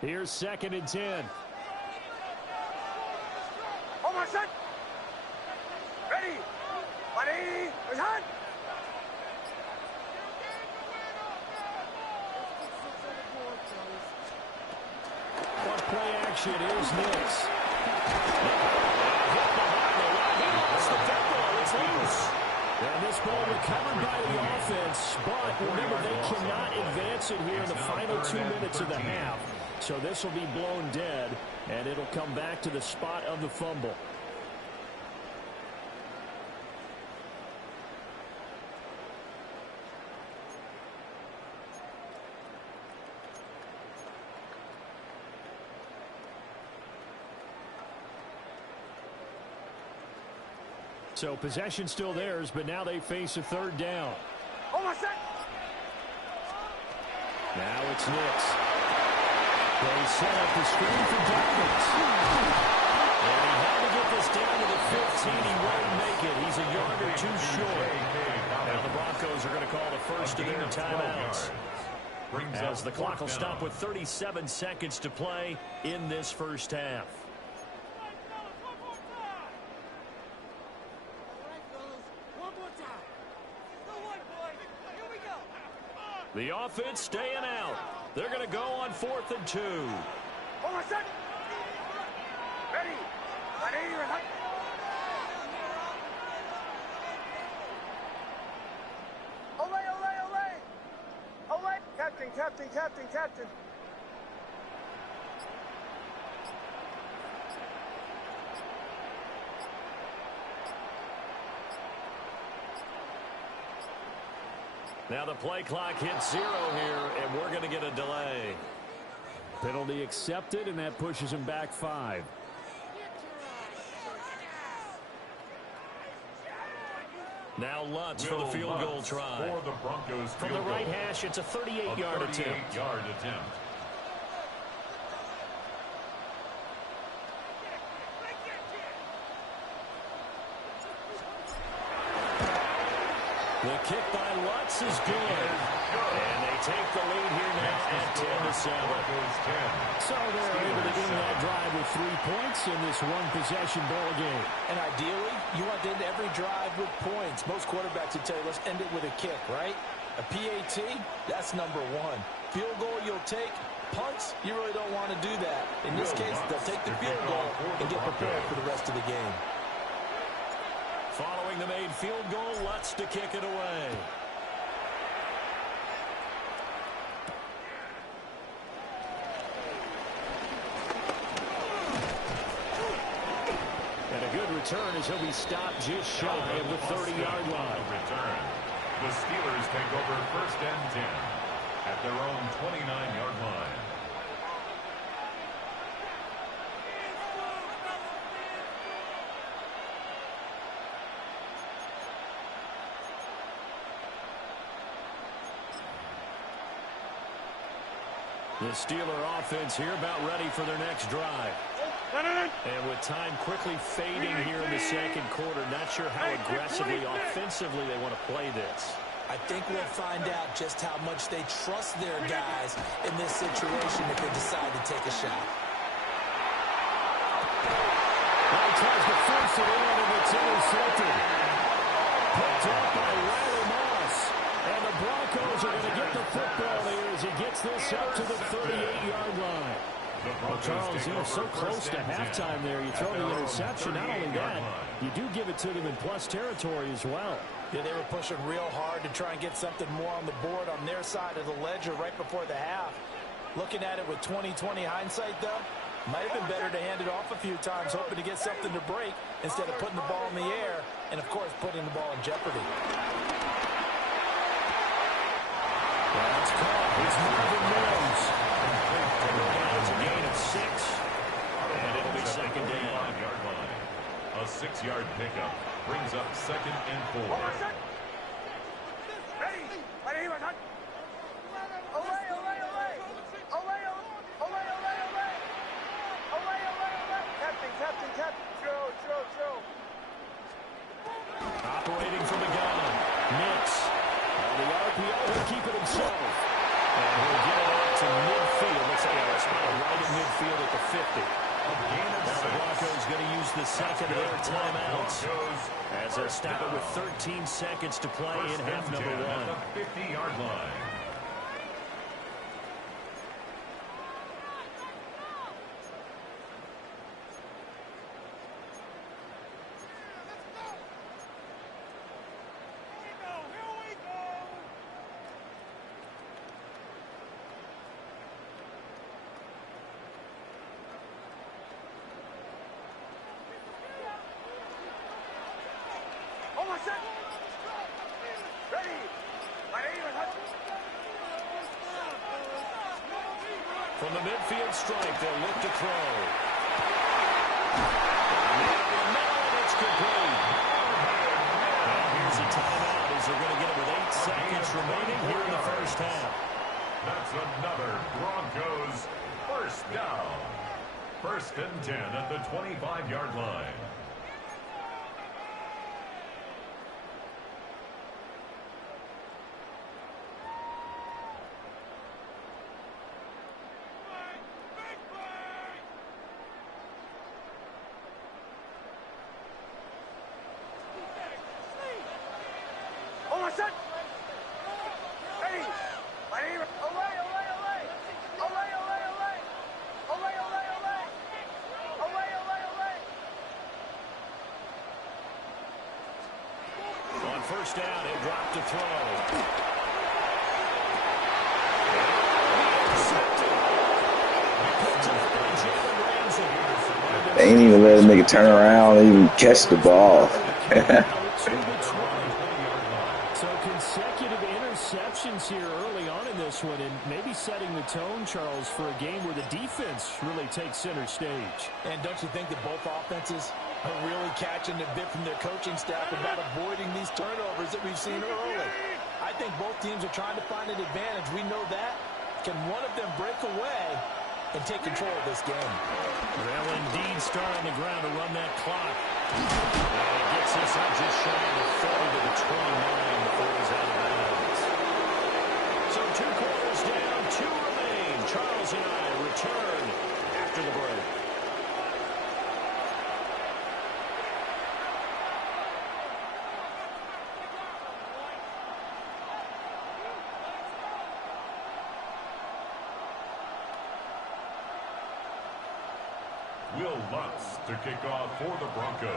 Here's second and 10. Hold on, set. Ready. Ready. It's hot. What play action is Nix? He lost the football. It's loose. And this ball recovered by the offense, but remember, they cannot advance it here in the final 2 minutes of the half. So this will be blown dead, and it'll come back to the spot of the fumble. So possession still theirs, but now they face a third down. Hold on, set. Now it's Nix. They set up the screen for Dobbins. And he had to get this down to the 15. He won't make it. He's a yard or two short. Now the Broncos are going to call the first of their timeouts, as the clock will stop with 37 seconds to play in this first half. The offense staying out. They're going to go on 4th and 2. Hold on, set. Ready. Ready. Ready. Olay, olay, olay. Olay. Captain, captain, captain, captain. Now the play clock hits 0 here, and we're going to get a delay. Penalty accepted, and that pushes him back 5. Now Lutz for the field goal try. For the Broncos From the right hash, it's a 38-yard attempt. 38-yard attempt. The kick by Lutz is good. And they take the lead here now at 10-7. So they're able to end that drive with 3 points in this one-possession ball game. And ideally, you want to end every drive with points. Most quarterbacks would tell you, let's end it with a kick, right? A PAT, that's number 1. Field goal you'll take. Punts, you really don't want to do that. In this case, they'll take the field goal and get prepared for the rest of the game. Following the made field goal, Lutz to kick it away. And a good return as he'll be stopped just shy of the 30-yard line. Return. The Steelers take over first and 10 at their own 29-yard line. The Steeler offense here about ready for their next drive. And with time quickly fading here in the second quarter, not sure how aggressively, offensively they want to play this. I think we'll find out just how much they trust their guys in this situation if they decide to take a shot. Now he tries to force it in, and it's intercepted. Picked up by Riley Moss. And the Broncos are going to get the football here as he gets this up to the 38-yard line. Well, Charles, you know, so close to halftime there. You throw the interception. Not only that, you do give it to them in plus territory as well. Yeah, they were pushing real hard to try and get something more on the board on their side of the ledger right before the half. Looking at it with 20/20 hindsight, though, might have been better to hand it off a few times, hoping to get something to break instead of putting the ball in the air and, of course, putting the ball in jeopardy. That's caught. It's Marvin Mims. It's a gain of 6, and it'll be second down. A 6-yard pickup brings up second and 4. Ready. Ready. Ready. Olay, olay, olay. Olay, olay, olay, olay. Olay, olay, olay. Captain, captain, captain. Throw. Operating from the gun. Nix. On the RPO, he'll keep it himself. And he'll get it out to midfield. Looks like a spot right at midfield at the 50. Now the Broncos going to use the second of their timeouts as they'll stop it with 13 seconds to play in half number 1. At the 50-yard line. Almost set. Ready. Ready. From the midfield strike, they'll look to throw. It's complete. Now here's a timeout as they're going to get it with 8 seconds remaining here in the first half. That's another Broncos first down. First and 10 at the 25-yard line. Almost set. Ready. Ready. Olay, olay, olay. Olay, olay, olay. Olay, olay, olay. Olay, olay, olay. first down. He'll drop to throw. They ain't even let a nigga turn around and even catch the ball. So consecutive interceptions here early on in this one, and maybe setting the tone, Charles, for a game where the defense really takes center stage. And don't you think that both offenses are really catching a bit from their coaching staff about avoiding these turnovers that we've seen early? I think both teams are trying to find an advantage. We know that. Can one of them break away and take control of this game? They'll indeed start on the ground to run that clock. And it gets us up just shy of 30 to the 29 before he's out of bounds. So 2 quarters down, 2 remain. Charles and I return after the break. Will Lutz to kick off for the Broncos.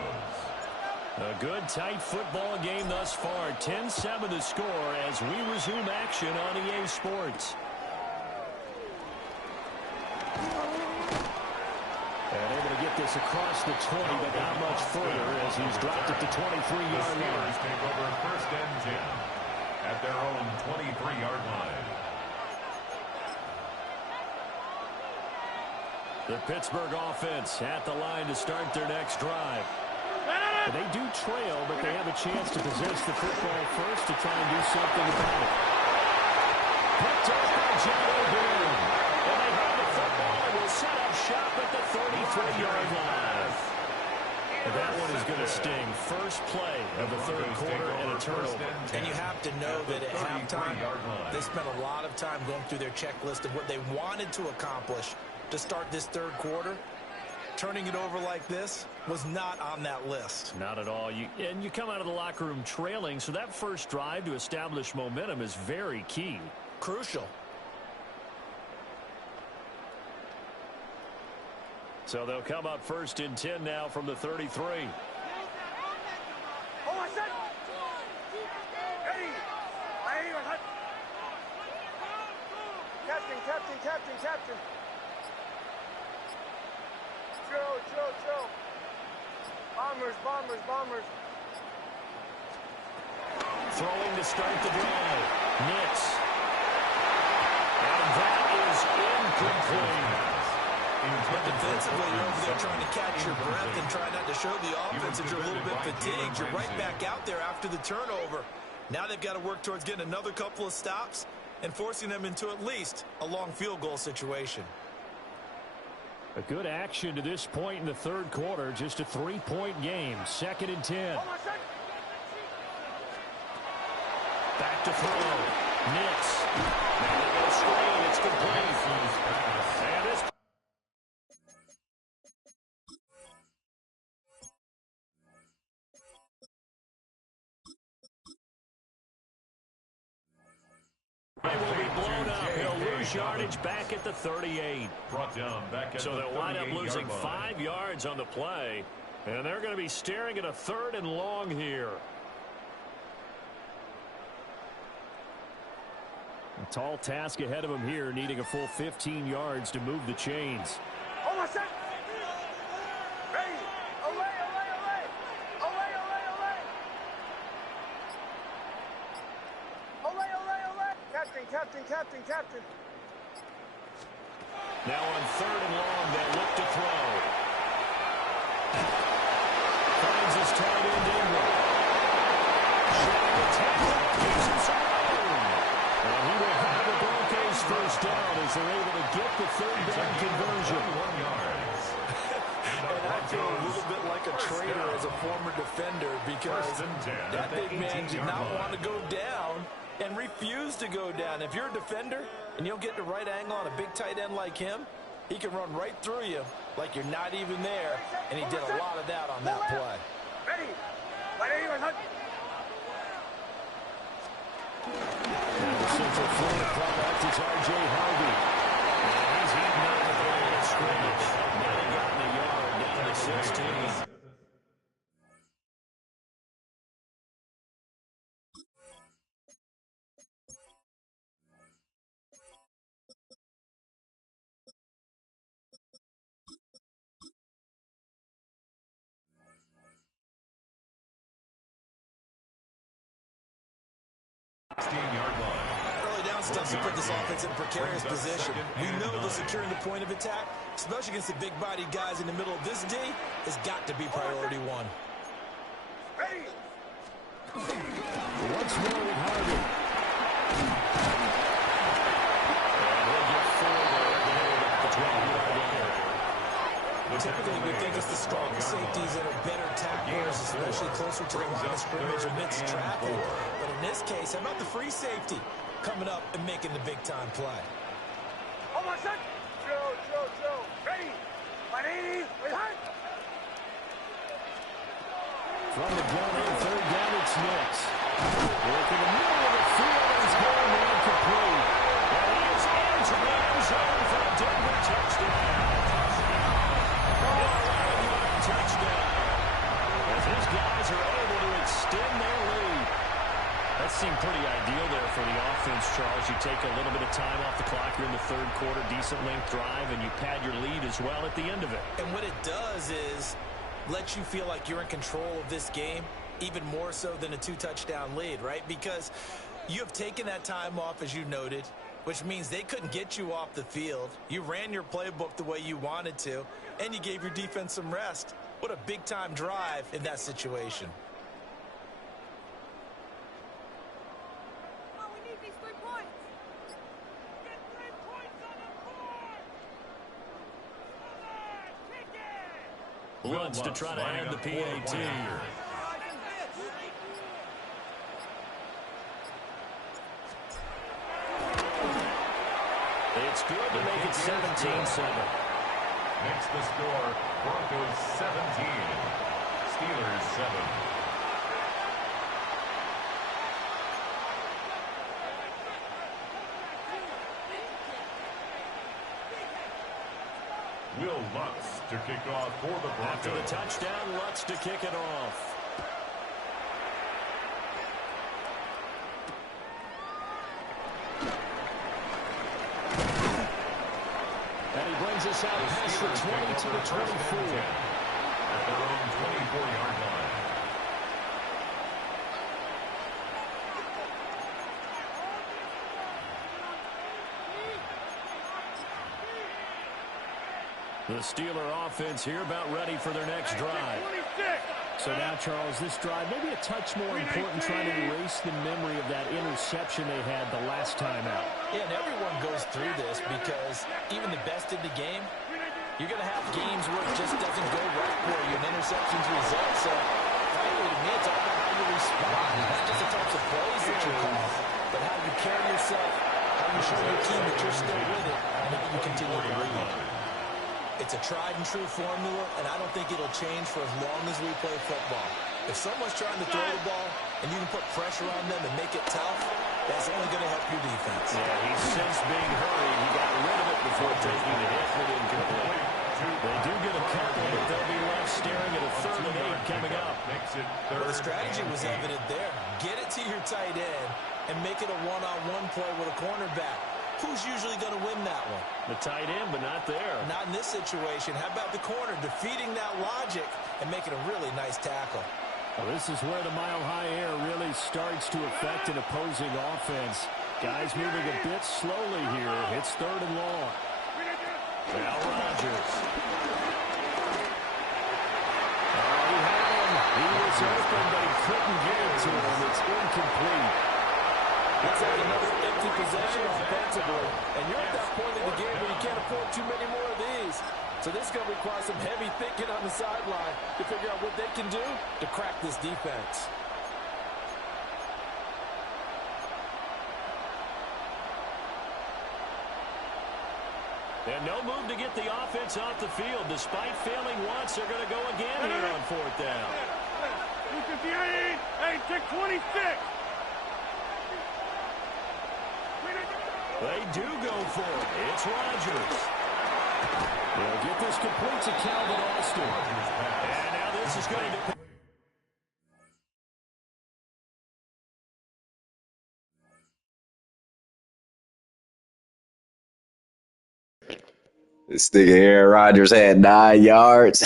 A good, tight football game thus far. 10-7 the score as we resume action on EA Sports. And able to get this across the 20, but not much further as he's dropped it to 23-yard line. Take over first and 10 at their own 23-yard line. The Pittsburgh offense at the line to start their next drive. They do trail, but they have a chance to possess the football first to try and do something about it. Picked up by John O'Brien. And they have the football and will set up shop at the 33-yard line. And that one is going to sting. First play of the third quarter and a turnover. And you have to know that at halftime, they spent a lot of time going through their checklist of what they wanted to accomplish to start this third quarter. Turning it over like this was not on that list. Not at all. And you come out of the locker room trailing, so that first drive to establish momentum is very key. Crucial. So they'll come up first and 10 now from the 33. Captain. Joe. Bombers. Throwing to start the drive. Nix. And that is incomplete. But defensively, you're over there trying to catch your breath and try not to show the offense that you're a little bit fatigued. You're right back out there after the turnover. Now they've got to work towards getting another couple of stops and forcing them into at least a long field goal situation. A good action to this point in the third quarter. Just a 3-point game. 2nd and 10. Back to throw. Nix. Now they go screen. It's complete. And it's will be blown up. He'll lose yardage back at the 38. Brought down back at So the they'll wind up 38-yard losing line. 5 yards on the play. And they're going to be staring at a 3rd and long here. A tall task ahead of him here, needing a full 15 yards to move the chains. Captain. Now on 3rd and long, they'll look to throw. Finds his tight end Ingram. Showing the tackle, gives him some room. And he will have the Broncos first down as they're able to get the 3rd down conversion. 1 yard. And I feel a little bit like a traitor as a former defender because that big man did not want to go down and refuse to go down. If you're a defender and you don't get the right angle on a big tight end like him, he can run right through you like you're not even there, and he did a lot of that on that play. The Central Florida product is R.J. Harvey. He's eating out the line of scrimmage. Now he got in the yard down to 16. to put this offense in a precarious position. We know that securing the point of attack, especially against the big-bodied guys in the middle of this D, has got to be priority one. Once more with Harvey. And he'll get forward at the 12-yard line. Typically, we think it's the strong safeties that are better tacklers, especially closer to the line of scrimmage amidst traffic. But in this case, how about the free safety coming up and making the big-time play? Hold on, son. Joe. Ready. My name is From the gun on third down, it's Nix. Working the middle of the field, and he's going incomplete. And he is into the end zone for a Denver touchdown. Touchdown. As his guys are able to extend their lead. That seemed pretty ideal there for the offense, Charles. You take a little bit of time off the clock. You're in the third quarter, decent length drive, and you pad your lead as well at the end of it. And what it does is let you feel like you're in control of this game, even more so than a two-touchdown lead, right? Because you have taken that time off, as you noted, which means they couldn't get you off the field. You ran your playbook the way you wanted to, and you gave your defense some rest. What a big-time drive in that situation. Oh, we need these 3 points. Get 3 points on the board. Wants to try to add the PAT. It's good to make it 17-7. Makes the score Broncos 17, Steelers 7. Will Lutz to kick off for the Broncos. After the touchdown, Lutz to kick it off. And he brings us out past the 20 to the 24. At their own 24-yard line. The Steeler offense here about ready for their next drive. So now, Charles, this drive maybe a touch more important, trying to erase the memory of that interception they had the last time out. Yeah, and everyone goes through this because even the best in the game, you're going to have games where it just doesn't go right for you, and interceptions result. So, frankly, to me, it's all about how you respond, not just the types of plays that you call, but how you carry yourself, how you show your team that you're still with it, and how you continue to lead. It's a tried-and-true formula, and I don't think it'll change for as long as we play football. If someone's trying to throw the ball and you can put pressure on them and make it tough, that's only going to help your defense. Yeah, he sensed being hurried. He got rid of it before taking the hit, but incomplete. They do get a couple, but they'll be left staring at a 3rd and 8 coming up. Well, the strategy was evident there. Get it to your tight end and make it a one-on-one play with a cornerback. Who's usually going to win that one? The tight end, but not there. Not in this situation. How about the corner defeating that logic and making a really nice tackle? Well, this is where the mile-high air really starts to affect an opposing offense. Guys moving a bit slowly here. It's 3rd and long. Now Rodgers. Oh, he had him. He was open, but he couldn't get it to him. It's incomplete. Looks like another empty possession offensively. And you're at that point in the game where you can't afford too many more of these. So this is going to require some heavy thinking on the sideline to figure out what they can do to crack this defense. And no move to get the offense off the field. Despite failing once, they're going to go again here on 4th down. 258, hey, take 26. They do go for it. It's Rodgers. They'll get this complete to Calvin Austin. And now this is going to... This nigga Aaron Rodgers had 9 yards.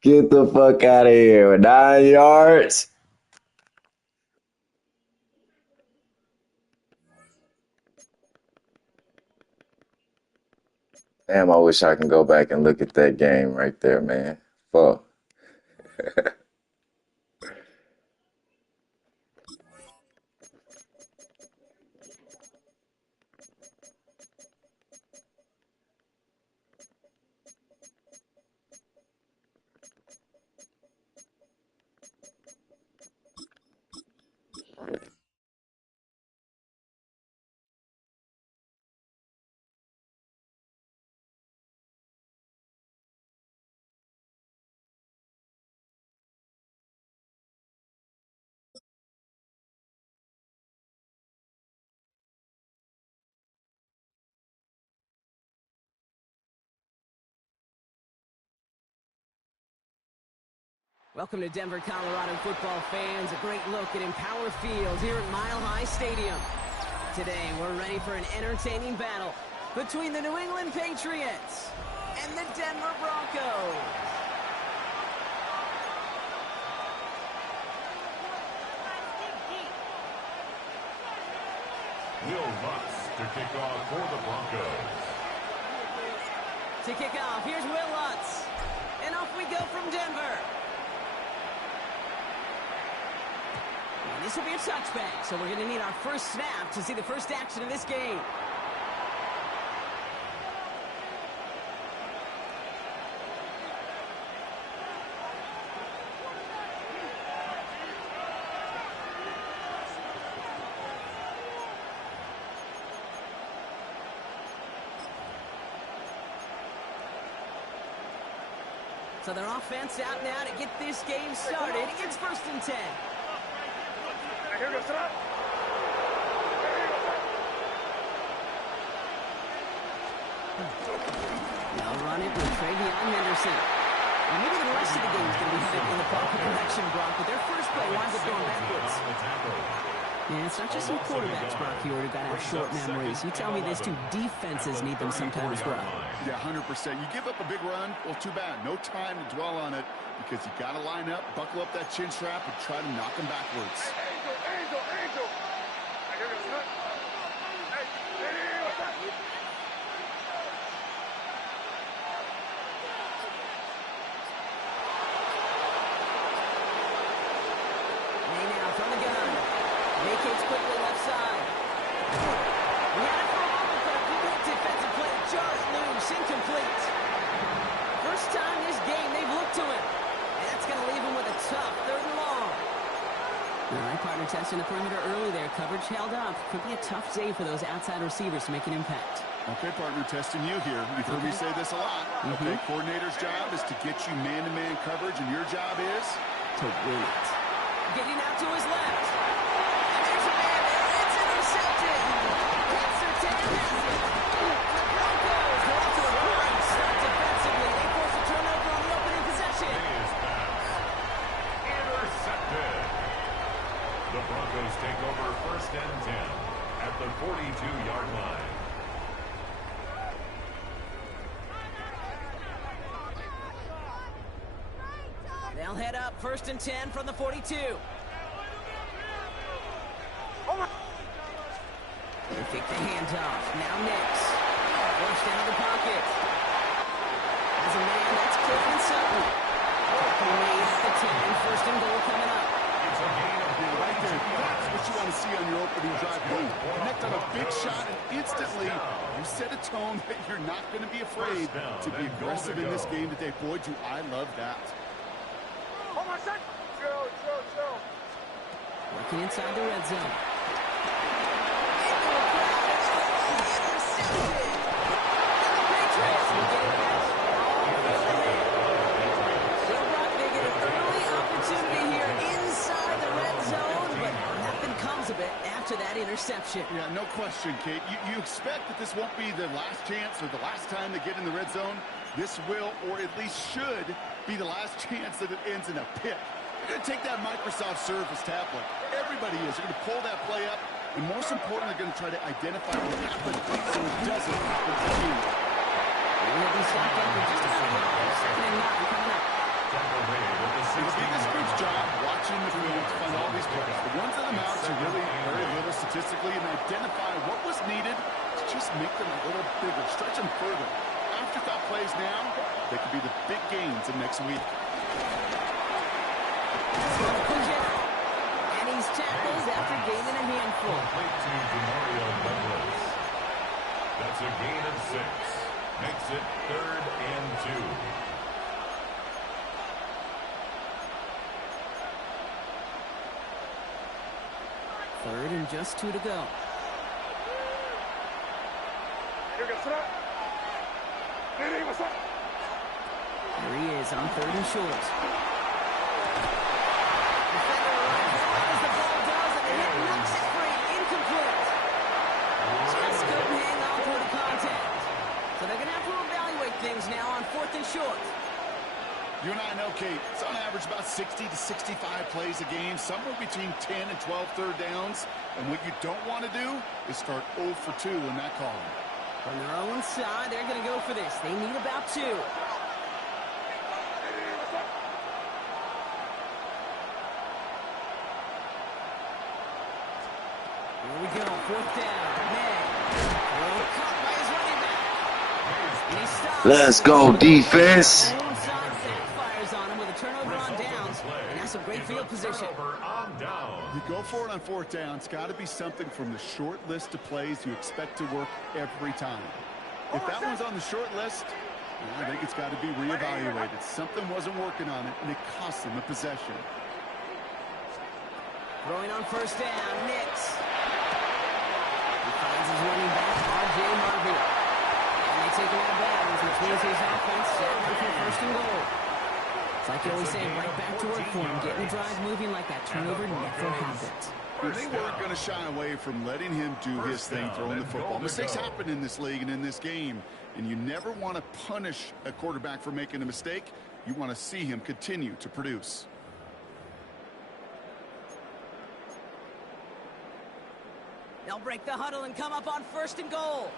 Get the fuck out of here with 9 yards. Damn, I wish I can go back and look at that game right there, man. Fuck. Welcome to Denver, Colorado football fans. A great look at Empower Field here at Mile High Stadium. Today, we're ready for an entertaining battle between the New England Patriots and the Denver Broncos. Will Lutz to kick off for the Broncos. To kick off, here's Will Lutz. And off we go from Denver. And this will be a touchback, so we're going to need our first snap to see the first action of this game. So their offense out now to get this game started. It's 1st and 10. They'll run it with Travion Henderson. And maybe the rest of the game is going to be headed in the proper direction, Brock, but their first play winds up going backwards. Yeah, it's not just some quarterbacks, Brock, here who got to have short memories. You tell me these two defenses need them sometime as well. Yeah, 100%. You give up a big run, well, too bad. No time to dwell on it because you got to line up, buckle up that chin strap, and try to knock them backwards. From the gun. Vacates quickly left side. We had it for a moment, but a big defensive play jars loose, incomplete. First time this game they've looked to him. And that's going to leave him with a tough 3rd and long. All right, partner testing the perimeter early there. Coverage held up. Could be a tough day for those outside receivers to make an impact. Okay, partner, testing you here. You've heard me say this a lot. Okay, coordinator's job is to get you man-to-man coverage, and your job is to win it. Getting out to his left. And there's a man there. It's intercepted. Gets their 10 passes. The Broncos go off to a great start defensively. They force a turnover on the opening possession. Intercepted. The Broncos take over 1st and 10 at the 42-yard line. They'll head up 1st and 10 from the 42. They kick the handoff. Now Nix. Forced out of the pocket. As a man, that's Clifton Sutton. Made at the 10. 1st and goal coming up. It's a gain of right there. That's what you want to see on your opening drive. Boom. Connect on a big shot, and instantly you set a tone that you're not going to be afraid to be aggressive in this game today. Boy, do I love that. Working inside the red zone. They get an early opportunity here inside the red zone, but nothing comes of it after that interception. Yeah, no question, Kate. You expect that this won't be their last chance or the last time they get in the red zone. This will, or at least should, be the last chance that it ends in a pick. You're going to take that Microsoft Surface tablet. Everybody is. You're going to pull that play up, and most importantly, they're going to try to identify what happened so it doesn't happen again. We'll be stopped up in just about a half. 2nd and 9 coming up. It'll be this group's job watching the film to find all these plays. The ones that amount to really very little statistically and identify what was needed to just make them a little bigger, stretch them further. afterthought plays now, they could be the big gains of next week. And he's tackled after gaining a handful. That's a gain of 6. Makes it 3rd and 2. Third and just 2 to go. Here he is on 3rd and short. Defender arrives right as the ball does, and the hit knocks it free. Incomplete. Just couldn't hang on through the contact. So they're going to have to evaluate things now on 4th and short. You and I know, Kate, it's on average about 60 to 65 plays a game, somewhere between 10 and 12 third downs. And what you don't want to do is start 0 for 2 in that column. From their own side, they're going to go for this. They need about 2. Here we go, 4th down. Man, caught by his running back. And he stops. Let's go, defense. Backfires on him with a turnover on downs. And that's a great field position. You go for it on 4th down. It's got to be something from the short list of plays you expect to work every time. If that one's on the short list, I think it's got to be reevaluated. Something wasn't working on it, and it cost them a possession. Throwing on 1st down, Nix. He finds his running back, R.J. Marvin. And they take him out of bounds, which means his offense set up for 1st and goal. It's like you always say, right back to work for him. Getting the drive moving like that turnover never happened. They weren't going to shy away from letting him do his thing throwing the football. Mistakes happen in this league and in this game, and you never want to punish a quarterback for making a mistake. You want to see him continue to produce. They'll break the huddle and come up on 1st and goal.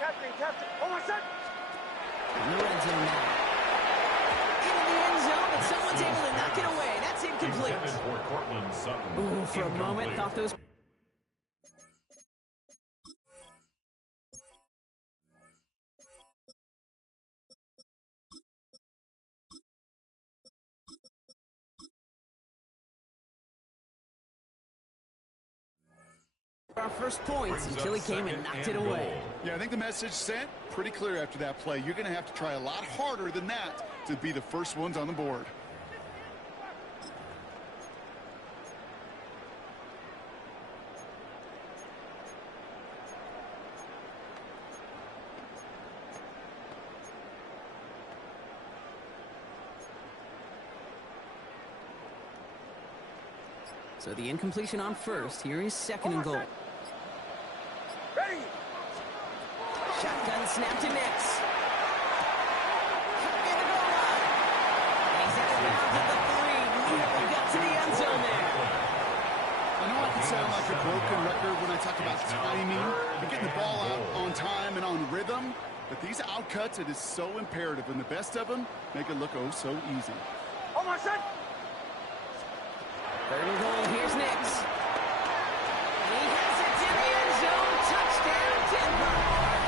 Captain, hold on a sec. In the red zone now. Into the end zone, but someone's able to knock it away. That's incomplete. Ooh, for a moment, thought those... Our first points until he came and knocked it away. Yeah, I think the message sent pretty clear after that play. You're going to have to try a lot harder than that to be the first ones on the board. So the incompletion on 1st. Here is 2nd and goal. Ready. Shotgun snap to Nix. In the goal line. And he's out of bounds at the 3. Nearly got to the end zone there. I know I can sound like a broken record when I talk about timing and getting the ball out on time and on rhythm, but these outcuts, it is so imperative, and the best of them make it look oh so easy. Hold on a sec. 3rd and goal, here's Nix. He has it in the end zone. Touchdown, Denver.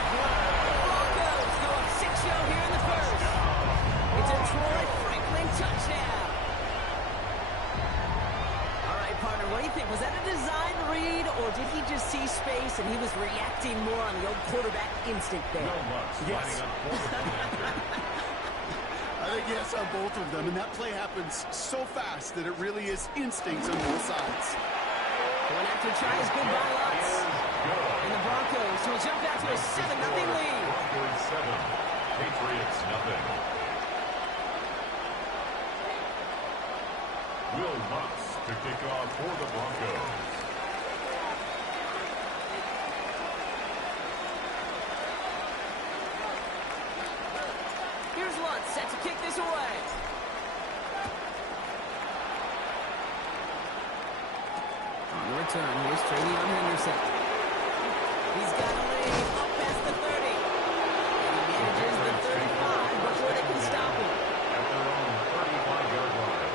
The Broncos go up 6-0 here in the 1st. It's a Troy Franklin touchdown. All right, partner, what do you think? Was that a design read, or did he just see space and he was reacting more on the old quarterback instinct there? Yes. I think yes on both of them, and that play happens so fast that it really is instincts on both sides. Going after tries goodbye lots. And the Broncos will jump out to a 7-0 lead. Broncos 7, Patriots 0. Will Lutz to kick off for the Broncos. Here's Lutz set to kick this away. On the return, here's Travion Henderson. He's got a lead up past the 30. And he manages the 35 before they can stop him. At their own 35-yard line.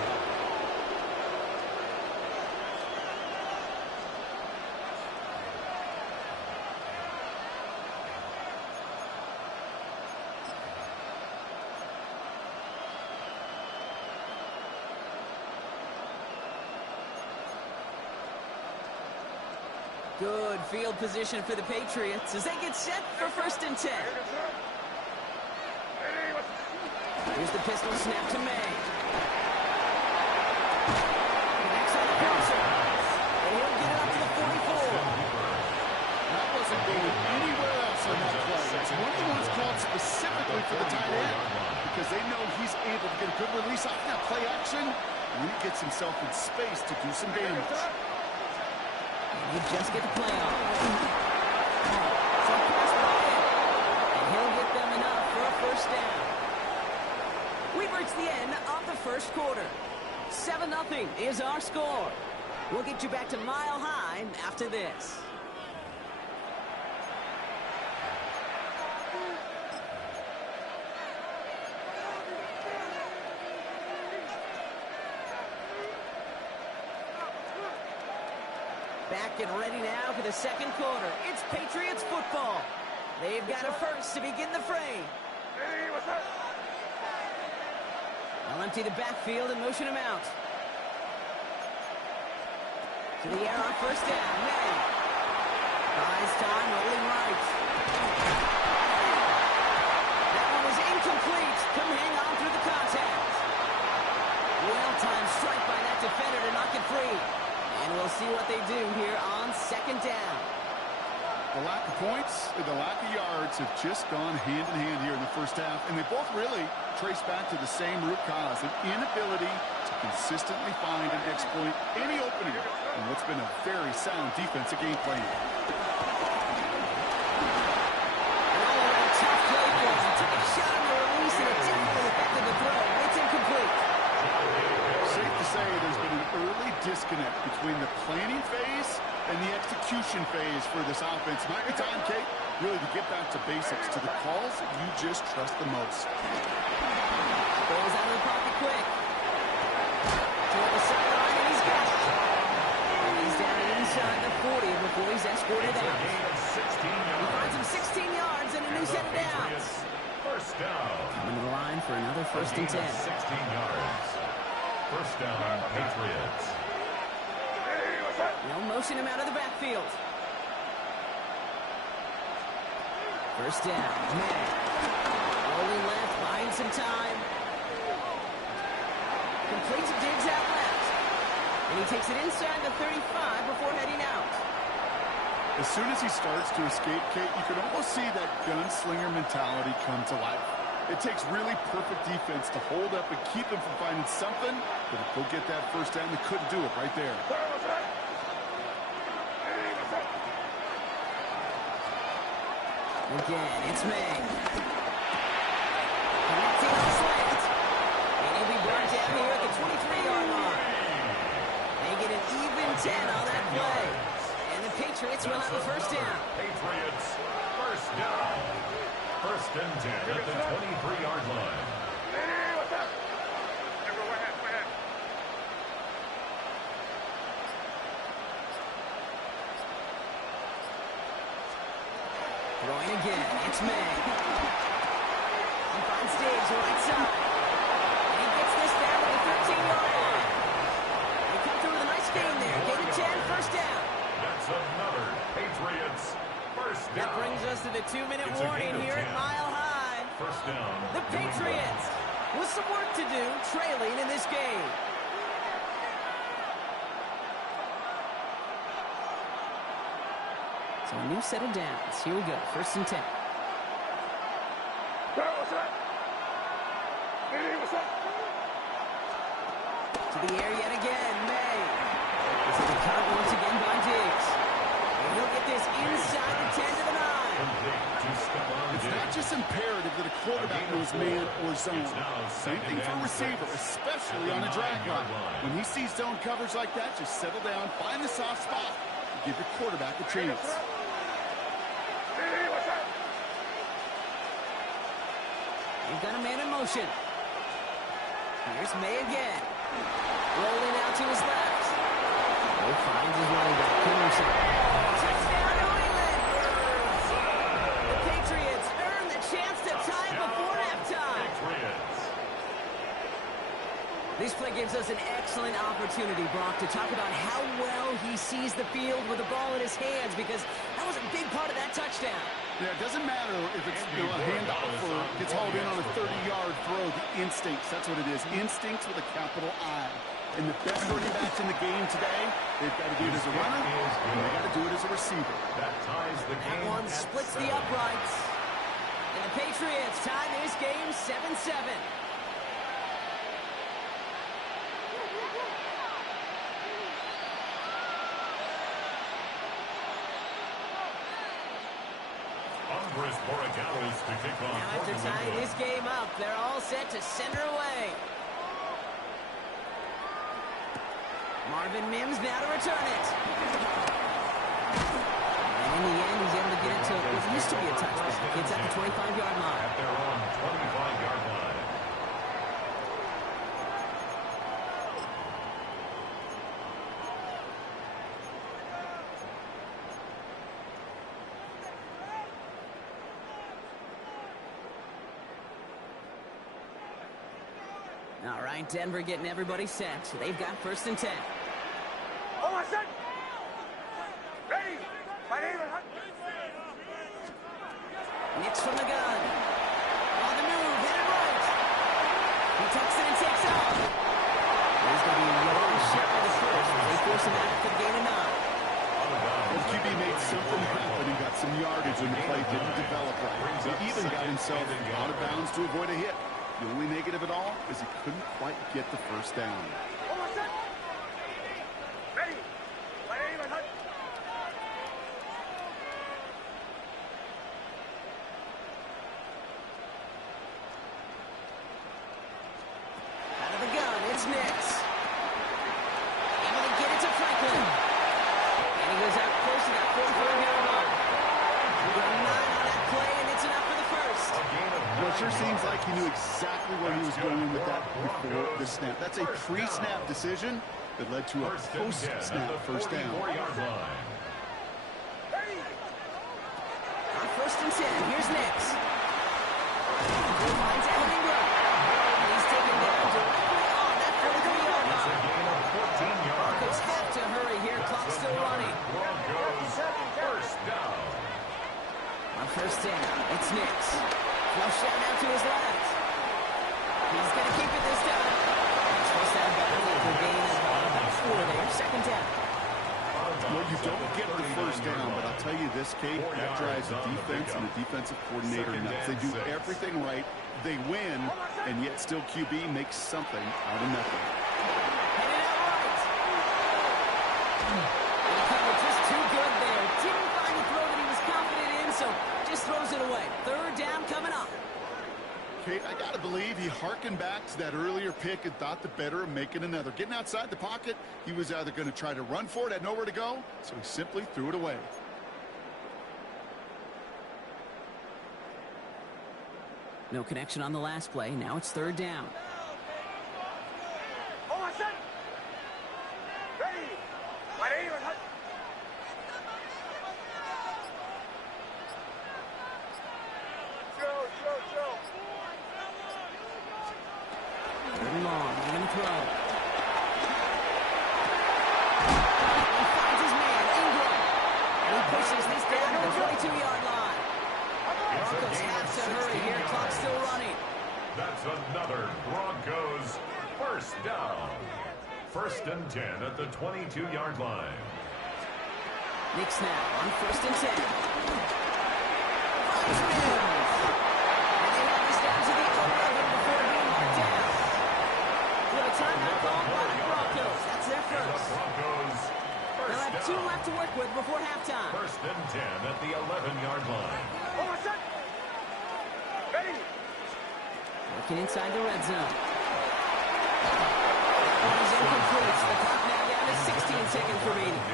Good field position for the Patriots as they get set for 1st and 10. Here's the pistol snap to May. Connects on the crosser. And he'll get it up to the 44. That wasn't going anywhere else on that play. It's one of the ones called specifically for the tight end because they know he's able to get a good release off that play action, and then he gets himself in space to do some damage. You just get the play off. So pass by him. And he'll get them enough for a 1st down. We've reached the end of the 1st quarter. 7-0 is our score. We'll get you back to Mile High after this. Back and ready now for the 2nd quarter. It's Patriots football. They've got a first to begin the frame. They'll empty the backfield and motion him out. To the air on 1st down. May. Buys time, rolling right. That one was incomplete. Couldn't hang on through the contact. Well-timed strike by that defender to knock it free. And we'll see what they do here on 2nd down. The lack of points and the lack of yards have just gone hand in hand here in the 1st half, and they both really trace back to the same root cause, an inability to consistently find and exploit any opening in what's been a very sound defensive game plan. All-around tough play for him. Took a shot on the release, and it definitely affected the throw. It's incomplete. Safe to say there's been an early disconnect between the planning phase and the execution phase for this offense. Might be time, Kate, really to get back to basics, to the calls that you just trust the most. Goes out of the pocket quick. Toward the sideline, and he's got it. And he's down inside the 40 before he's escorted out. He finds him 16 yards and a new set of downs. 1st down. Coming to the line for another 1st and 10. 16 yards. 1st down, Patriots. No motion him out of the backfield. 1st down. May. Rolling left, buying some time. Completes a digs out left. And he takes it inside the 35 before heading out. As soon as he starts to escape, Kate, you can almost see that gunslinger mentality come to life. It takes really perfect defense to hold up and keep him from finding something, but if they'll get that 1st down, they couldn't do it right there. Again, it's May. Connecting on slant. And he'll be brought down here at the 23-yard line. They get an even 10 on that play. And the Patriots will have the 1st down. Patriots, 1st down. 1st and 10 at the 23-yard line. Throwing again, it's May. He finds Diggs right side. And he gets this down to the 13-yard line. They come through with a nice gain there. Gain of 10, 1st down. That's another Patriots 1st down. That brings us to the 2-minute warning here at Mile High. 1st down. The Patriots with some work to do, trailing in this game. So a new set of downs. Here we go. 1st and 10. To the air yet again. May. This is a cut once again by Diggs. And he'll get this inside the 10 to the 9. It's not just imperative that a quarterback knows man or zone. Same thing for a receiver, especially on a drag line. When he sees zone coverage like that, just settle down, find the soft spot, and give your quarterback a chance. They've got a man in motion. Here's May again. Rolling out to his left. He finds his running back. Touchdown, New England! The Patriots earn the chance to tie before halftime. These play gives us an excellent opportunity, Brock, to talk about how well he sees the field with the ball in his hands, because that was a big part of that touchdown. Yeah, it doesn't matter if it's a handoff or gets hauled in on a 30-yard throw. The instincts, that's what it is. Instincts with a capital I. And the best running backs in the game today, they've got to do it as a runner, and they've got to do it as a receiver. That ties the game. That one splits the uprights. And the Patriots tie this game 7-7. Now after tying this game up, they're all set to send her away. Marvin Mims now to return it. And in the end, he's able to get it to what used to be a touchback. It's at the 25-yard line. At their own 25-yard line. All right, Denver getting everybody set. So they've got 1st and 10. Oh, I said. Ready. My name is... Nix from the gun. On the move, hit it right. He tucks it and takes off. There's going to be a long shot of the first. They force him out after the gain of 9. The QB made something happen and got some yardage when the play didn't develop right. He even got himself out of bounds to avoid a hit. The only negative at all is he couldn't quite get the 1st down. Oh, I said. Ready. My name is... Out of the gun, it's Nix. Able to get it to Franklin. And he goes out close to that 44-yard line. We got 9 on that play, and it's enough for the 1st. Well, it sure seems like he knew exactly where he was going with that before the snap. That's a pre-snap decision that led to a post-snap 1st down. On 1st and 10, here's Nix. He finds Evan Ingram. And he's taken down directly on that 43-yard line. Broncos have to hurry here. Clock's still running. First down. On 1st down, it's Nix. Flush down out to his left. He's going to keep it this time. He's forced out of bounds for a gain of about 4 there. 2nd down. Well, you don't get the 1st down, but I'll tell you this, Kate, that drives the defense and the defensive coordinator nuts. They do everything right, they win, and yet still QB makes something out of nothing. Headed out right. And he covered just too good there. Didn't find the throw that he was confident in, so just throws it away. 3rd down coming up. Kate, I got to believe he hearkened back to that earlier pick and thought the better of making another. Getting outside the pocket, he was either going to try to run for it, had nowhere to go, so he simply threw it away. No connection on the last play. Now it's 3rd down. Oh, I said. Ready. My name is... Third long, they're going to throw. He finds his man, Ingram. And he pushes this down to the 22-yard line. Broncos have to hurry here. Clock's still running. That's another Broncos 1st down. 1st and 10 at the 22-yard line. Nix now on 1st and 10. Finds Mims. And they have this down to the 11 before being marked down. We have a timeout called by the Broncos. That's their 1st. They'll have 2 left to work with before halftime. 1st and 10 at the 11-yard line. Oh, I said. Ready. Working inside the red zone. One is incomplete. The clock now down to 16 seconds remaining.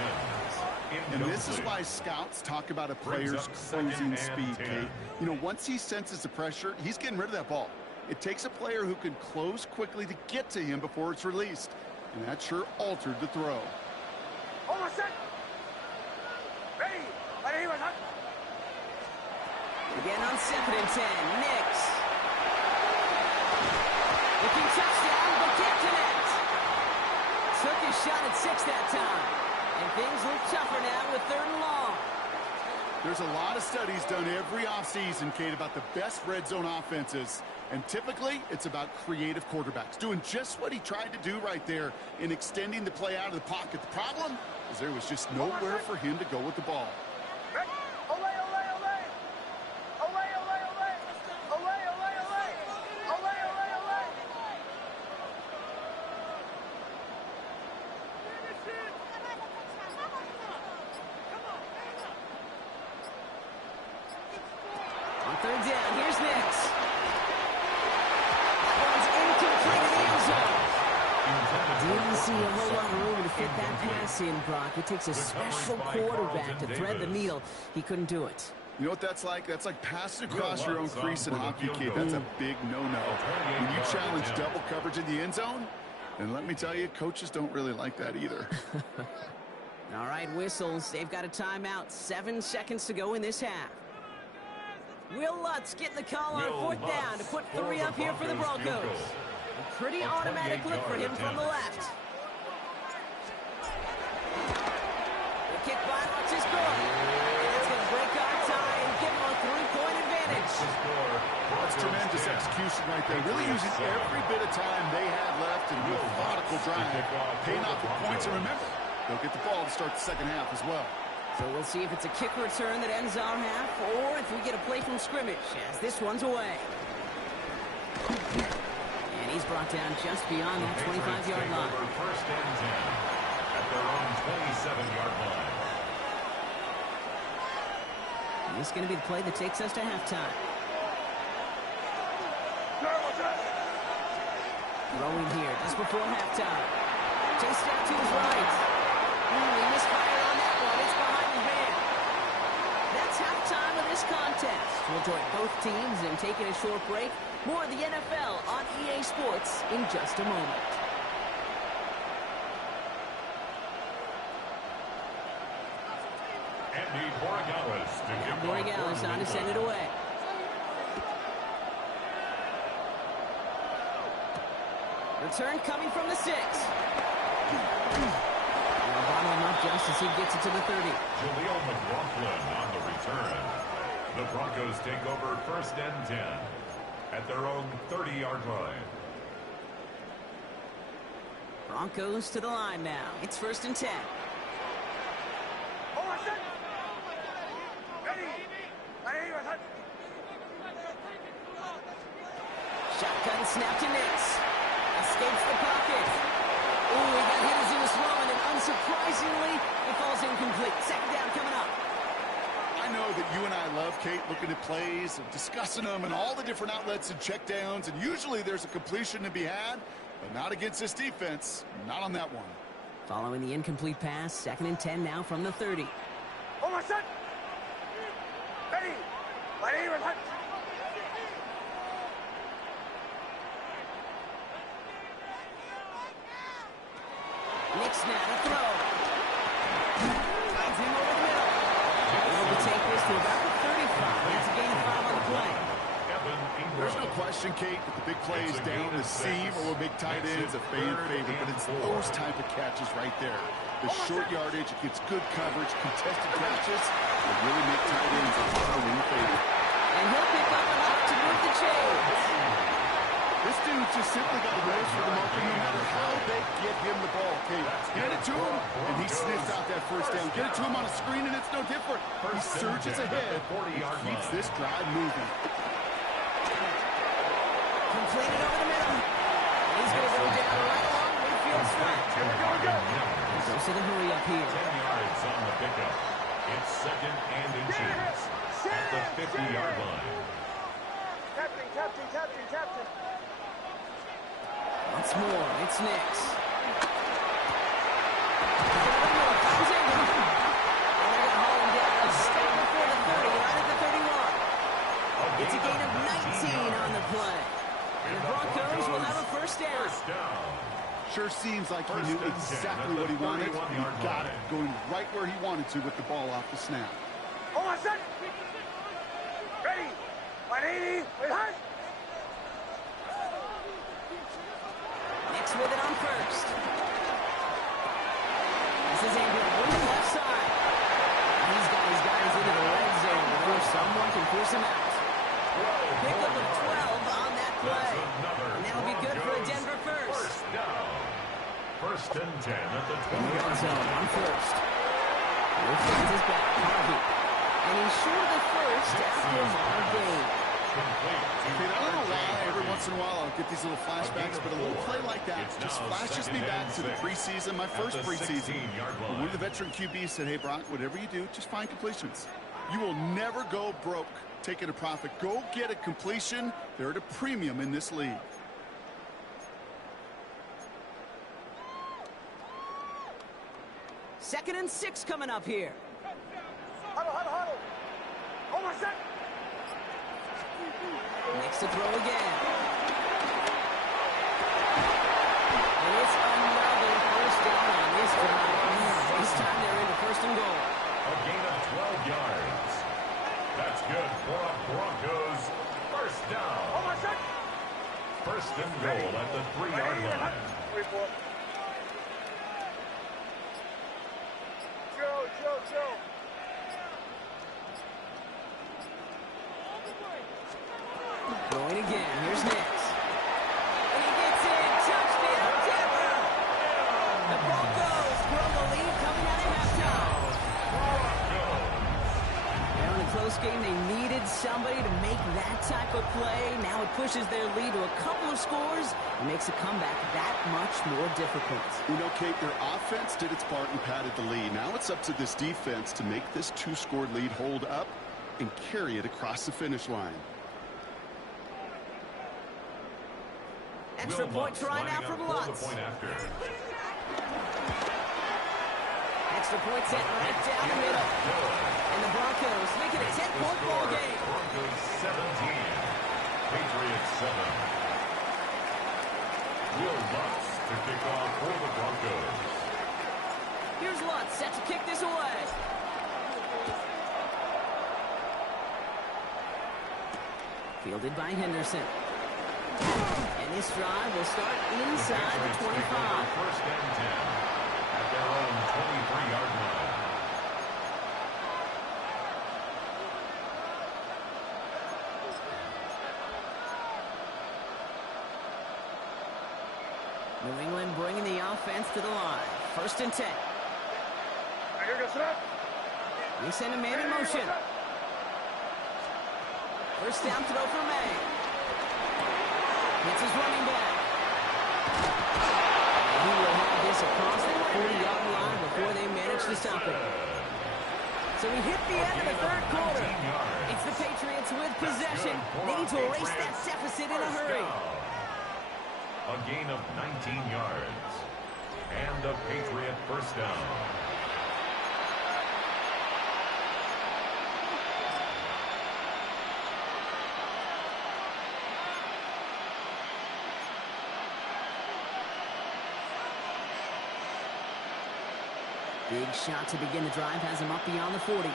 And this is why scouts talk about a player's closing speed, Kate. You know, once he senses the pressure, he's getting rid of that ball. It takes a player who can close quickly to get to him before it's released. And that sure altered the throw. Oh, I said. Ready. My name is... Again on 2nd and 10. Nix. Looking touchdown, but can't connect. took his shot at 6 that time. And things look tougher now with 3rd and long. There's a lot of studies done every offseason, Kate, about the best red zone offenses. And typically, it's about creative quarterbacks doing just what he tried to do right there in extending the play out of the pocket. The problem is there was just nowhere for him to go with the ball. On 3rd down, here's Nix. That one's incomplete in the end zone. Didn't see a whole lot of room to fit that pass in, Brock. It takes a special quarterback to thread the needle. He couldn't do it. You know what that's like? That's like passing across your own crease in hockey, kid. That's a big no-no. When you challenge double coverage in the end zone, and let me tell you, coaches don't really like that either. All right, whistles. They've got a timeout. 7 seconds to go in this half. Will Lutz getting the call on 4th down to put 3 up here for the Broncos. A pretty automatic look for him from the left. The kick by Lutz is good. And that's going to break our tie and give him a 3-point advantage. That's tremendous execution right there. Really using every bit of time they had left in a methodical drive. Paying off with points. And remember, they'll get the ball to start the second half as well. So we'll see if it's a kick return that ends our half or if we get a play from scrimmage as this one's away. And he's brought down just beyond that 25-yard line. First and 10 at their own 27-yard line. And this is going to be the play that takes us to halftime. Throwing here just before halftime. Chased out to his right. He misfired on that one. It's behind his man. That's halftime of this contest. We'll join both teams in taking a short break. More of the NFL on EA Sports in just a moment. Andy Borregales on to send it away. Return coming from the 6. Bottle him up just as he gets it to the 30. Jaleel McLaughlin on the return. The Broncos take over 1st and 10 at their own 30-yard line. Broncos to the line now. It's 1st and 10. Shotgun snap to Nix. Escapes the pocket. Ooh, he got hit as he was throwing, and unsurprisingly, it falls incomplete. 2nd down coming up. I know that you and I love, Kate, looking at plays and discussing them and all the different outlets and checkdowns, and usually there's a completion to be had, but not against this defense. Not on that one. Following the incomplete pass, 2nd and 10 now from the 30. Oh, my son! Ready! Ready! Ready! Nix now to throw. Finds him over the middle. Able to take this to about the 35. That's a gain of 5 on the play. There's no question, Kate, that the big plays down the seam or big tight ends a fan favorite, but it's those type of catches right there. The short yardage, it gets good coverage, contested catches, that really make tight ends a win favorite. And he'll pick up enough to move the chains. This dude just simply got a nose for the market no matter how they get him the ball, Kate. Get it to him, and he sniffs out that 1st down. Get it to him on a screen, and it's no different. He surges ahead and keeps this drive moving. Completed over the middle. And he's going to go down right along midfield stretch. Goes to the hurry up here. 10 yards on the pickup. It's 2nd and inches at the 50-yard line. Captain. Once more, it's Nix. It's a gain of 19 on the play. And the Broncos will have a 1st down. Sure seems like he knew exactly what he wanted. He got it, going right where he wanted to with the ball off the snap. Oh, my son! Ready! 180! Ready! Nix with it on 1st. is able to move left side. He's got his guys into the red zone before someone can force him out. Pickup of 12 on that play. And that'll be good for a Denver first. First and 10 at the 20 Red zone on first. Wilkins is back. Harvey. And he's short of the first after a modern gain. I don't know why every once in a while I'll get these little flashbacks, but a little play like that just flashes me back to the preseason, my first preseason. When one of the veteran QBs said, hey, Brock, whatever you do, just find completions. You will never go broke taking a profit. Go get a completion. They're at a premium in this league. Second and 6 coming up here. Huddle, huddle, huddle. Hold on a sec. Next to throw again. And it's another first down on this drive. This time they're into first and goal. A gain of 12 yards. That's good for a Broncos first down. Hold on a sec. First and goal at the 3-yard line. Joe. Going again. Here's Nix. And he gets in. Touchdown, Denver. The Broncos grow the lead coming out of halftime. Now in a close game, they needed somebody to make that type of play. Now it pushes their lead to a couple of scores and makes a comeback that much more difficult. You know, Kate, their offense did its part and padded the lead. Now it's up to this defense to make this 2-score lead hold up and carry it across the finish line. Extra point try now from Lutz. Extra point set right down the middle. And the Broncos make it a 10-point ball game. Broncos 17, Patriots 7. Will Lutz to kick off for the Broncos. Here's Lutz set to kick this away. Fielded by Henderson. And this drive will start inside the 25. First and 10 at their own 23-yard line. New England bringing the offense to the line. First and 10. They send a man in motion. First down throw for May. It's his running back. He will have this across the 40-yard line before they manage to stop it. So we hit the end of the third quarter. It's the Patriots with possession. They need to erase that deficit in a hurry. A gain of 19 yards. And a Patriot first down. Big shot to begin the drive has him up beyond the 40.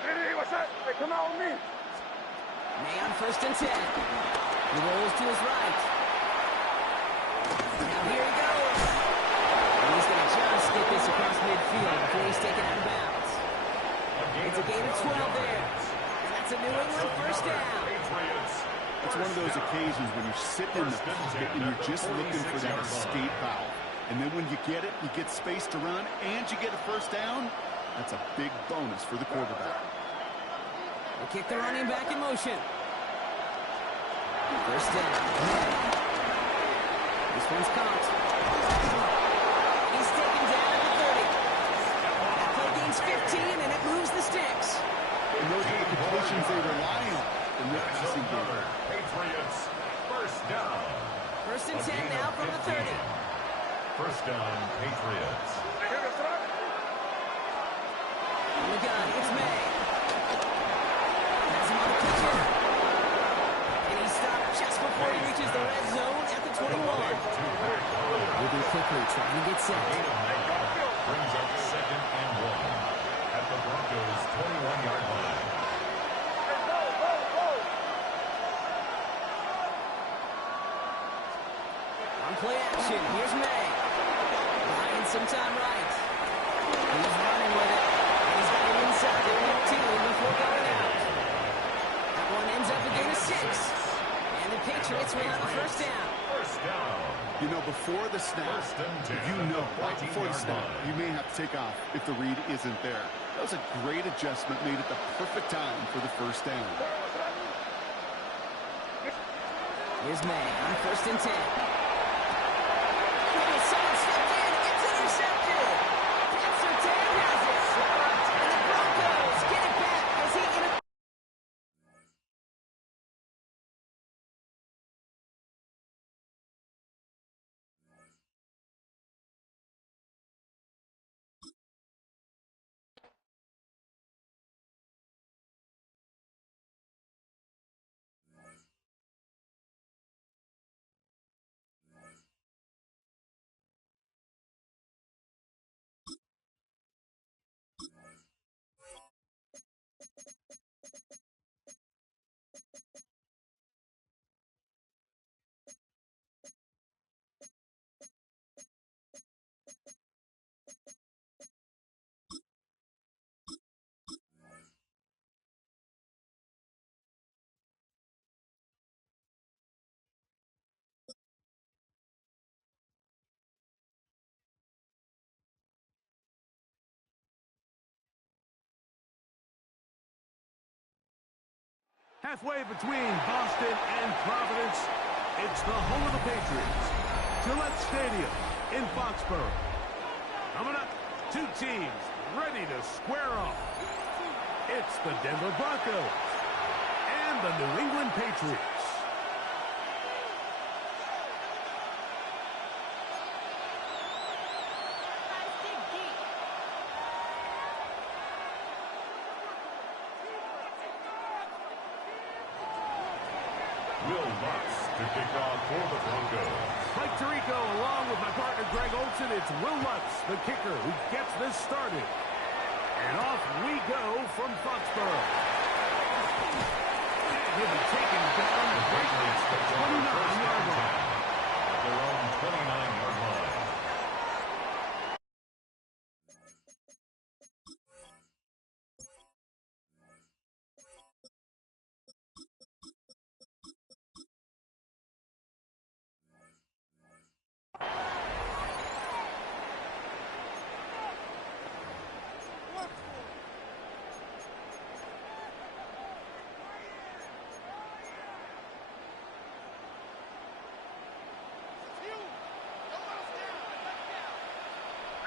Hey, come out with me. May on first and 10. He rolls to his right. Now here he goes. And he's going to just get this across midfield before he's taken out of bounds. It's a gain of 12 there. And that's a New England first down. It's one of those occasions when you're sitting in the pocket and you're just looking for that escape valve. And then when you get it, you get space to run, and you get a first down. That's a big bonus for the quarterback. They kick the running back in motion. First down. This one's caught. He's taken down at the 30. That play gains 15, and it moves the sticks. And those are the completions they rely on in the passing game. Patriots first down. First and 10 now from the 30. First down, Patriots. On the gun, it's May. That's him on the pitcher. And he's stopped just before he reaches the red zone at the 21. Moving quickly, trying to get set. Brings up second and 1 at the Broncos' 21-yard line. On play action. Here's May. Buying some time right. He's running with it. He's got it inside the 15 before going out. That one ends up a gain of 6. And the Patriots will have a first down. First down. You know, before the snap, right before the snap, you may have to take off if the read isn't there. That was a great adjustment made at the perfect time for the first down. Here's May on 1st and 10. Someone stepped in. It's intercepted. Pat Surtain has it. And the Broncos get it back as he Halfway between Boston and Providence, it's the home of the Patriots. Gillette Stadium in Foxborough. Coming up, two teams ready to square off. It's the Denver Broncos and the New England Patriots. To kick off for the Broncos. Mike Tirico along with my partner Greg Olsen. It's Will Lutz, the kicker, who gets this started. And off we go from Foxborough. And he'll be taken down the 29-yard line. At their own 29-yard line.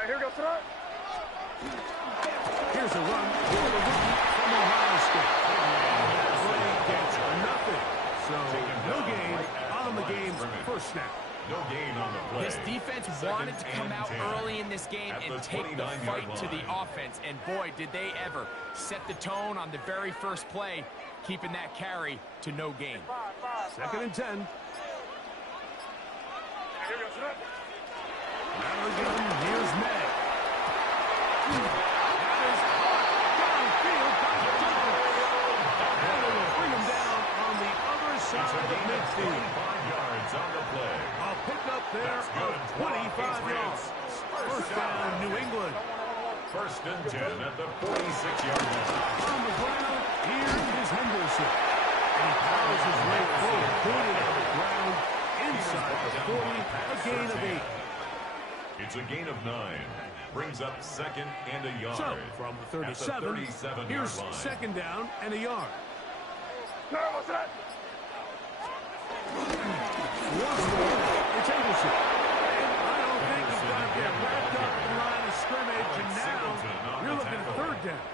Here goes Trot. Here's a run for the rookie from Ohio State. Play gets nothing. So no gain on the game's first snap. No gain on the play. This defense wanted to come out early in this game and take the fight to the offense. And boy, did they ever set the tone on the very first play, keeping that carry to no gain. 2nd and 10. Here goes Trot. Now again, here's May. That is downfield by Jones. And they will bring him down on the other side of midfield. 25 yards on the play. A pickup there of 25 yards. First down, New England. 1st and 10 at the 46-yard line. On the ground, here is Henderson. And he powers his way forward, putting it on the ground inside the 40, a gain of 8. It's a gain of 9. Brings up 2nd and a yard. So, from the 37, here's 2nd down and a yard. What's that? It's Henderson. I don't think he's going to get wrapped up in the line of scrimmage, and now you're looking at 3rd down.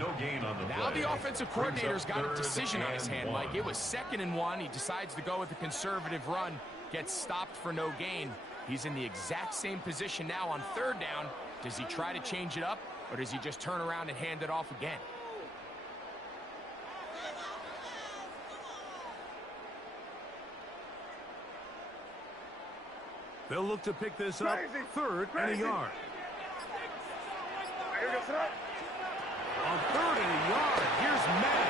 No gain on the play. Now the offensive coordinator's got a decision on his hand, Mike. It was 2nd and 1. He decides to go with a conservative run, gets stopped for no gain. He's in the exact same position now on 3rd down. Does he try to change it up, or does he just turn around and hand it off again? They'll look to pick this up 3rd and a yard. Here goes Trot. On 3rd and a yard, here's May.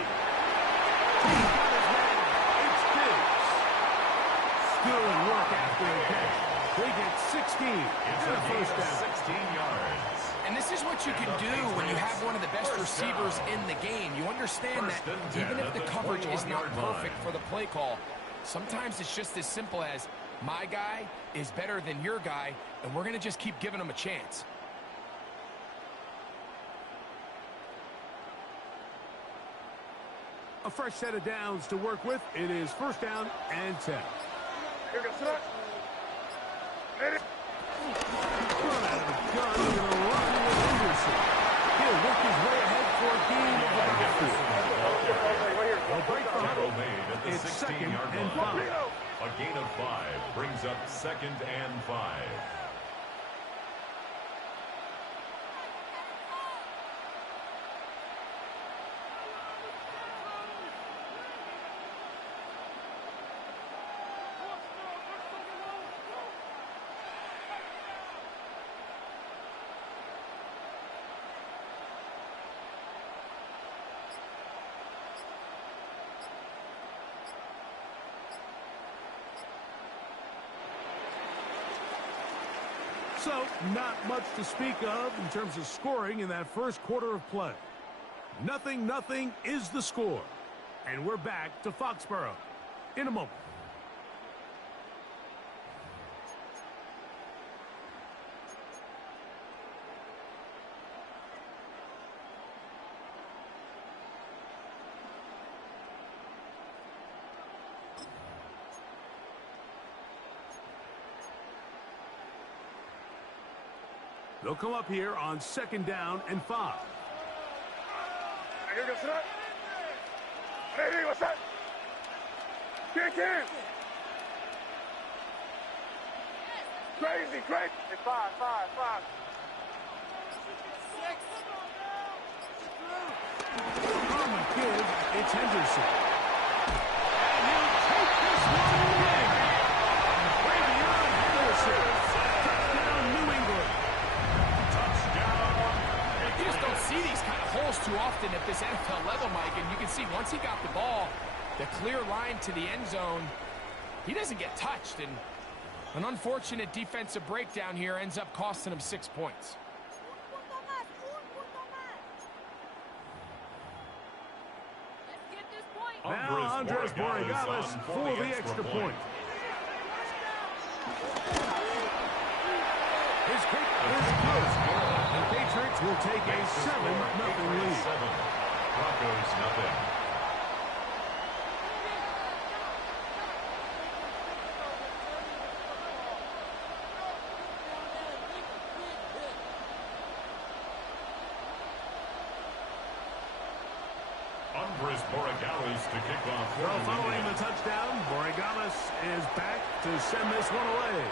He's got his man. It's Diggs. Good work after the catch. They get 16 and a first down. 16 yards. And this is what you can do when you have one of the best receivers in the game. You understand that even if the coverage is not perfect for the play call, sometimes it's just as simple as my guy is better than your guy, and we're going to just keep giving him a chance. A fresh set of downs to work with. It is first down and 10. Here goes that. Run out of the gun. He's going to run with Henderson. He'll work his way ahead for a gain of the backfield. They'll break the huddle. It's second and 5. A gain of 5 brings up second and 5. So, not much to speak of in terms of scoring in that first quarter of play. 0-0 is the score. And we're back to Foxborough in a moment. They'll come up here on second down and 5. Here goes that. Hey, what's that? Get. Crazy. Hey, 5. 6. On the give, it's Henderson. And he'll take this one away. Way beyond Henderson. Touchdown, New England. You just don't see these kind of holes too often at this NFL level, Mike, and you can see once he got the ball, the clear line to the end zone, he doesn't get touched, and an unfortunate defensive breakdown here ends up costing him 6 points. Now Andres Borregales for the extra point. His kick is good. The Patriots will take a 7-0 lead. Broncos nothing. Andres Borregales to kick off. Well, following the touchdown, Borregales is back to send this one away.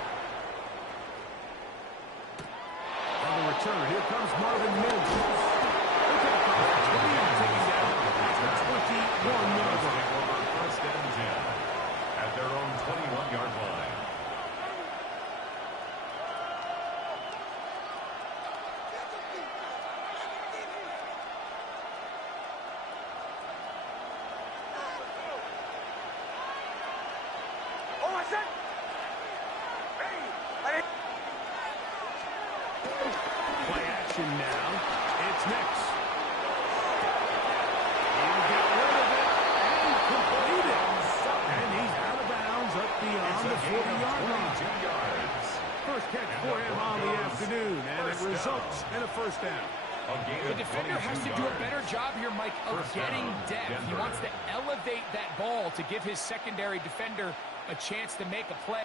On the return, here comes Marvin Mims. He'll get across the 20 and taking down the 21-yard line. First and 10 at their own 21-yard line. Play action now. It's next. He'll get rid of it and complete it. And he's out of bounds up beyond the 40-yard line. First catch for him on the afternoon, and it results in a first down. The defender has to do a better job here, Mike, of getting depth. He wants to elevate that ball to give his secondary defender a chance to make a play.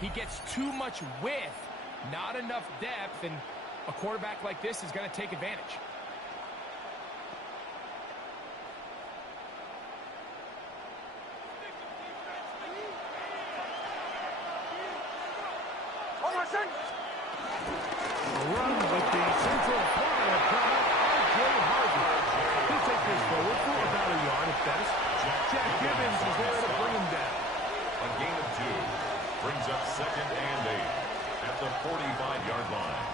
He gets too much width, not enough depth, and a quarterback like this is going to take advantage. A run with the Central Florida product, R.J. Harvey. He'll take this forward for about a yard at best. Jack Gibbons is there to bring him down. A gain of 2 brings up 2nd and 8 at the 45-yard line.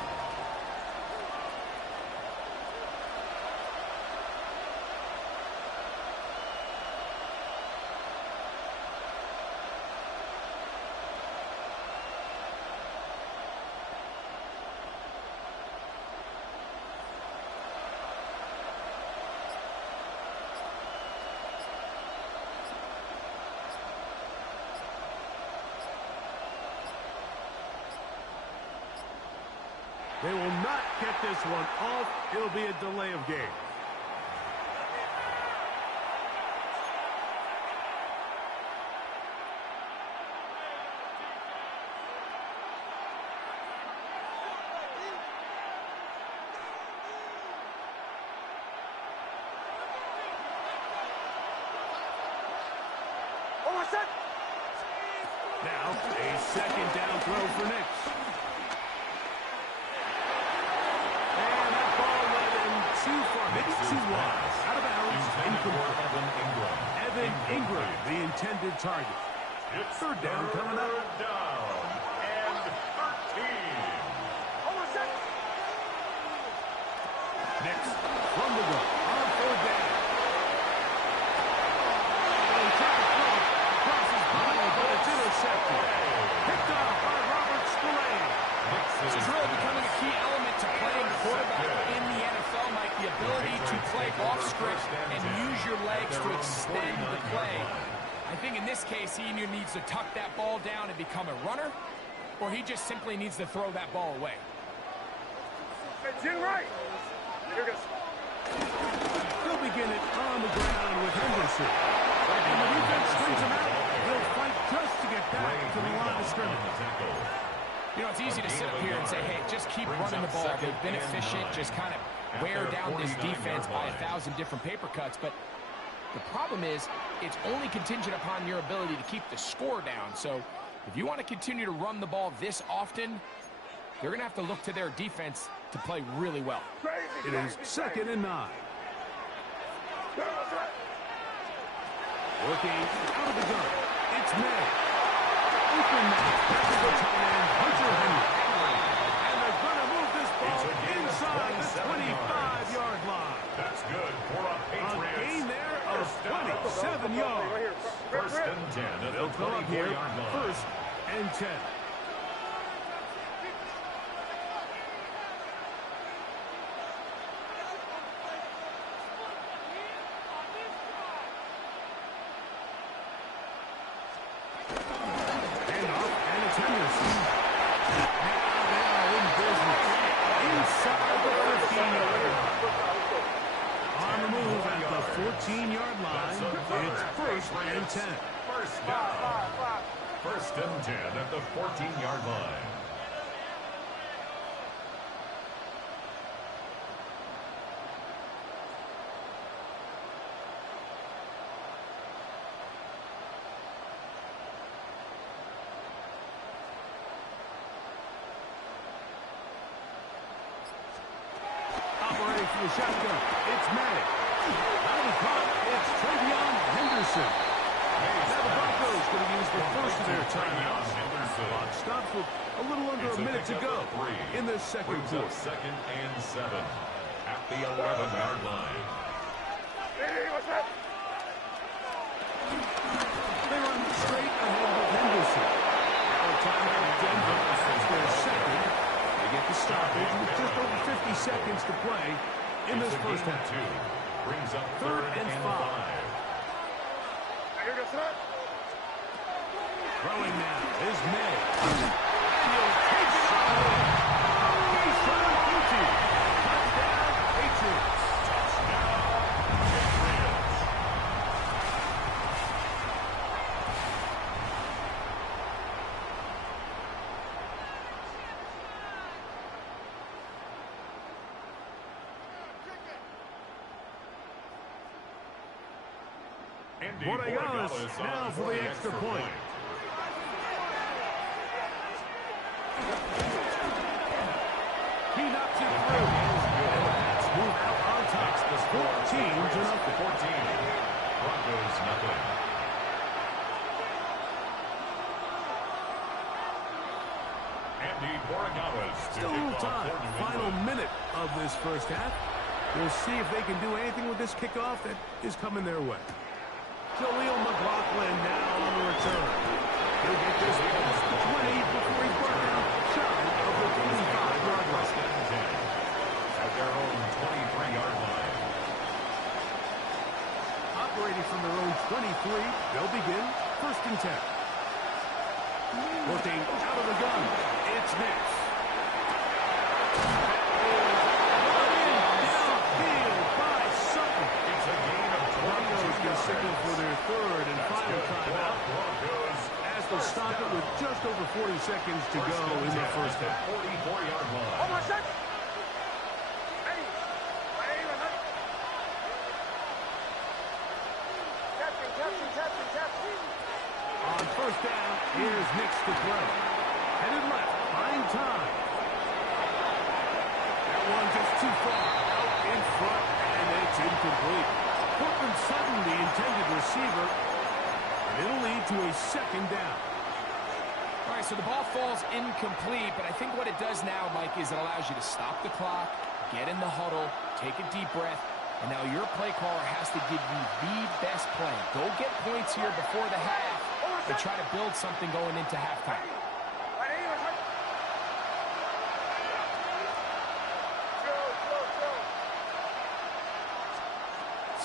They will not get this one off. It'll be a delay of game. Now, a second down throw for Knicks. And that ball led him too far, maybe too wide. Out of bounds, incomplete. Evan Ingram, the intended target. Third down coming up. Third down and 13. Knicks from the gun on third down. And trying to throw across his body, but it's intercepted. Picked off by Robert Spillane. This is really becoming a key element to playing quarterback in the NFL, Mike. The ability to play off script and use your legs to extend the play. I think in this case, he either needs to tuck that ball down and become a runner, or he just simply needs to throw that ball away. It's in right. Here goes. They'll begin it on the ground with Henderson. And the defense brings him out. He'll fight just to get back to the line of scrimmage. You know, it's easy to sit up here and say, hey, just keep running the ball. They've been efficient. Just kind of wear down this defense by 1,000 different paper cuts. But the problem is it's only contingent upon your ability to keep the score down. So if you want to continue to run the ball this often, they're going to have to look to their defense to play really well. It is 2nd and 9. Working out of the gun. It's May. Open man. Back to the tight end, Hunter Henry. And they're going to move this ball inside the 25-yard line. That's good for a Patriots. A gain there of 27 yards. First and 10 at the They'll come up here, 24-yard line. 1st and 10. On the move at the 14-yard line, it's 1st and 10. First down. 1st and 10 at the 14-yard line. Operating from the shotgun, it's May. Out of the pocket, it's Travion Henderson. Now the Broncos going to use the first of their timeouts. Clock stops with a little under a minute to go in the second quarter. 2nd and 7 at the 11-yard line. They run straight ahead with Henderson. Now a timeout, Denver. It's their second. They get the stoppage with just over 50 seconds to play in this first half. Brings up 3rd and 5. Throwing now is May. He'll take it all. He's trying to beat you. Touchdown, Patriots. Borregales now for the extra point. He knocks it through. And the Pats move out on top. the score. 14. Broncos nothing. Andy Borregales. Still a little time. Final minute of this first half. We'll see if they can do anything with this kickoff that is coming their way. Jaleel McLaughlin now on the return. He'll get this past the 20 before he's brought down shy of the 25-yard line. At their own 23-yard line. Operating from their own 23, they'll begin 1st and 10. Looking out of the gun, it's Nix. Signal for their 3rd and final timeout as they stop it with just over 40 seconds to go in the first half. 44-yard line. On 1st down, here's Nix to throw. Headed left, buying time. That one just too far out in front, and it's incomplete. Portland suddenly the intended receiver, and it'll lead to a 2nd down. All right, so the ball falls incomplete, but I think what it does now, Mike, is it allows you to stop the clock, get in the huddle, take a deep breath, and now your play caller has to give you the best play. Go get points here before the half and try to build something going into halftime.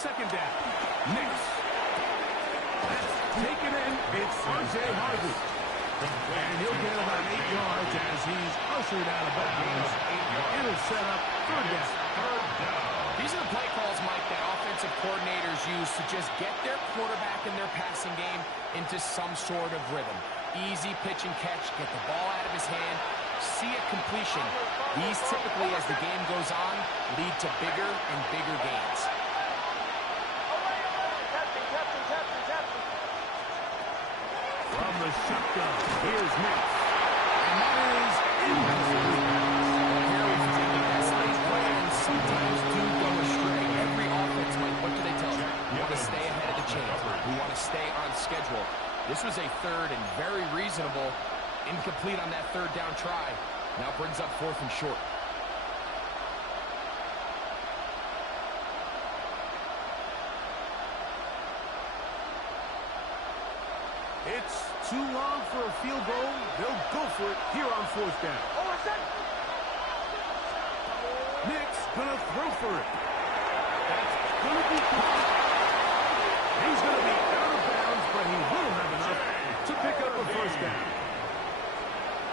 2nd down. Nix. That's taken in. It's R.J. Harvey. And he'll get about 8 yards as he's ushered out of bounds. It'll set up 3rd down. These are the play calls, Mike, that offensive coordinators use to just get their quarterback in their passing game into some sort of rhythm. Easy pitch and catch, get the ball out of his hand, see a completion. These typically, as the game goes on, lead to bigger and bigger gains. From the shotgun, here's Nix. And that is incomplete. Sometimes do go astray. Every offense, Mike, what do they tell you? We want to stay ahead of the chain. We want to stay on schedule. This was a 3rd and very reasonable. Incomplete on that 3rd down try. Now brings up 4th and short. It's too long for a field goal. They'll go for it here on 4th down. Nix gonna throw for it. That's gonna be caught. He's gonna be out of bounds, but he will have enough to pick up a 1st down.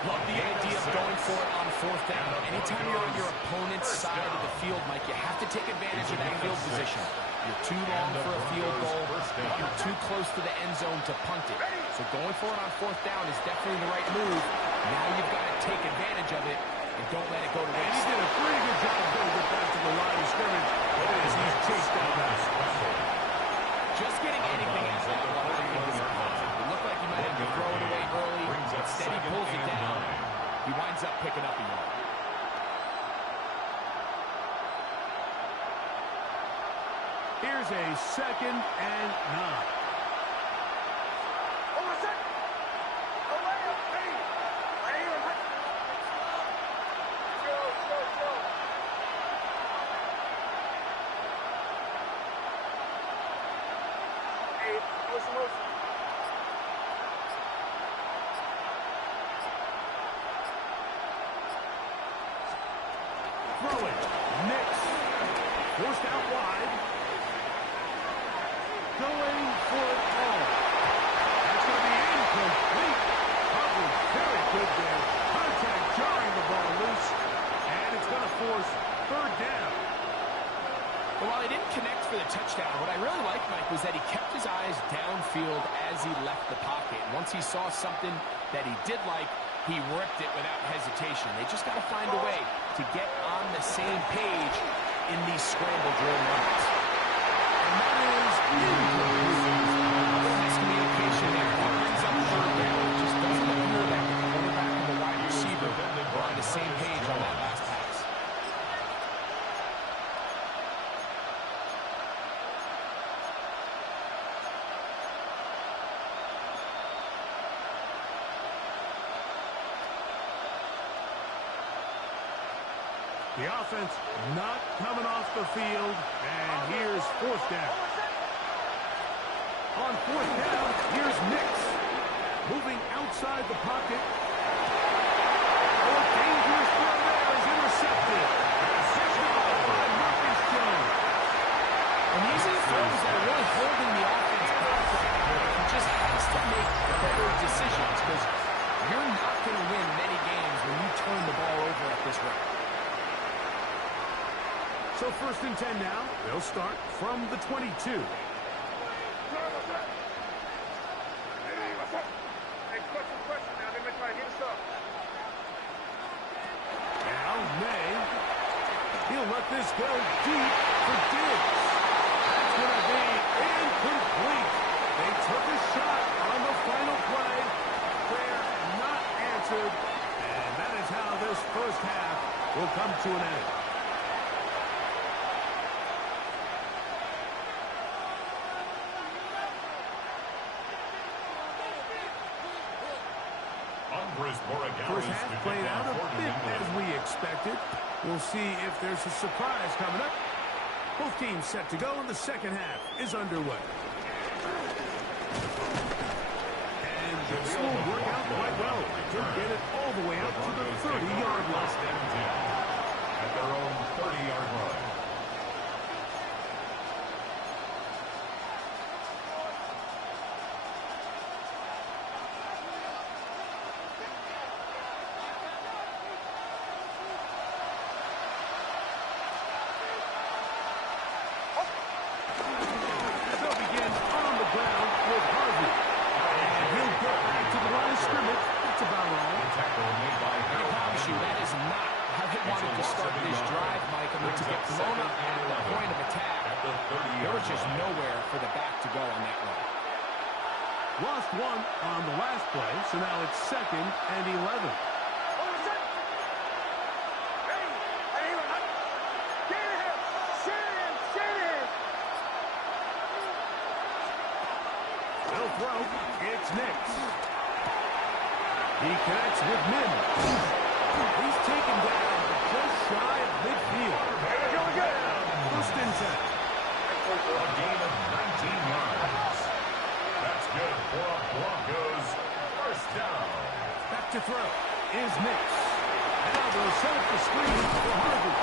Love the idea of going for it on 4th down. Anytime you're on your opponent's side of the field, Mike, you have to take advantage of that field position. You're too long for a field goal. You're too close to the end zone to punt it. So going for it on 4th down is definitely the right move. Now you've got to take advantage of it and don't let it go to waste. And he did a pretty good job getting it back to the line of scrimmage as he's chased down that. Just getting anything out of that one, I think, is impossible. It looked like he might have to throw it away early. Instead, he pulls it down. He winds up picking up a yard. Here's a 2nd and 9. Throw it. Nix. Forced out wide. Going for it all. That's going to be incomplete. Coverage very good there. Contact jarring the ball loose. And it's going to force 3rd down. Well, while he didn't connect for the touchdown, what I really liked, Mike, was that he kept his eyes downfield as he left the pocket. And once he saw something that he did like, he ripped it without hesitation. They just got to find a way to get on the same page in these scramble drill moments. And that is miscommunication there. He brings up 3rd down. It just doesn't appear that the quarterback and the wide receiver are on the same page on that last pass. The offense not coming off the field, and here's fourth down. On fourth down, here's Nix. Moving outside the pocket. Oh, dangerous throw there is intercepted. By Marcus Jones. And these are the throws that are really holding the offense back right now. He just has to make better decisions because you're not going to win many games when you turn the ball over at this rate. So first and 10 now. They'll start from the 22. Now May. He'll let this go deep for Diggs. That's going to be incomplete. They took a shot on the final play. Prayer not answered. And that is how this first half will come to an end. First half played out a bit as we expected. We'll see if there's a surprise coming up. Both teams set to go, and the second half is underway. And this will work out quite well. They'll get it all the way up to the 30-yard line. At their own 30-yard line. Lost one on the last play, so now it's 2nd and 11. They'll throw. It's Nix. He connects with Mims. He's taken down just shy of midfield. First and 10. A gain of 19 yards. That's good for a Broncos first down. Back to throw is Nix. Now they'll set up the screen for Harvey.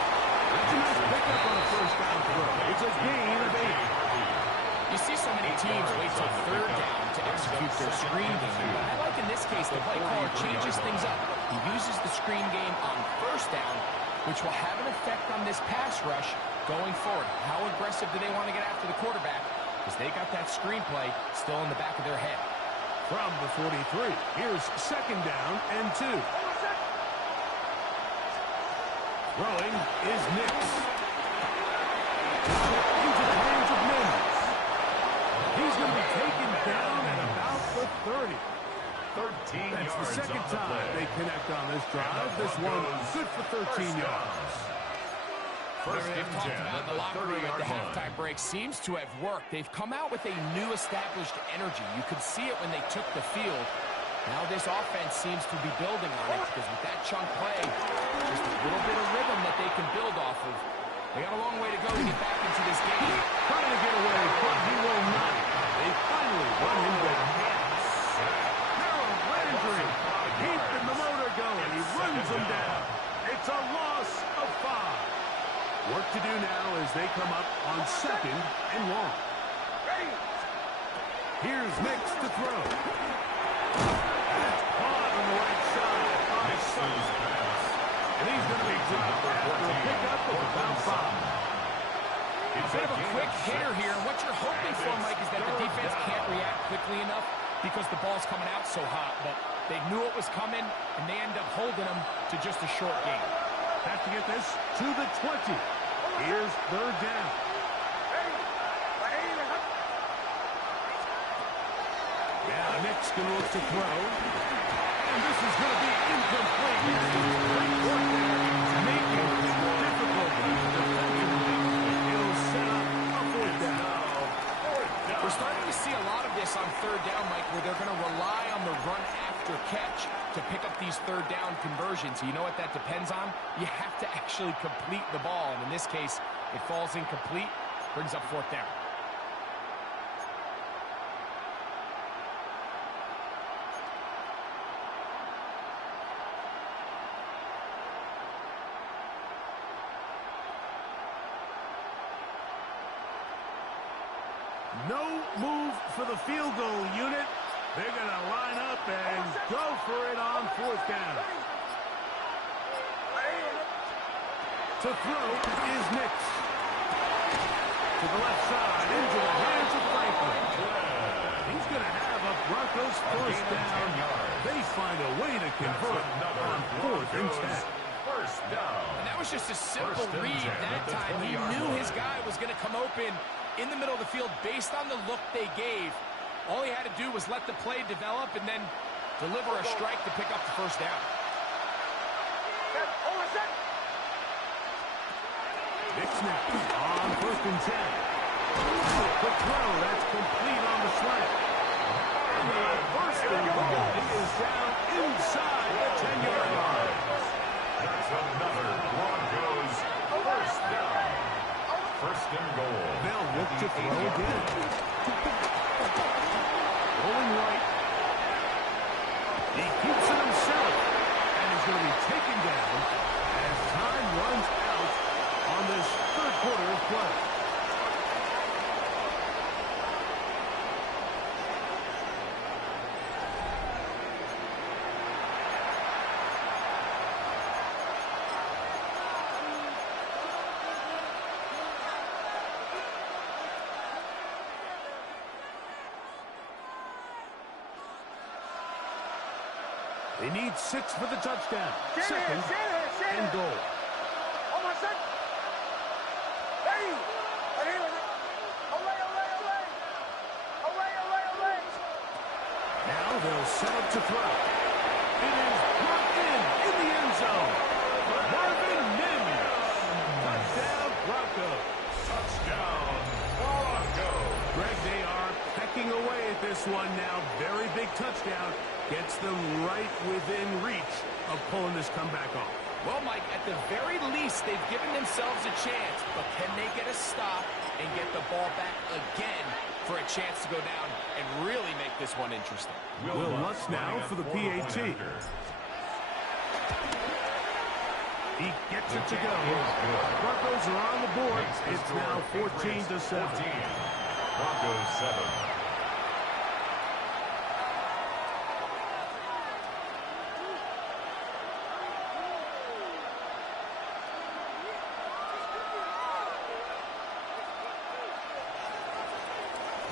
That's a nice pickup on a first down throw. It's a gain of 8. You see so many teams wait till third down to execute their screen game. I like in this case the play caller changes things up. He uses the screen game on first down, which will have an effect on this pass rush going forward. How aggressive do they want to get after the quarterback? Because they got that screenplay still in the back of their head. From the 43, here's 2nd down and 2. Throwing is Nix. Into the hands of Mims. He's going to be taken down at about the 30. 13 That's yards. The second time they connect on this drive. This one good for 13 yards. They've talked about the locker room at the halftime break. Seems to have worked. They've come out with a new established energy. You could see it when they took the field. Now this offense seems to be building on it because with that chunk play, just a little bit of rhythm that they can build off of. They got a long way to go to get back into this game. Trying to get away, but he will not. They finally run him down. Harold Landry keeping the motor going. He runs him down. It's a loss of 5. Work to do now as they come up on 2nd and long. Here's Nix to throw. That's caught on the right side. And he's going to be dropped after a pickup of about 5. A bit of a quick hitter here. And what you're hoping for, Mike, is that the defense can't react quickly enough because the ball's coming out so hot. But they knew it was coming, and they end up holding them to just a short game. Have to get this to the 20. Here's 3rd down. Now Nix going to look to throw. And this is going to be incomplete. Great work there. Making it difficult. He'll set up a 4th down. We're starting to see a lot of this on 3rd down, Mike, where they're going to rely on the run after after catch to pick up these third down conversions. You know what that depends on? You have to actually complete the ball. And in this case, it falls incomplete, brings up fourth down. No move for the field goal unit. They're going to line up and go for it on fourth down. To throw is Nix. To the left side, into the hands of Franklin. He's going to have a Broncos first down. They find a way to convert on 4th and 10. First down. And that was just a simple read that time. He knew his guy was going to come open in the middle of the field based on the look they gave. All he had to do was let the play develop and then deliver a strike to pick up the first down. Nix now on 1st and 10. The throw, that's complete on the slant. And the first and goal is down inside the 10-yard line. That's another Broncos first down. First and goal. They'll look to throw again. Rolling right. He keeps it himself. And he's going to be taken down as time runs out on this third quarter of play. They need 6 for the touchdown. Second and goal. Now they'll set up to throw. It is brought in the end zone. Marvin Mims. Touchdown, Broncos. Touchdown, Broncos. Greg, they are pecking away at this one now. Very big touchdown. Gets them right within reach of pulling this comeback off. Well, Mike, at the very least, they've given themselves a chance. But can they get a stop and get the ball back again for a chance to go down and really make this one interesting? Will Lutz now for the PAT. He gets it to go. Broncos are on the board. It's now 14-7. Broncos 7.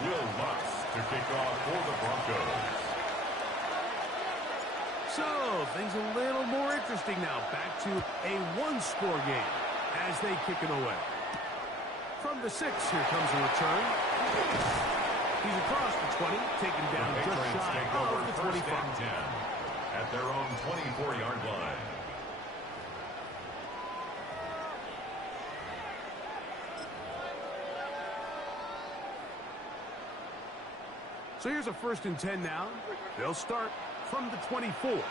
Will Lutz to kick off for the Broncos. So, things a little more interesting now. Back to a one-score game as they kick it away. From the 6, here comes a return. He's across the 20, taken down just shy of the 25. At their own 24-yard line. So here's a 1st and 10 now. They'll start from the 24. Here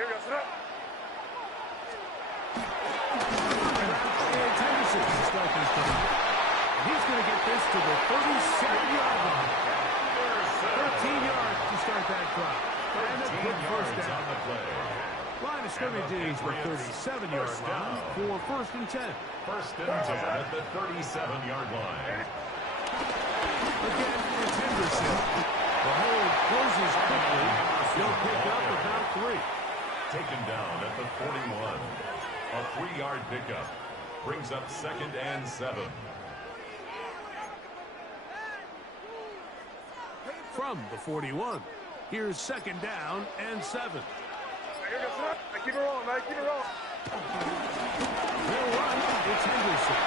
we go, sit up. Henderson to start this time. He's going to get this to the 37-yard line. 13 yards to start that drive. And a quick first down. Line of scrimmage is the 37-yard line for 1st and 10. 1st and 10 at the 37-yard line. Again, it's Henderson. The hold closes quickly. He'll pick up about 3. Taken down at the 41. A 3-yard pickup. Brings up 2nd and 7. From the 41, here's 2nd down and 7. Keep it rolling, man. Keep it rolling. They'll run. It's Henderson.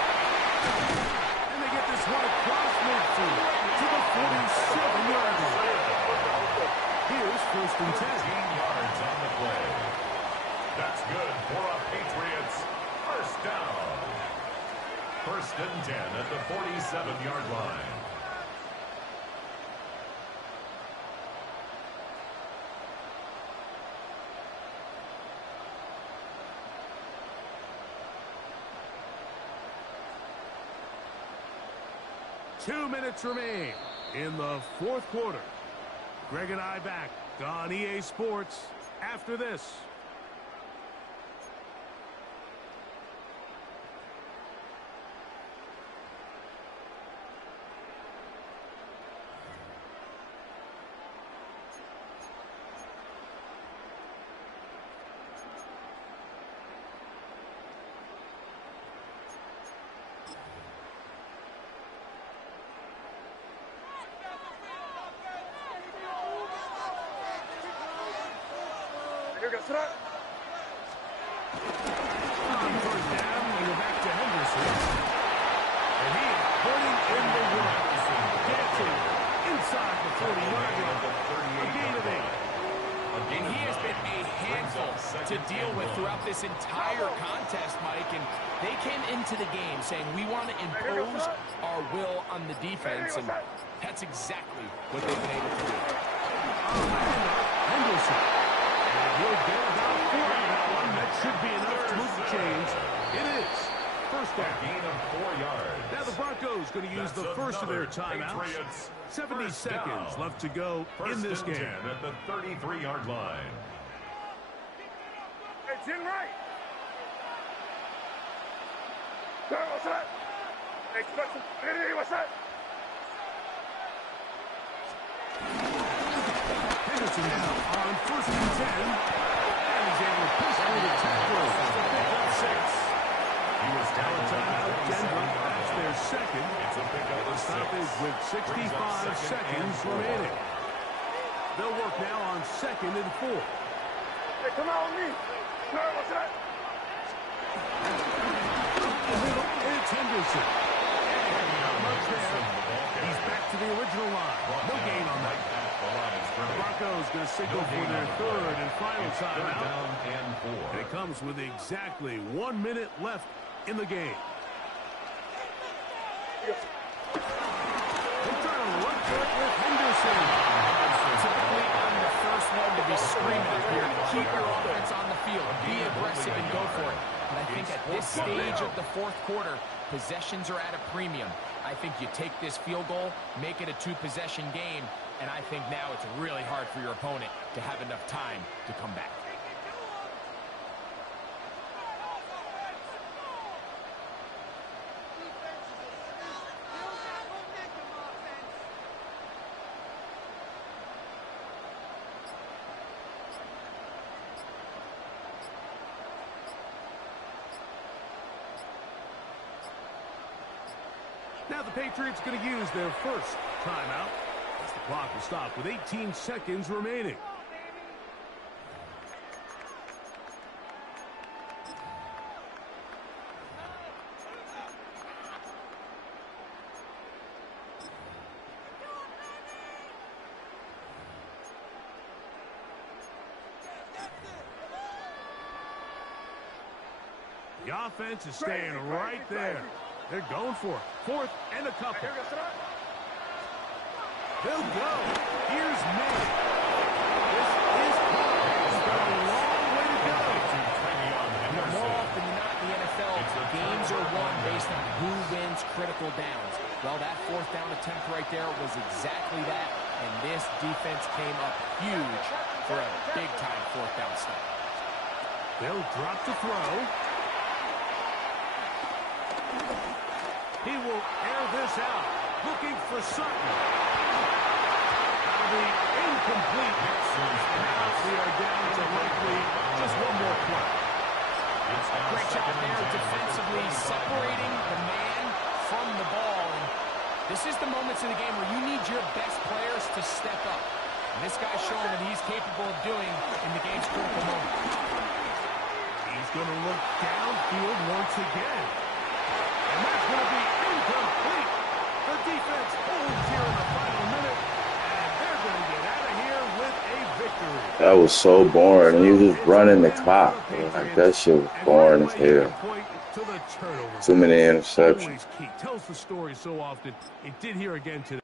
And they get this one across midfield to the 47-yard line. Here's 1st and 10. 15 yards on the play. That's good for a Patriots first down. 1st and 10 at the 47-yard line. 2 minutes remain in the fourth quarter. Greg and I back on EA Sports after this. First down, we go back to Henderson. And he is putting in the work. Dancing inside the 40-yard line. A gain of 8. And he has been a handful to deal with throughout this entire contest, Mike. And they came into the game saying, we want to impose our will on the defense. And that's exactly what they've been able to do. Henderson. And he'll get about 4 on that one. That should be enough to move the chains. It is. First down. Gain of 4 yards. Now the Broncos going to use the first of their timeouts. 70 seconds left to go in this game. At the 33-yard line. It's in right. What's that? Hey, what's that? Henderson now on first and 10. And he's able to push through the tackle. He was down Timeout, Denver. That's their second. It's a pickup of 6. Stoppage with 65 seconds remaining. They'll work now on second and 4. Hey, come on with me. What's that? It's Henderson. Not much there. He's back to the original line. No gain on that. The Broncos going to signal for their third and final timeout. And it comes with exactly 1 minute left in the game. They're trying to run for it with Henderson. Typically, I'm the first one to be screaming up here to keep your offense on the field. Be aggressive and go for it. But I think at this stage of the fourth quarter, possessions are at a premium. I think you take this field goal, make it a 2-possession game, and I think now it's really hard for your opponent to have enough time to come back. Now the Patriots going to use their first timeout. As the clock will stop with 18 seconds remaining. The offense is staying right there. They're going for it. Fourth and a couple. They'll go. Here's May. This is hard. He's got a long way to go. More often than not in the NFL, games are won based on who wins critical downs. Well, that fourth down attempt right there was exactly that, and this defense came up huge for a big-time fourth down stop. They'll drop to throw. He will air this out, looking for Sutton. That'll be incomplete. Now we are down to likely just one more play. Great job there defensively, separating the man from the ball. And this is the moments in the game where you need your best players to step up. And this guy's showing what he's capable of doing in the game's critical moment. He's going to look downfield once again. And that's going to be incomplete. The defense holds here in the final minute, and they're going to get out of here with a victory. That was so boring. He was just running the clock. Like, that shit was boring as hell. Too many interceptions. Tells the story so often. It did here again today.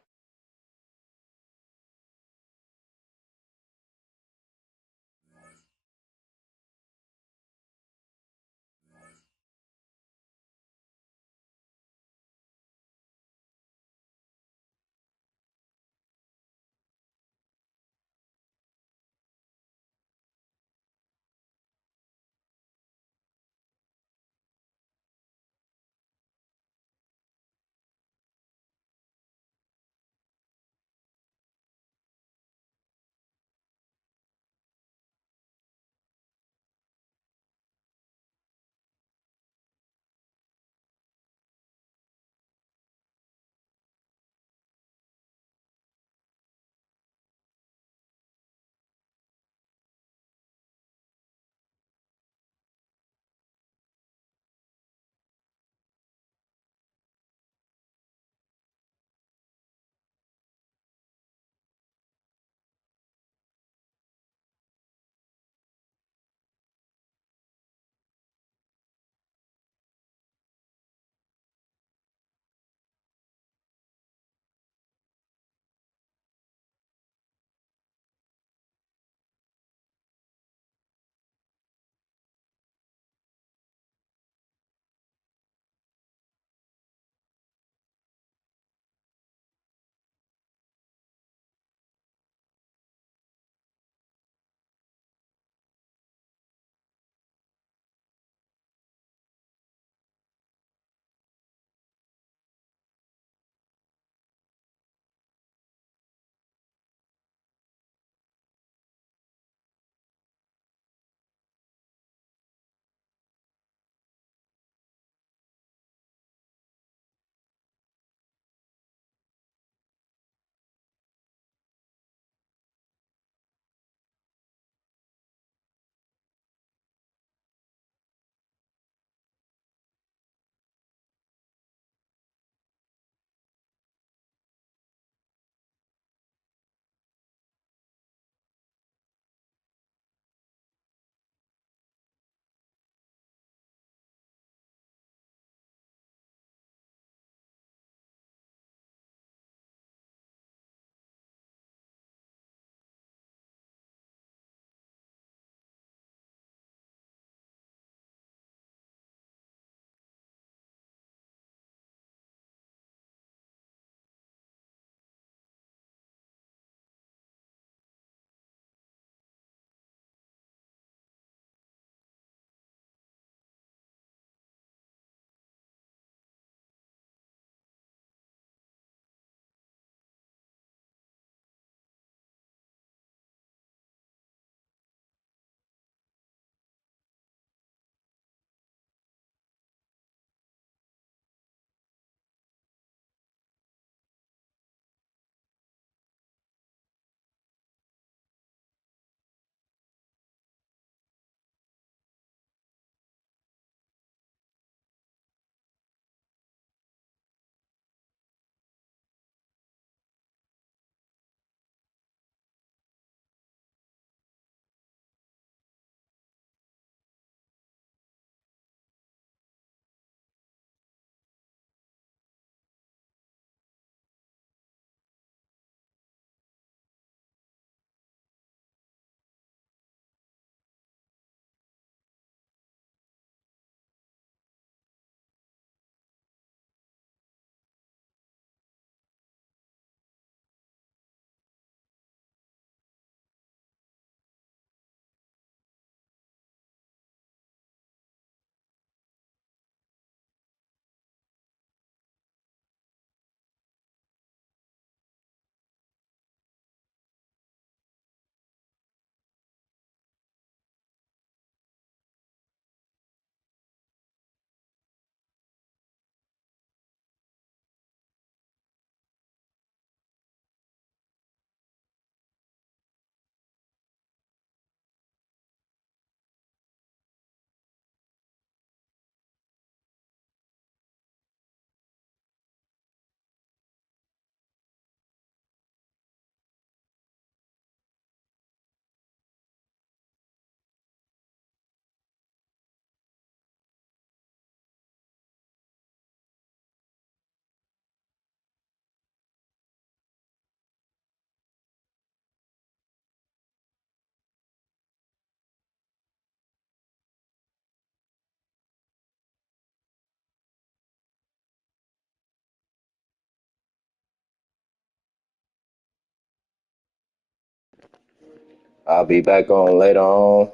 I'll be back on later on.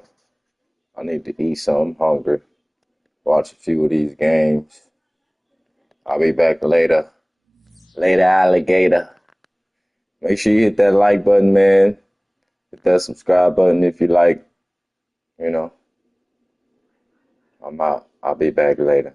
I need to eat something. I'm hungry. Watch a few of these games. I'll be back later. Later, alligator. Make sure you hit that like button, man. Hit that subscribe button if you like. I'm out. I'll be back later.